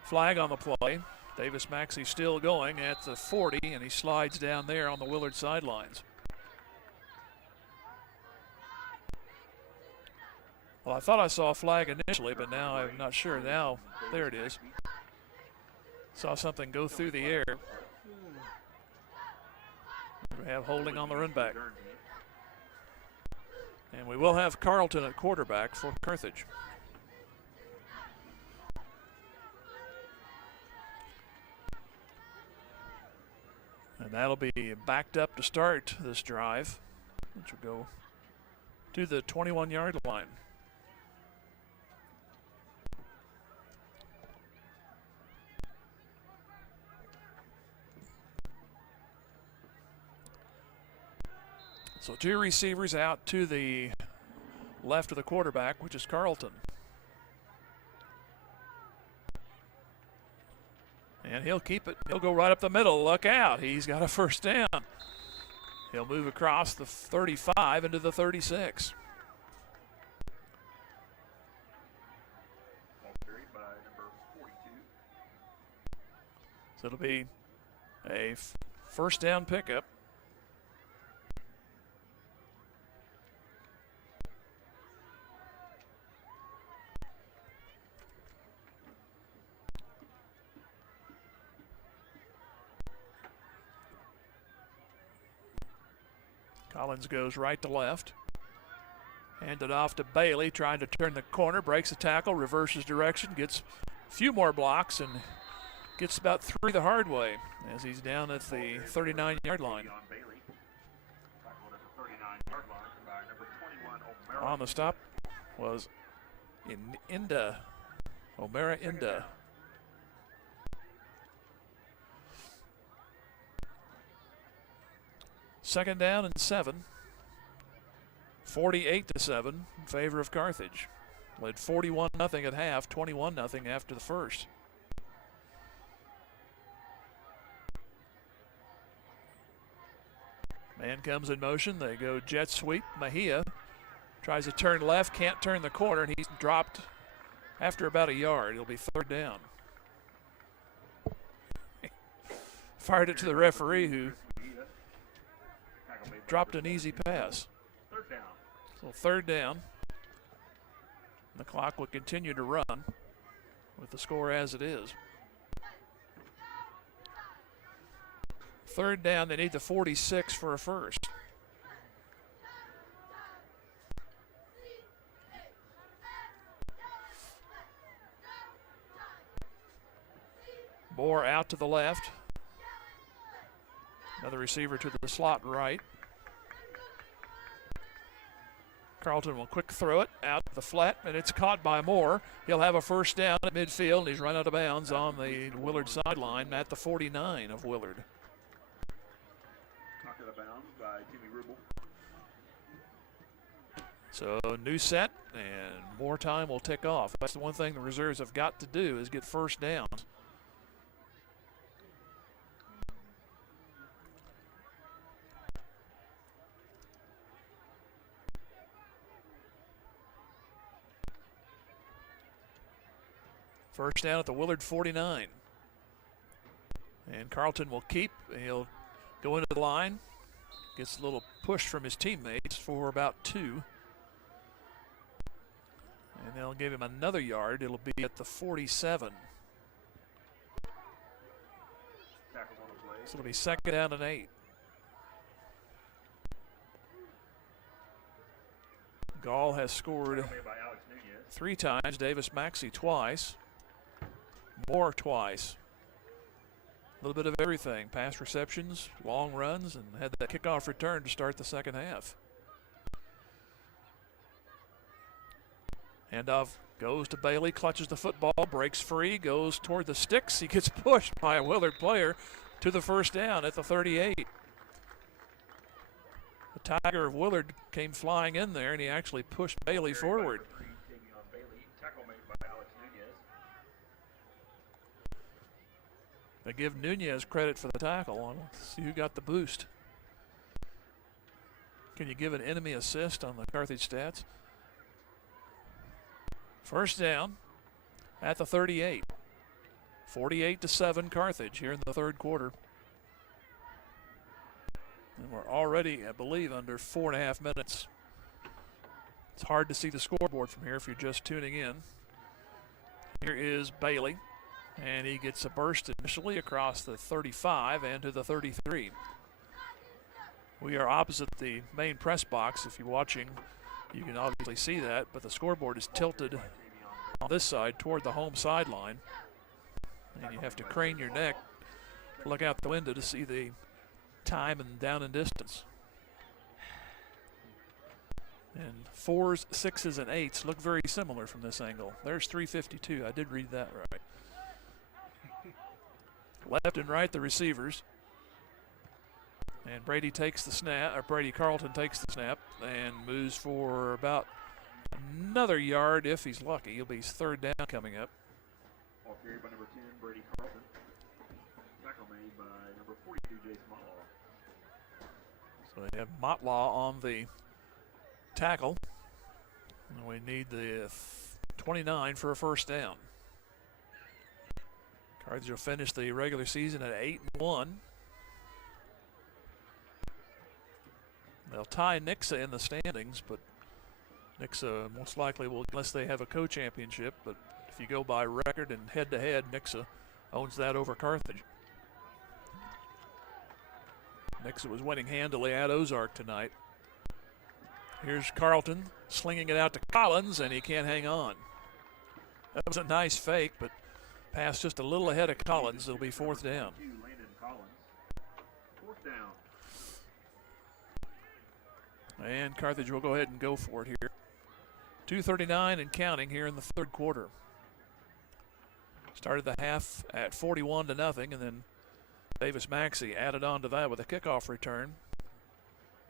Flag on the play. Davis Maxey still going at the 40, and he slides down there on the Willard sidelines. Well, I thought I saw a flag initially, but now I'm not sure. Now, there it is. Saw something go through the air. We have holding on the run back. And we will have Carlton at quarterback for Carthage. And that'll be backed up to start this drive, which will go to the 21-yard line. So 2 receivers out to the left of the quarterback, which is Carlton. And he'll keep it. He'll go right up the middle. Look out. He's got a first down. He'll move across the 35 into the 36. So it'll be a first down pickup. Collins goes right to left. Handed off to Bailey, trying to turn the corner, breaks a tackle, reverses direction, gets a few more blocks, and gets about 3 the hard way as he's down at the 39-yard line. On the stop was Inda, O'Mara Inda. Second down and 7. 48-7 in favor of Carthage. Led 41-0 at half, 21-0 after the first. Man comes in motion. They go jet sweep. Mejia tries to turn left, can't turn the corner, and he's dropped after about a yard. It'll be third down. Fired it to the referee, who dropped an easy pass. So third down. The clock will continue to run with the score as it is. Third down, they need the 46 for a first. Moore out to the left. Another receiver to the slot right. Carlton will quick throw it out the flat, and it's caught by Moore. He'll have a first down at midfield, and he's run out of bounds on the Willard sideline at the 49 of Willard. Knocked out of bounds by Jimmy Rubel. So new set, and more time will tick off. That's the one thing the reserves have got to do, is get first downs. First down at the Willard 49. And Carlton will keep. He'll go into the line. Gets a little push from his teammates for about 2. And they'll give him another yard. It'll be at the 47. So it'll be second down and 8. Gall has scored 3 times. Davis Maxey twice. Moore twice. A little bit of everything. Pass receptions, long runs, and had that kickoff return to start the second half. Handoff goes to Bailey, clutches the football, breaks free, goes toward the sticks. He gets pushed by a Willard player to the first down at the 38. The Tiger of Willard came flying in there, and he actually pushed Bailey forward. They give Nunez credit for the tackle. Let's see who got the boost. Can you give an enemy assist on the Carthage stats? First down at the 38. 48-7 Carthage here in the third quarter. And we're already, I believe, under 4.5 minutes. It's hard to see the scoreboard from here if you're just tuning in. Here is Bailey, and he gets a burst initially across the 35 and to the 33. We are opposite the main press box. If you're watching, you can obviously see that, but the scoreboard is tilted on this side toward the home sideline. And you have to crane your neck, look out the window to see the time and down and distance. And 4s, 6s, and 8s look very similar from this angle. There's 352. I did read that right. Left and right, the receivers. And Brady takes the snap, or Brady Carlton takes the snap and moves for about another yard if he's lucky. He'll be third down coming up. Ball carried by number 10, Brady Carlton. Tackle made by number 42, Jason Motlaw. So they have Motlaw on the tackle. And we need the 29 for a first down. Carthage will finish the regular season at 8-1. They'll tie Nixa in the standings, but Nixa most likely will, unless they have a co-championship. But if you go by record and head-to-head, Nixa owns that over Carthage. Nixa was winning handily at Ozark tonight. Here's Carlton slinging it out to Collins, and he can't hang on. That was a nice fake, but pass just a little ahead of Collins. It'll be fourth down. Fourth down. And Carthage will go ahead and go for it here. 2:39 and counting here in the third quarter. Started the half at 41-0, and then Davis Maxey added on to that with a kickoff return.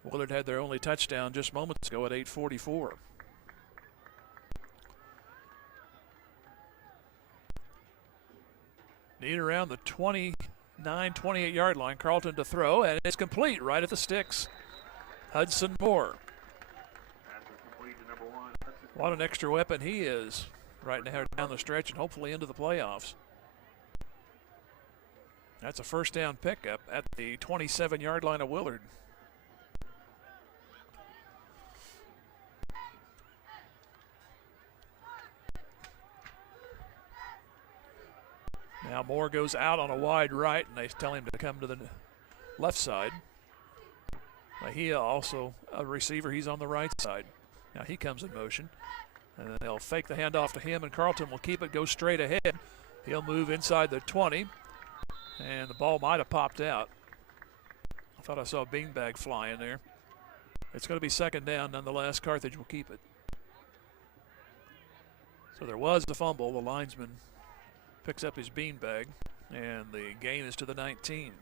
Willard had their only touchdown just moments ago at 8:44. Need around the 29-28 line. Carlton to throw, and it's complete right at the sticks. Hudson Moore. What an extra weapon he is right now down the stretch and hopefully into the playoffs. That's a first down pickup at the 27-yard line of Willard. Now Moore goes out on a wide right, and they tell him to come to the left side. Mahia also a receiver. He's on the right side. Now he comes in motion. And then they'll fake the handoff to him, and Carlton will keep it, go straight ahead. He'll move inside the 20, and the ball might have popped out. I thought I saw a beanbag fly in there. It's going to be second down nonetheless. Carthage will keep it. So there was a fumble. The linesman picks up his beanbag, and the gain is to the 19.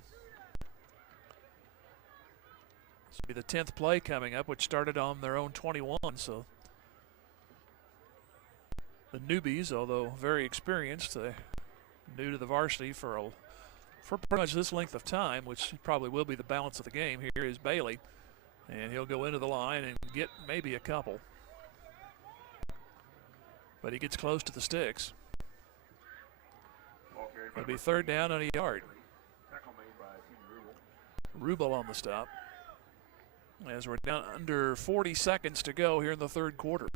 This will be the 10th play coming up, which started on their own 21. So the newbies, although very experienced, new to the varsity for pretty much this length of time, which probably will be the balance of the game. Here is Bailey, and he'll go into the line and get maybe a couple. But he gets close to the sticks. It'll be third down on a yard. Rubel on the stop. As we're down under 40 seconds to go here in the third quarter.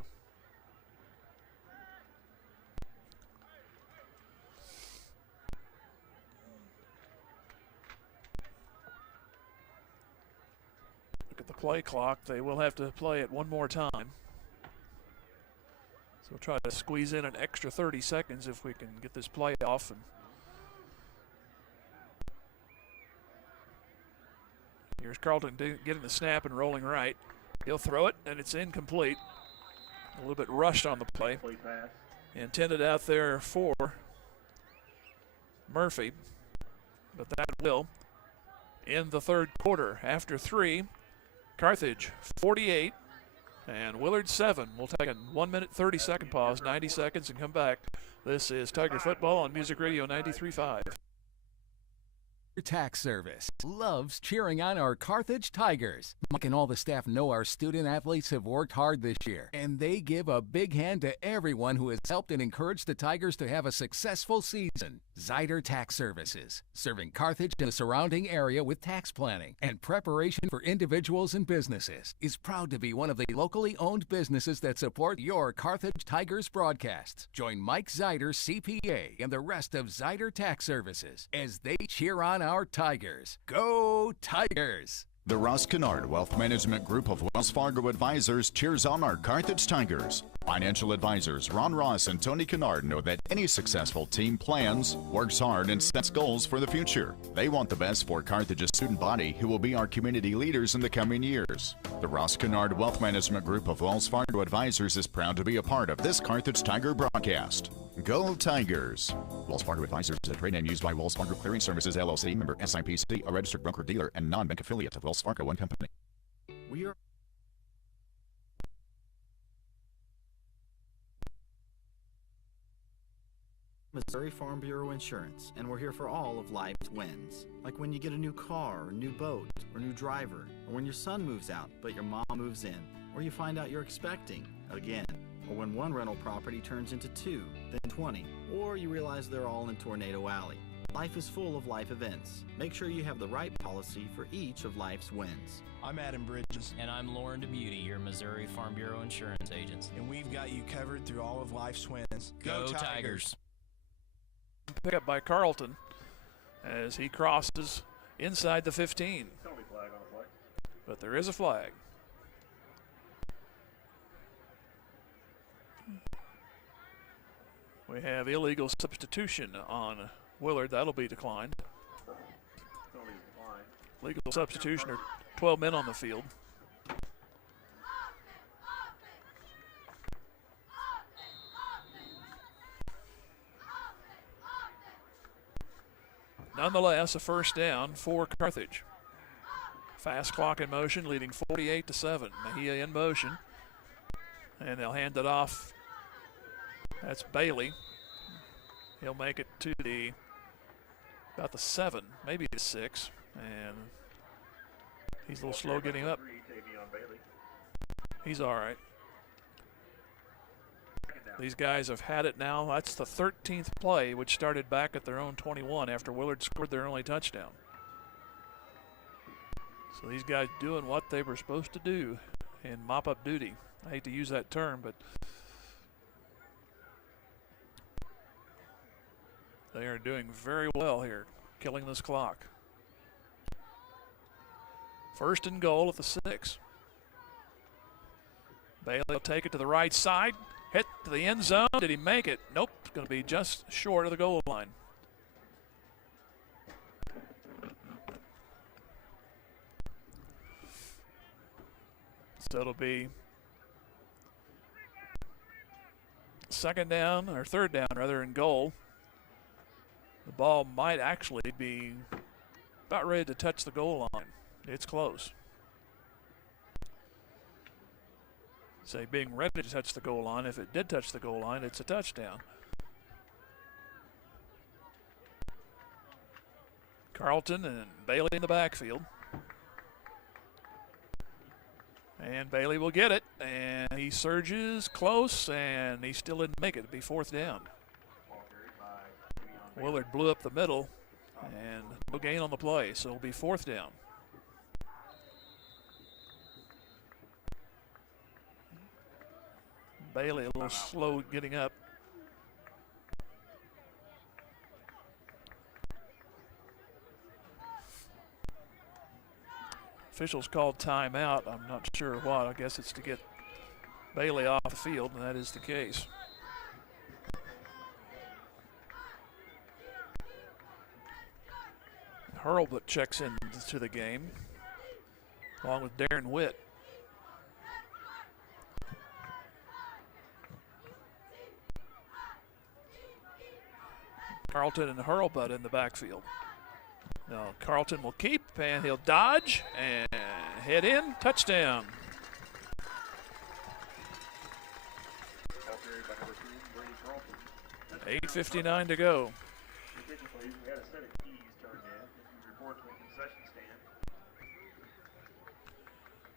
Look at the play clock. They will have to play it one more time. So we'll try to squeeze in an extra 30 seconds if we can get this play off. And here's Carlton getting the snap and rolling right. He'll throw it, and it's incomplete. A little bit rushed on the play. Intended out there for Murphy, but that will end the third quarter. After 3, Carthage 48 and Willard 7. We'll take a 1 minute 30 second pause, 90 seconds, and come back. This is Tiger Football on Music Radio 93.5. Tax Service loves cheering on our Carthage Tigers. Mike and all the staff know our student athletes have worked hard this year, and they give a big hand to everyone who has helped and encouraged the Tigers to have a successful season. Zyder Tax Services, serving Carthage and the surrounding area with tax planning and preparation for individuals and businesses, is proud to be one of the locally owned businesses that support your Carthage Tigers broadcasts. Join Mike Zyder, CPA, and the rest of Zyder Tax Services as they cheer on our Tigers. Go Tigers! The Ross Kennard Wealth Management Group of Wells Fargo Advisors cheers on our Carthage Tigers. Financial advisors Ron Ross and Tony Kennard know that any successful team plans, works hard, and sets goals for the future. They want the best for Carthage's student body, who will be our community leaders in the coming years. The Ross Kennard Wealth Management Group of Wells Fargo Advisors is proud to be a part of this Carthage Tiger broadcast. Go Tigers! Wells Fargo Advisors is a trade name used by Wells Fargo Clearing Services, LLC, member SIPC, a registered broker-dealer and non-bank affiliate of Wells Fargo & Company. We are Missouri Farm Bureau Insurance, and we're here for all of life's wins. Like when you get a new car, or new boat, or new driver, or when your son moves out but your mom moves in, or you find out you're expecting again, or when one rental property turns into 2, then 20, or you realize they're all in Tornado Alley. Life is full of life events. Make sure you have the right policy for each of life's wins. I'm Adam Bridges. And I'm Lauren DeBeauty, your Missouri Farm Bureau insurance agent. And we've got you covered through all of life's wins. Go Tigers! Pick up by Carlton as he crosses inside the 15. But there is a flag. We have illegal substitution on Willard. That'll be declined. Legal substitution, or 12 men on the field. Nonetheless, a first down for Carthage. Fast clock in motion, leading 48-7. Mejia in motion. And they'll hand it off. That's Bailey. He'll make it to about the 7, maybe the 6. And he's a little slow getting up. He's all right. These guys have had it now. That's the 13th play, which started back at their own 21 after Willard scored their only touchdown. So these guys doing what they were supposed to do in mop-up duty. I hate to use that term, but they are doing very well here, killing this clock. First and goal at the 6. Bailey will take it to the right side. Hit to the end zone. Did he make it? Nope. It's going to be just short of the goal line. So it'll be second down, or third down rather, in goal. The ball might actually be about ready to touch the goal line. It's close. Say being ready to touch the goal line. If it did touch the goal line, it's a touchdown. Carlton and Bailey in the backfield. And Bailey will get it, and he surges close, and he still didn't make it. It'll be fourth down. Willard blew up the middle, and no gain on the play, so it'll be fourth down. Bailey a little slow getting up. Officials called timeout. I'm not sure what. I guess it's to get Bailey off the field, and that is the case. Hurlbut checks into the game, along with Darren Witt. Carlton and Hurlbut in the backfield. Now Carlton will keep, and he'll dodge and head in. Touchdown. $8:59 to go. towards the concession stand.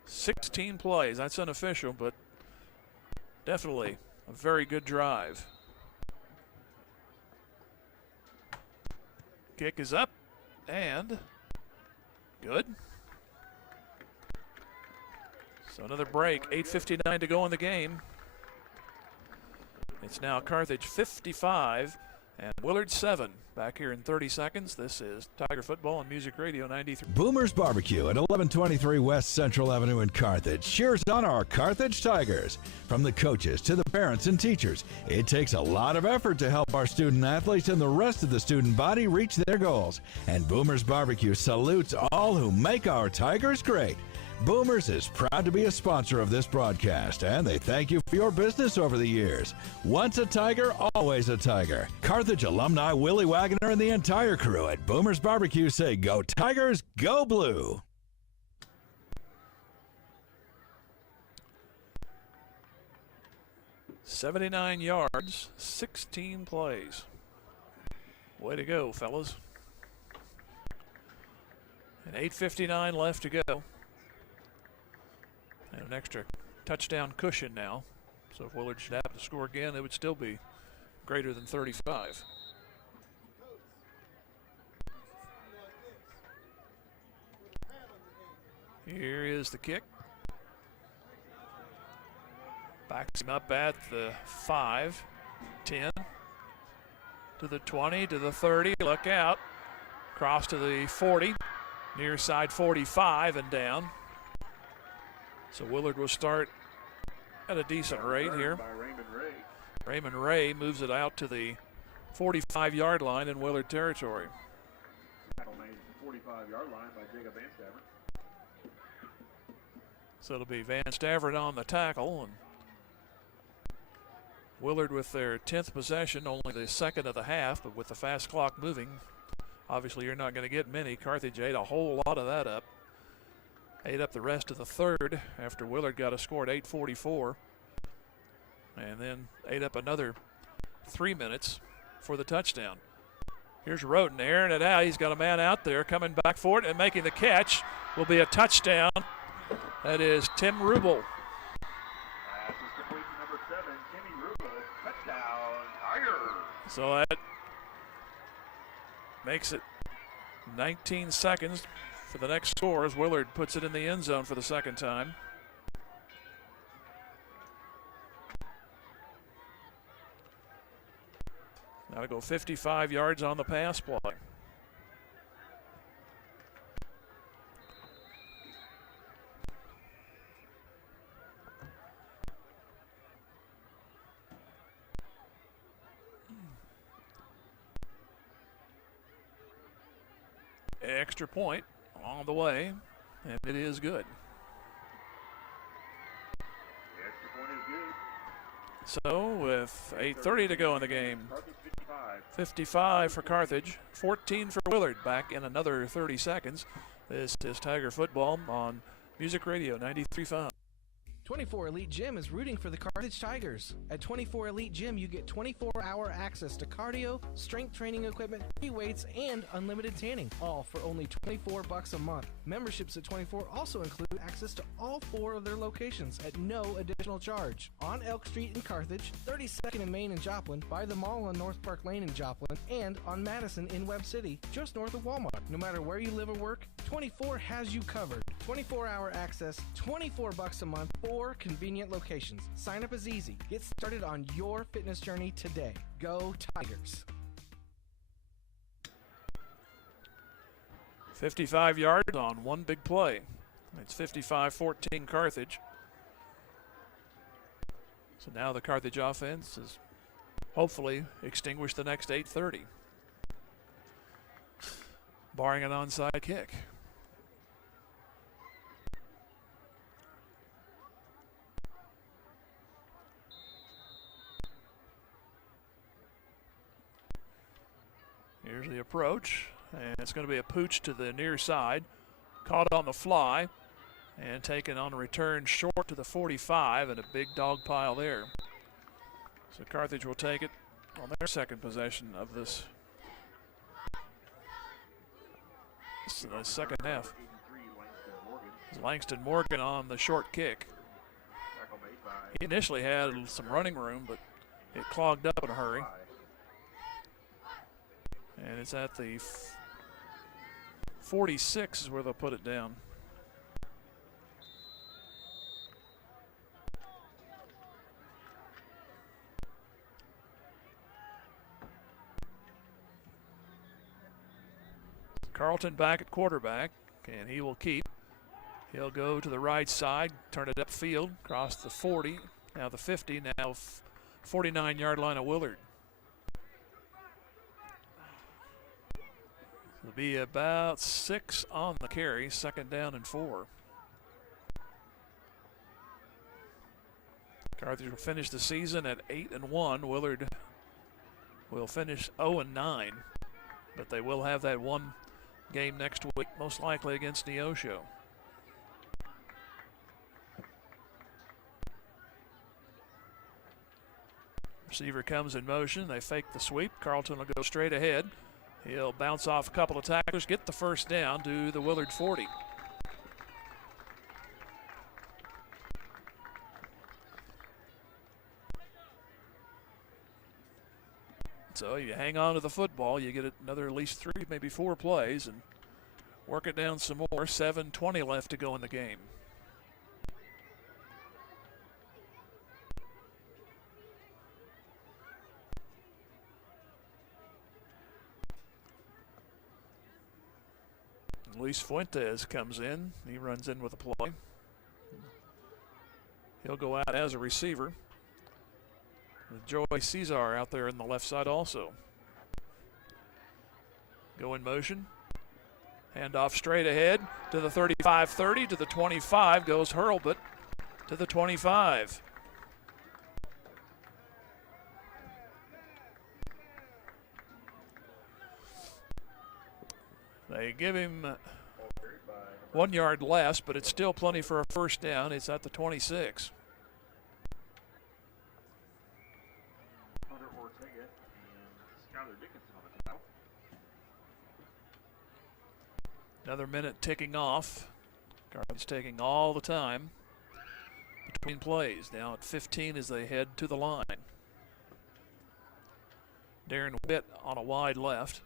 16 plays. That's unofficial, but definitely a very good drive. Kick is up and good. So another break. 8:59 to go in the game. It's now Carthage 55 and Willard 7. Back here in 30 seconds. This is Tiger Football on Music Radio 93. Boomer's Barbecue at 1123 West Central Avenue in Carthage cheers on our Carthage Tigers. From the coaches to the parents and teachers, it takes a lot of effort to help our student athletes and the rest of the student body reach their goals. And Boomer's Barbecue salutes all who make our Tigers great. Boomers is proud to be a sponsor of this broadcast, and they thank you for your business over the years. Once a Tiger, always a Tiger. Carthage alumni Willie Wagner and the entire crew at Boomers Barbecue say, "Go Tigers, go blue." "79 yards, 16 plays. Way to go, fellas. And 8:59 left to go. And an extra touchdown cushion now. So if Willard should have to score again, it would still be greater than 35. Here is the kick. Backs him up at the 5, 10, to the 20, to the 30. Look out. Cross to the 40, near side 45 and down. So Willard will start at a decent rate here. Raymond Ray moves it out to the 45-yard line in Willard territory. Tackle made at the 45-yard line by Jacob Van Stavert. So it'll be Van Stavert on the tackle. And Willard with their 10th possession, only the second of the half, but with the fast clock moving, obviously you're not going to get many. Carthage ate a whole lot of that up. Ate up the rest of the third after Willard got a score at 8:44. And then ate up another 3 minutes for the touchdown. Here's Roden airing it out. He's got a man out there coming back for it, and making the catch will be a touchdown. That is Tim Rubel. Pass is complete to number 7, Timmy Rubel. Touchdown, Tigers. So that makes it 19 seconds for the next score as Willard puts it in the end zone for the second time. Now to go 55 yards on the pass play. Extra point on the way, and it is good. The extra point is good. So with 8:30 to go in the game, 55 for Carthage, 14 for Willard. Back in another 30 seconds. This is Tiger Football on Music Radio 93.5. 24 Elite Gym is rooting for the Carthage Tigers. At 24 Elite Gym, you get 24-hour access to cardio, strength training equipment, free weights, and unlimited tanning, all for only $24 a month. Memberships at 24 also include access to all 4 of their locations at no additional charge. On Elk Street in Carthage, 32nd and Main in Joplin, by the mall on North Park Lane in Joplin, and on Madison in Webb City, just north of Walmart. No matter where you live or work, 24 has you covered. 24-hour access, $24 a month, 4 convenient locations. Sign up is easy. Get started on your fitness journey today. Go Tigers. 55 yards on one big play. It's 55-14 Carthage. So now the Carthage offense has hopefully extinguished the next 8:30, barring an onside kick. Here's the approach, and it's going to be a pooch to the near side. Caught on the fly, and taken on a return short to the 45, and a big dog pile there. So Carthage will take it on their second possession of this minutes in the second half. Langston Morgan on the short kick. He initially had some running room, but it clogged up in a hurry. And it's at the 46 is where they'll put it down. Carlton back at quarterback, and he will keep. He'll go to the right side, turn it upfield, across the 40, now the 50, now 49-yard line of Willard. It'll be about 6 on the carry, second down and 4. Carthage will finish the season at 8-1. Willard will finish 0-9, but they will have that one game next week, most likely against Neosho. Receiver comes in motion. They fake the sweep. Carlton will go straight ahead. He'll bounce off a couple of tacklers, get the first down to the Willard 40. So you hang on to the football, you get another at least 3, maybe 4 plays, and work it down some more. 7:20 left to go in the game. Luis Fuentes comes in. He runs in with a play. He'll go out as a receiver. Joey Cesar out there in the left side also. Go in motion. Handoff straight ahead to the 35-30, to the 25. Goes Hurlbut to the 25. They give him 1 yard less, but it's still plenty for a first down. It's at the 26. Another minute ticking off. Carthage taking all the time between plays. Now at 15 as they head to the line. Darren Witt on a wide left.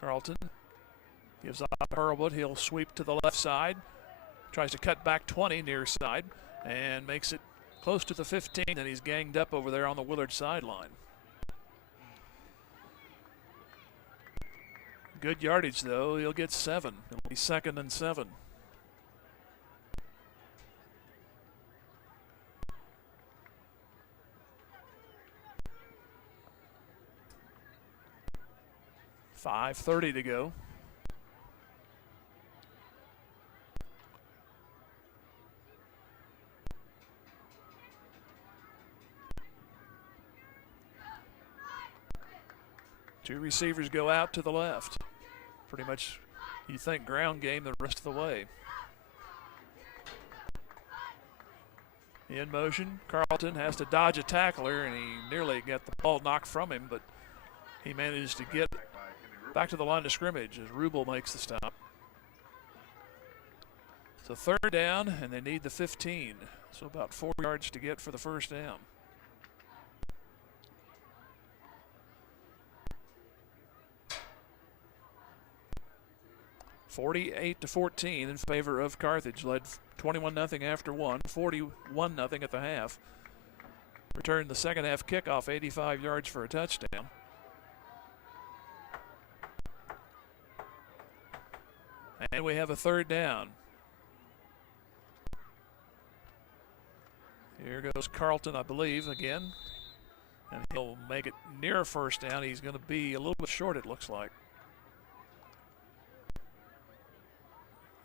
Carlton gives off Hurlbut. He'll sweep to the left side. Tries to cut back 20 near side and makes it close to the 15, and he's ganged up over there on the Willard sideline. Good yardage, though. He'll get 7. It'll be 2nd and 7. .5:30 to go. Two receivers go out to the left. Pretty much, you think, ground game the rest of the way. In motion, Carlton has to dodge a tackler, and he nearly got the ball knocked from him, but he managed to get back to the line of scrimmage as Rubel makes the stop. So 3rd down, and they need the 15. So about 4 yards to get for the first down. (48-14) in favor of Carthage. Led 21-0 after 1, 41-0 at the half. Returned the second half kickoff, 85 yards for a touchdown. And we have a 3rd down. Here goes Carlton, I believe, again. And he'll make it near a first down. He's going to be a little bit short, it looks like.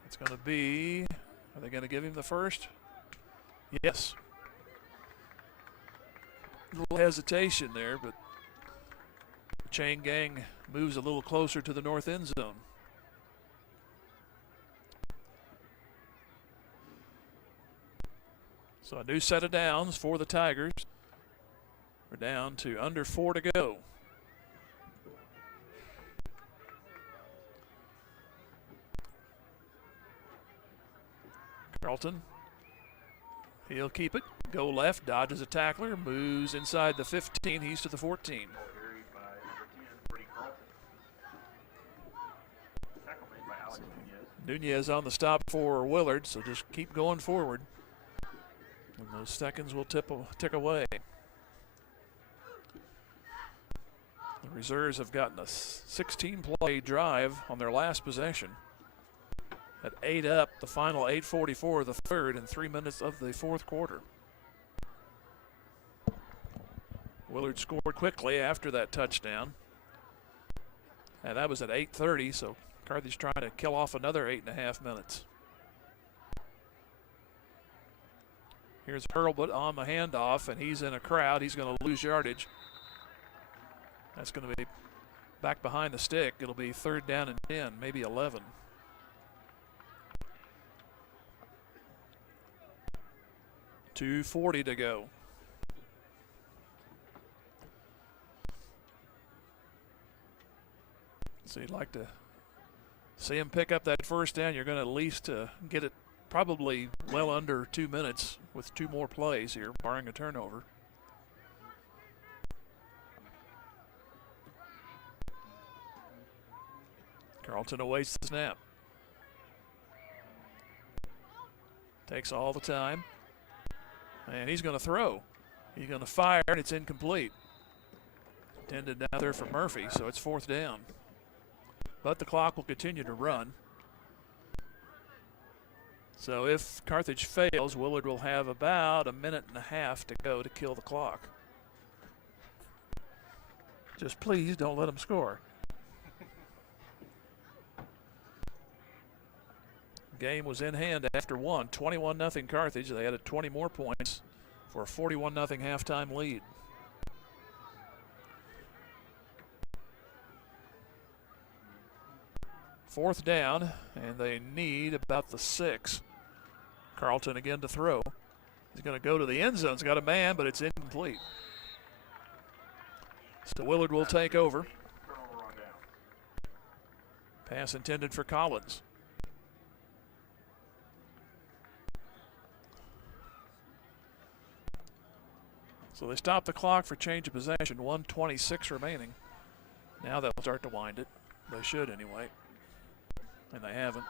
It's going to be, are they going to give him the first? Yes. A little hesitation there, but the chain gang moves a little closer to the north end zone. So a new set of downs for the Tigers. We're down to under 4 to go. Carlton, he'll keep it. Go left, dodges a tackler, moves inside the 15. He's to the 14. Nunez on the stop for Willard, so just keep going forward. And those seconds will tick away. The reserves have gotten a 16-play drive on their last possession. At 8 up, the final 8:44 of the third and 3 minutes of the fourth quarter. Willard scored quickly after that touchdown. And that was at 8:30, so Carthage trying to kill off another 8.5 minutes. Here's Hurlbut on the handoff, and he's in a crowd. He's going to lose yardage. That's going to be back behind the stick. It'll be 3rd down and 10, maybe 11. .240 to go. So you'd like to see him pick up that first down. You're going to at least get it probably well under 2 minutes with 2 more plays here, barring a turnover. Carlton awaits the snap. Takes all the time. And he's going to throw. He's going to fire, and it's incomplete. Intended down there for Murphy, so it's 4th down. But the clock will continue to run. So if Carthage fails, Willard will have about 1.5 minutes to go to kill the clock. Just please don't let them score. Game was in hand after 1. 21-0 Carthage. They added 20 more points for a 41-0 halftime lead. Fourth down, and they need about the 6. Carlton again to throw. He's going to go to the end zone. He's got a man, but it's incomplete. So Willard will take over. Pass intended for Collins. So they stop the clock for change of possession. 1:26 remaining. Now they'll start to wind it. They should anyway. And they haven't.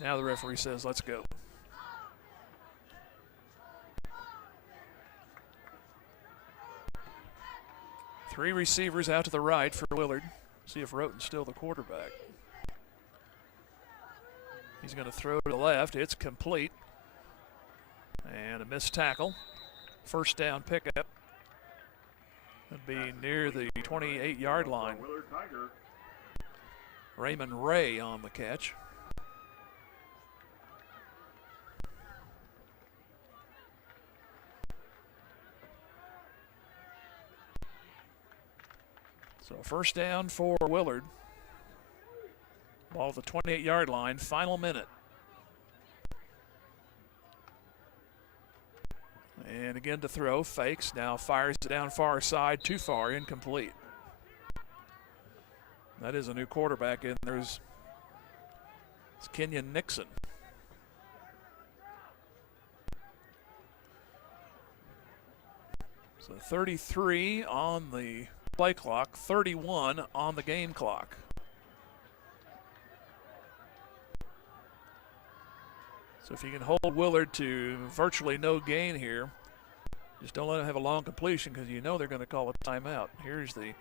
Now the referee says, let's go. Three receivers out to the right for Willard. See if Roten's still the quarterback. He's going to throw to the left. It's complete. And a missed tackle. First down pickup. It'll be near the 28-yard line. Raymond Ray on the catch. So first down for Willard. Ball at the 28-yard line, final minute. And again to throw, fakes, now fires it down far side, too far, incomplete. That is a new quarterback in there's Kenyon Nixon. So 33 on the play clock, 31 on the game clock. So if you can hold Willard to virtually no gain here, just don't let them have a long completion because you know they're going to call a timeout. Here's the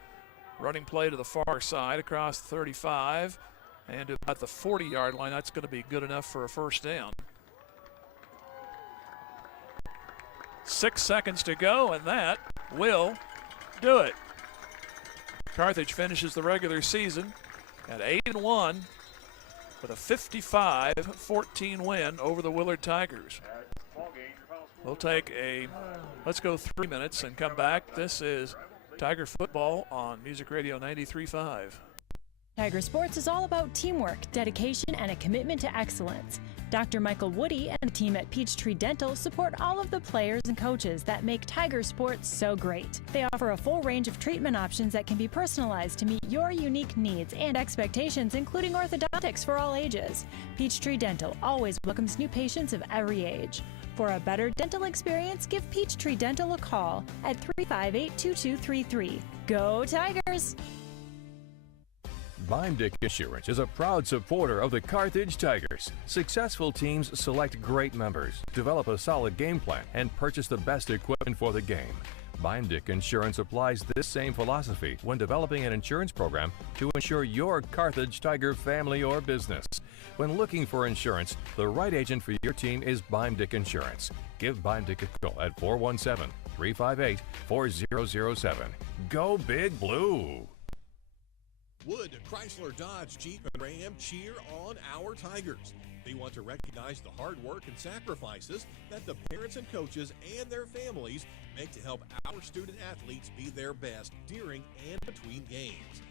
running play to the far side across 35 and to about the 40-yard line. That's going to be good enough for a first down. 6 seconds to go, and that will do it. Carthage finishes the regular season at 8-1 with a 55-14 win over the Willard Tigers. We'll take let's go 3 minutes and come back. This is Tiger Football on Music Radio 93.5. Tiger Sports is all about teamwork, dedication, and a commitment to excellence. Dr. Michael Woody and the team at Peachtree Dental support all of the players and coaches that make Tiger Sports so great. They offer a full range of treatment options that can be personalized to meet your unique needs and expectations, including orthodontics for all ages. Peachtree Dental always welcomes new patients of every age. For a better dental experience, give Peachtree Dental a call at 358-2233. Go Tigers! Bimedick Insurance is a proud supporter of the Carthage Tigers. Successful teams select great members, develop a solid game plan, and purchase the best equipment for the game. Bimedick Insurance applies this same philosophy when developing an insurance program to ensure your Carthage Tiger family or business. When looking for insurance, the right agent for your team is Bimedick Insurance. Give Bimedick a call at 417-358-4007. Go Big Blue! Wood, Chrysler, Dodge, Jeep, and Ram cheer on our Tigers. They want to recognize the hard work and sacrifices that the parents and coaches and their families make to help our student athletes be their best during and between games.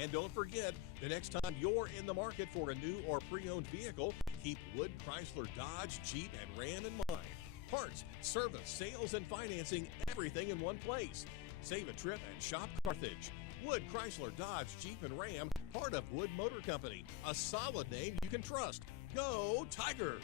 And don't forget, the next time you're in the market for a new or pre-owned vehicle, keep Wood, Chrysler, Dodge, Jeep, and Ram in mind. Parts, service, sales, and financing, everything in one place. Save a trip and shop Carthage. Wood, Chrysler, Dodge, Jeep, and Ram, part of Wood Motor Company. A solid name you can trust. Go Tigers!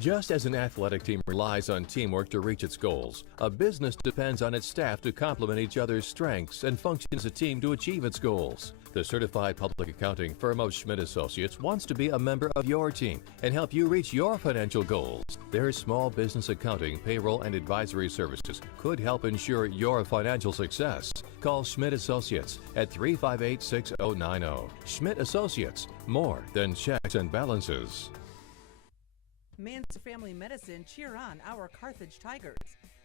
Just as an athletic team relies on teamwork to reach its goals, a business depends on its staff to complement each other's strengths and function as a team to achieve its goals. The certified public accounting firm of Schmidt Associates wants to be a member of your team and help you reach your financial goals. Their small business accounting, payroll, and advisory services could help ensure your financial success. Call Schmidt Associates at 358-6090. Schmidt Associates, more than checks and balances. Manzer Family Medicine cheer on our Carthage Tigers.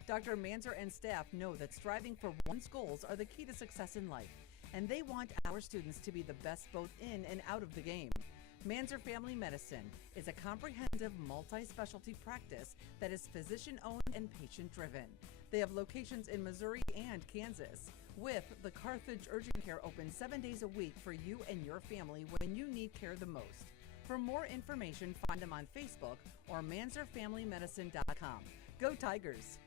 Dr. Manzer and staff know that striving for one's goals are the key to success in life, and they want our students to be the best both in and out of the game. Manzer Family Medicine is a comprehensive multi-specialty practice that is physician-owned and patient-driven. They have locations in Missouri and Kansas, with the Carthage Urgent Care open 7 days a week for you and your family when you need care the most. For more information, find them on Facebook or manzerfamilymedicine.com. Go Tigers!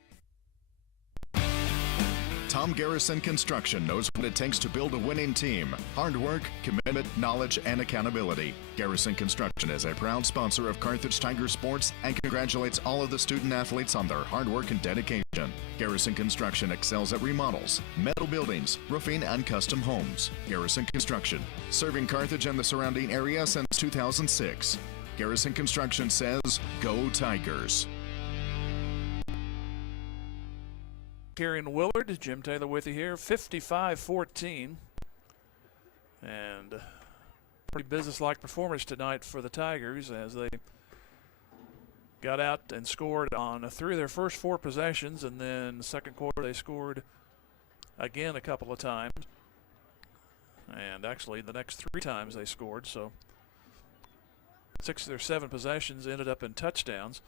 Tom Garrison Construction knows what it takes to build a winning team. Hard work, commitment, knowledge, and accountability. Garrison Construction is a proud sponsor of Carthage Tiger Sports and congratulates all of the student athletes on their hard work and dedication. Garrison Construction excels at remodels, metal buildings, roofing, and custom homes. Garrison Construction, serving Carthage and the surrounding area since 2006. Garrison Construction says, go Tigers. Here in Willard, Jim Taylor with you here, 55-14. And pretty businesslike performance tonight for the Tigers as they got out and scored on 3 of their first 4 possessions, and then the second quarter they scored again a couple of times. And actually the next 3 times they scored, so 6 of their 7 possessions ended up in touchdowns.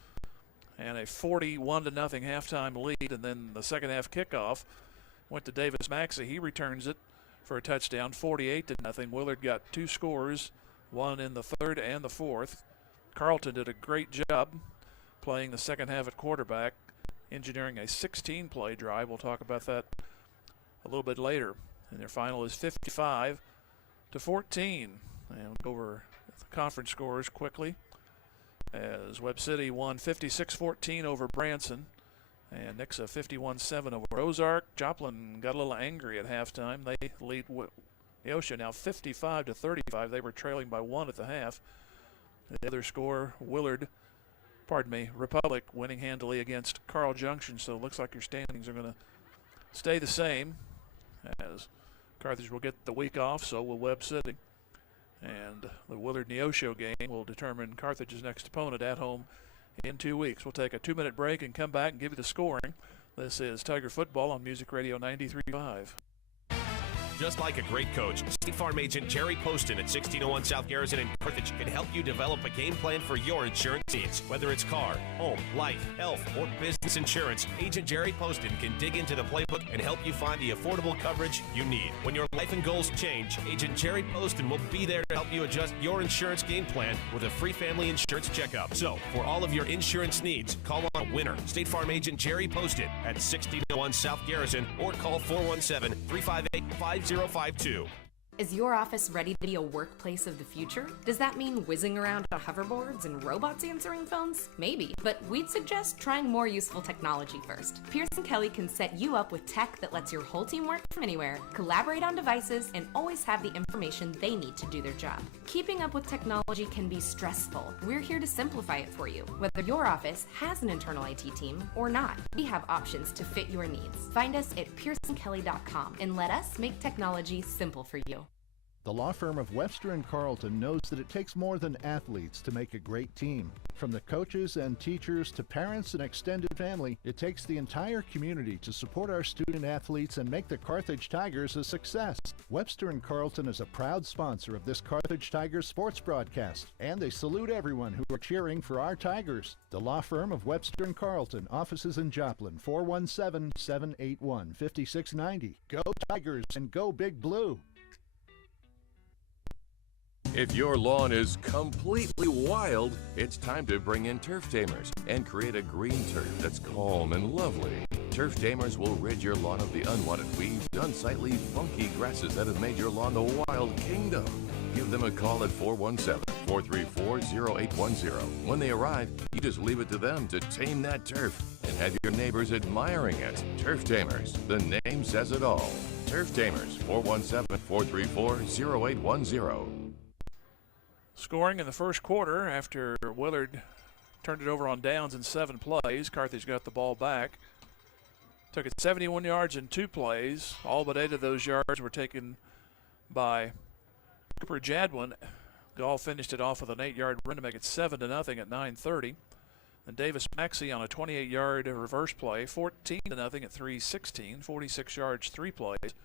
And a 41-0 halftime lead, and then the second half kickoff went to Davis Maxey. He returns it for a touchdown, 48-0. Willard got 2 scores, one in the third and the fourth. Carlton did a great job playing the second half at quarterback, engineering a 16-play drive. We'll talk about that a little bit later. And their final is 55-14. And we'll go over the conference scores quickly. As Webb City won 56-14 over Branson, and Nixa 51-7 over Ozark. Joplin got a little angry at halftime. They lead Neosho now 55-35. They were trailing by 1 at the half. The other score, Republic winning handily against Carl Junction. So it looks like your standings are going to stay the same, as Carthage will get the week off, so will Webb City. And the Willard Neosho game will determine Carthage's next opponent at home in 2 weeks. We'll take a 2-minute break and come back and give you the scoring. This is Tiger Football on Music Radio 93.5. Just like a great coach, State Farm agent Jerry Poston at 1601 South Garrison in Carthage can help you develop a game plan for your insurance needs. Whether it's car, home, life, health, or business insurance, Agent Jerry Poston can dig into the playbook and help you find the affordable coverage you need. When your life and goals change, Agent Jerry Poston will be there to help you adjust your insurance game plan with a free family insurance checkup. So, for all of your insurance needs, call on a winner. State Farm agent Jerry Poston at 1601 South Garrison or call 417-358-5052. Is your office ready to be a workplace of the future? Does that mean whizzing around on hoverboards and robots answering phones? Maybe, but we'd suggest trying more useful technology first. Pierce & Kelly can set you up with tech that lets your whole team work from anywhere, collaborate on devices, and always have the information they need to do their job. Keeping up with technology can be stressful. We're here to simplify it for you. Whether your office has an internal IT team or not, we have options to fit your needs. Find us at pearsonkelly.com and let us make technology simple for you. The law firm of Webster and Carlton knows that it takes more than athletes to make a great team. From the coaches and teachers to parents and extended family, it takes the entire community to support our student athletes and make the Carthage Tigers a success. Webster and Carlton is a proud sponsor of this Carthage Tigers sports broadcast, and they salute everyone who are cheering for our Tigers. The law firm of Webster and Carlton, offices in Joplin, 417-781-5690. Go Tigers and go Big Blue! If your lawn is completely wild, it's time to bring in Turf Tamers and create a green turf that's calm and lovely. Turf Tamers will rid your lawn of the unwanted weeds, unsightly, funky grasses that have made your lawn the wild kingdom. Give them a call at 417-434-0810. When they arrive, you just leave it to them to tame that turf and have your neighbors admiring it. Turf Tamers, the name says it all. Turf Tamers, 417-434-0810. Scoring in the first quarter after Willard turned it over on downs in 7 plays. Carthage got the ball back. Took it 71 yards in 2 plays. All but 8 of those yards were taken by Cooper Jadwin. Gall finished it off with an 8-yard run to make it 7-0 at 9:30. And Davis Maxey on a 28-yard reverse play, 14-0 at 3:16, 46 yards, 3 plays.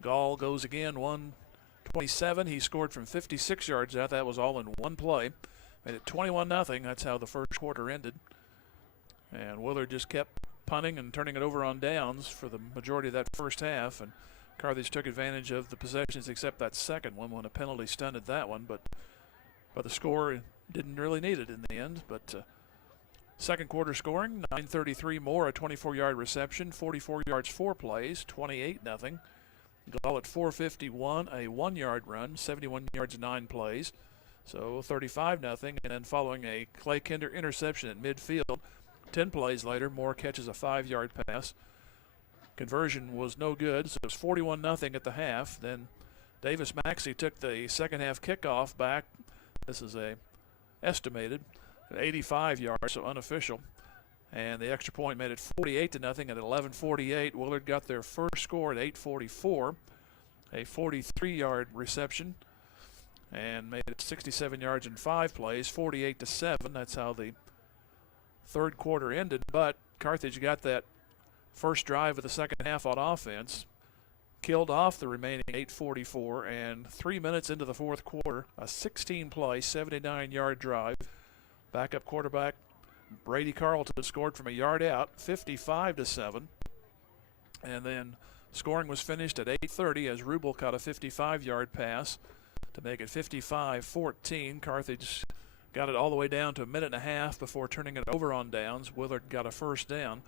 Gall goes again, 1:27. He scored from 56 yards out. That was all in 1 play. Made it 21-0. That's how the first quarter ended. And Willard just kept punting and turning it over on downs for the majority of that first half. And Carthage took advantage of the possessions except that second one when a penalty stunted that one. But the score didn't really need it in the end. But second quarter scoring, 9:33 more, a 24-yard reception, 44 yards, 4 plays, 28-0. Gall at 4:51, a 1-yard run, 71 yards, 9 plays, so 35-0. And then following a Clay Kinder interception at midfield, 10 plays later, Moore catches a 5-yard pass. Conversion was no good, so it was 41-0 at the half. Then Davis Maxey took the second half kickoff back. This is a estimated 85 yards, so unofficial. And the extra point made it 48-0 at 11:48. Willard got their first score at 8:44, a 43-yard reception, and made it 67 yards in 5 plays, 48-7. That's how the third quarter ended. But Carthage got that first drive of the second half on offense, killed off the remaining 8:44, and 3 minutes into the fourth quarter, a 16-play, 79-yard drive. Backup quarterback Brady Carlton scored from a yard out, 55-7. And then scoring was finished at 8:30 as Rubel caught a 55-yard pass to make it 55-14. Carthage got it all the way down to a minute and a half before turning it over on downs. Willard got a first down,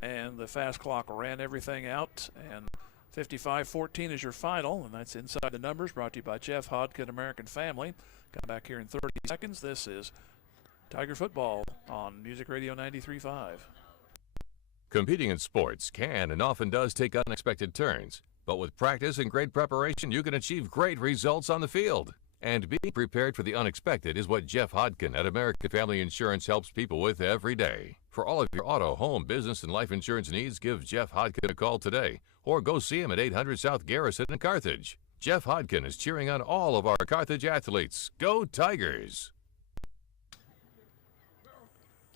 and the fast clock ran everything out. And 55-14 is your final, and that's Inside the Numbers, brought to you by Jeff Hodkin American Family. Come back here in 30 seconds. This is Tiger Football on Music Radio 93.5. Competing in sports can and often does take unexpected turns, but with practice and great preparation, you can achieve great results on the field. And being prepared for the unexpected is what Jeff Hodkin at American Family Insurance helps people with every day. For all of your auto, home, business, and life insurance needs, give Jeff Hodkin a call today, or go see him at 800 South Garrison in Carthage. Jeff Hodkin is cheering on all of our Carthage athletes. Go Tigers!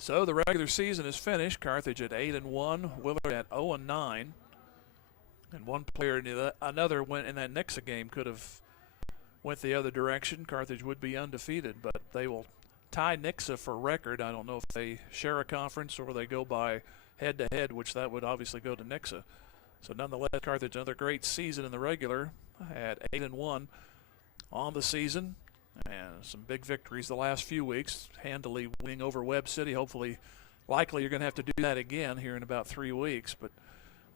So the regular season is finished. Carthage at 8-1, Willard at 0-9. And one player and another went in that Nixa game could have went the other direction. Carthage would be undefeated, but they will tie Nixa for record. I don't know if they share a conference or they go by head-to-head, which that would obviously go to Nixa. So nonetheless, Carthage, another great season in the regular, at 8-1 on the season, and some big victories the last few weeks, handily winning over Webb City. Likely you're going to have to do that again here in about 3 weeks, but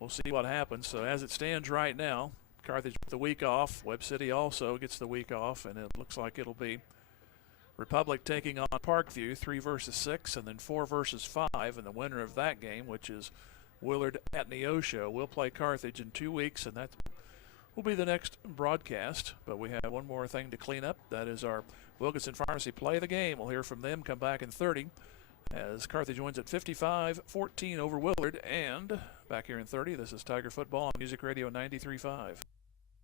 we'll see what happens. So as it stands right now, Carthage with the week off. Webb City also gets the week off, and it looks like it'll be Republic taking on Parkview, 3 versus 6, and then 4 versus 5, and the winner of that game, which is Willard at Neosho, will play Carthage in 2 weeks, and that will be the next broadcast. But we have one more thing to clean up. That is our Wilkinson Pharmacy Play of the Game. We'll hear from them, come back in 30, as Carthage wins at 55-14 over Willard. And back here in 30, this is Tiger Football on Music Radio 93.5.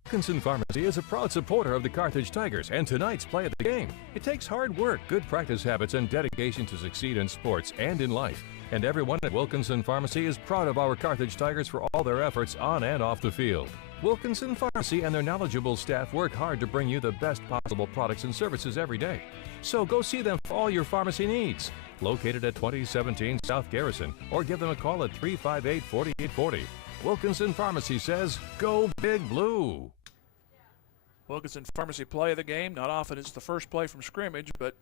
Wilkinson Pharmacy is a proud supporter of the Carthage Tigers and tonight's play of the game. It takes hard work, good practice habits, and dedication to succeed in sports and in life. And everyone at Wilkinson Pharmacy is proud of our Carthage Tigers for all their efforts on and off the field. Wilkinson Pharmacy and their knowledgeable staff work hard to bring you the best possible products and services every day. So go see them for all your pharmacy needs. Located at 2017 South Garrison, or give them a call at 358-4840. Wilkinson Pharmacy says, go Big Blue. Wilkinson Pharmacy Play of the Game. Not often it's the first play from scrimmage, but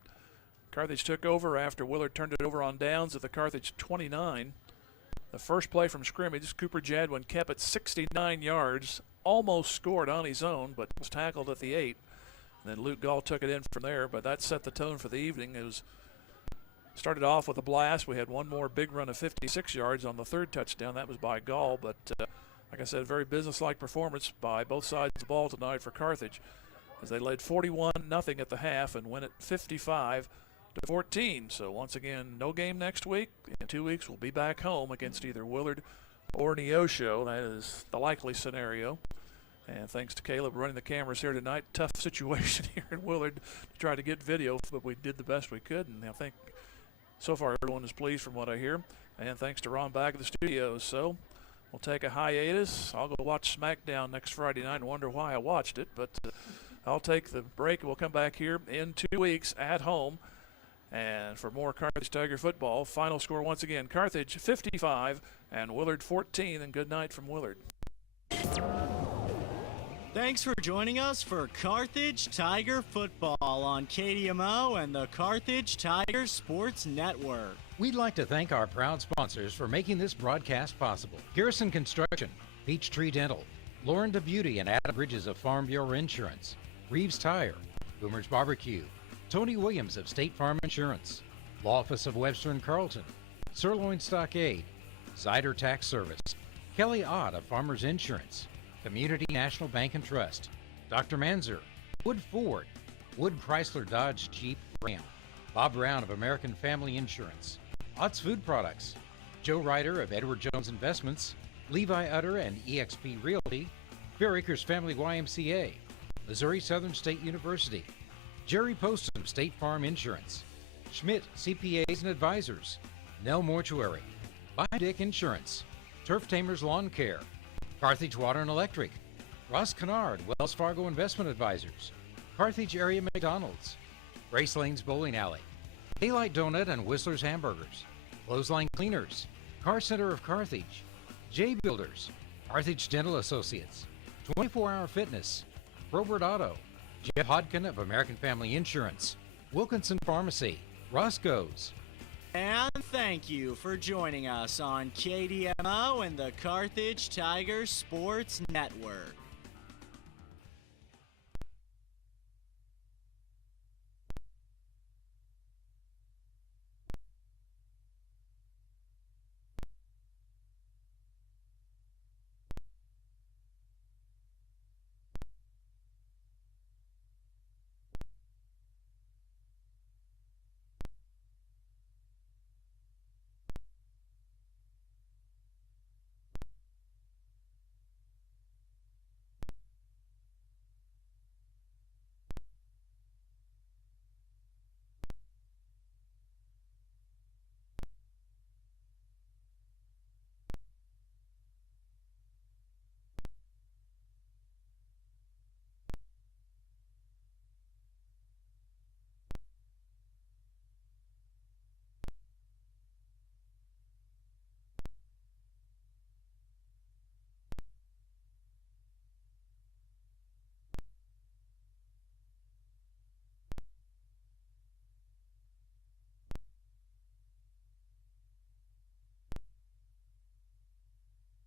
Carthage took over after Willard turned it over on downs at the Carthage 29. The first play from scrimmage, Cooper Jadwin kept it 69 yards, almost scored on his own, but was tackled at the 8. And then Luke Gall took it in from there, but that set the tone for the evening. It was started off with a blast. We had one more big run of 56 yards on the third touchdown. That was by Gall, but like I said, a very businesslike performance by both sides of the ball tonight for Carthage, as they led 41-0 at the half and win it 55-14. So once again, no game next week. In 2 weeks, we'll be back home against either Willard or Neosho. That is the likely scenario. And thanks to Caleb running the cameras here tonight. Tough situation here in Willard to try to get video, but we did the best we could, and I think so far everyone is pleased from what I hear. And thanks to Ron back at the studios. So we'll take a hiatus. I'll go watch SmackDown next Friday night and wonder why I watched it, but I'll take the break. We'll come back here in 2 weeks at home. And for more Carthage Tiger football, final score once again, Carthage 55 and Willard 14, and good night from Willard. Thanks for joining us for Carthage Tiger football on KDMO and the Carthage Tiger Sports Network. We'd like to thank our proud sponsors for making this broadcast possible. Garrison Construction, Peachtree Dental, Lauren DeBeauty and Adam Bridges of Farm Bureau Insurance, Reeves Tire, Boomer's Barbecue, Tony Williams of State Farm Insurance, Law Office of Webster and Carlton, Sirloin Stockade, Zyder Tax Service, Kelly Ott of Farmers Insurance, Community National Bank and Trust, Dr. Manzer, Wood Ford, Wood Chrysler Dodge Jeep Ram, Bob Brown of American Family Insurance, Ott's Food Products, Joe Ryder of Edward Jones Investments, Levi Utter and eXp Realty, Fair Acres Family YMCA, Missouri Southern State University, Jerry Postum State Farm Insurance, Schmidt CPAs and Advisors, Nell Mortuary, Buy Dick Insurance, Turf Tamers Lawn Care, Carthage Water and Electric, Ross Kennard Wells Fargo Investment Advisors, Carthage Area McDonald's, Grace Lane's Bowling Alley, Daylight Donut and Whistler's Hamburgers, Clothesline Cleaners, Car Center of Carthage, J Builders, Carthage Dental Associates, 24 Hour Fitness, Robert Auto, Jeff Hodkin of American Family Insurance, Wilkinson Pharmacy, Roscoe's. And thank you for joining us on KDMO and the Carthage Tiger Sports Network.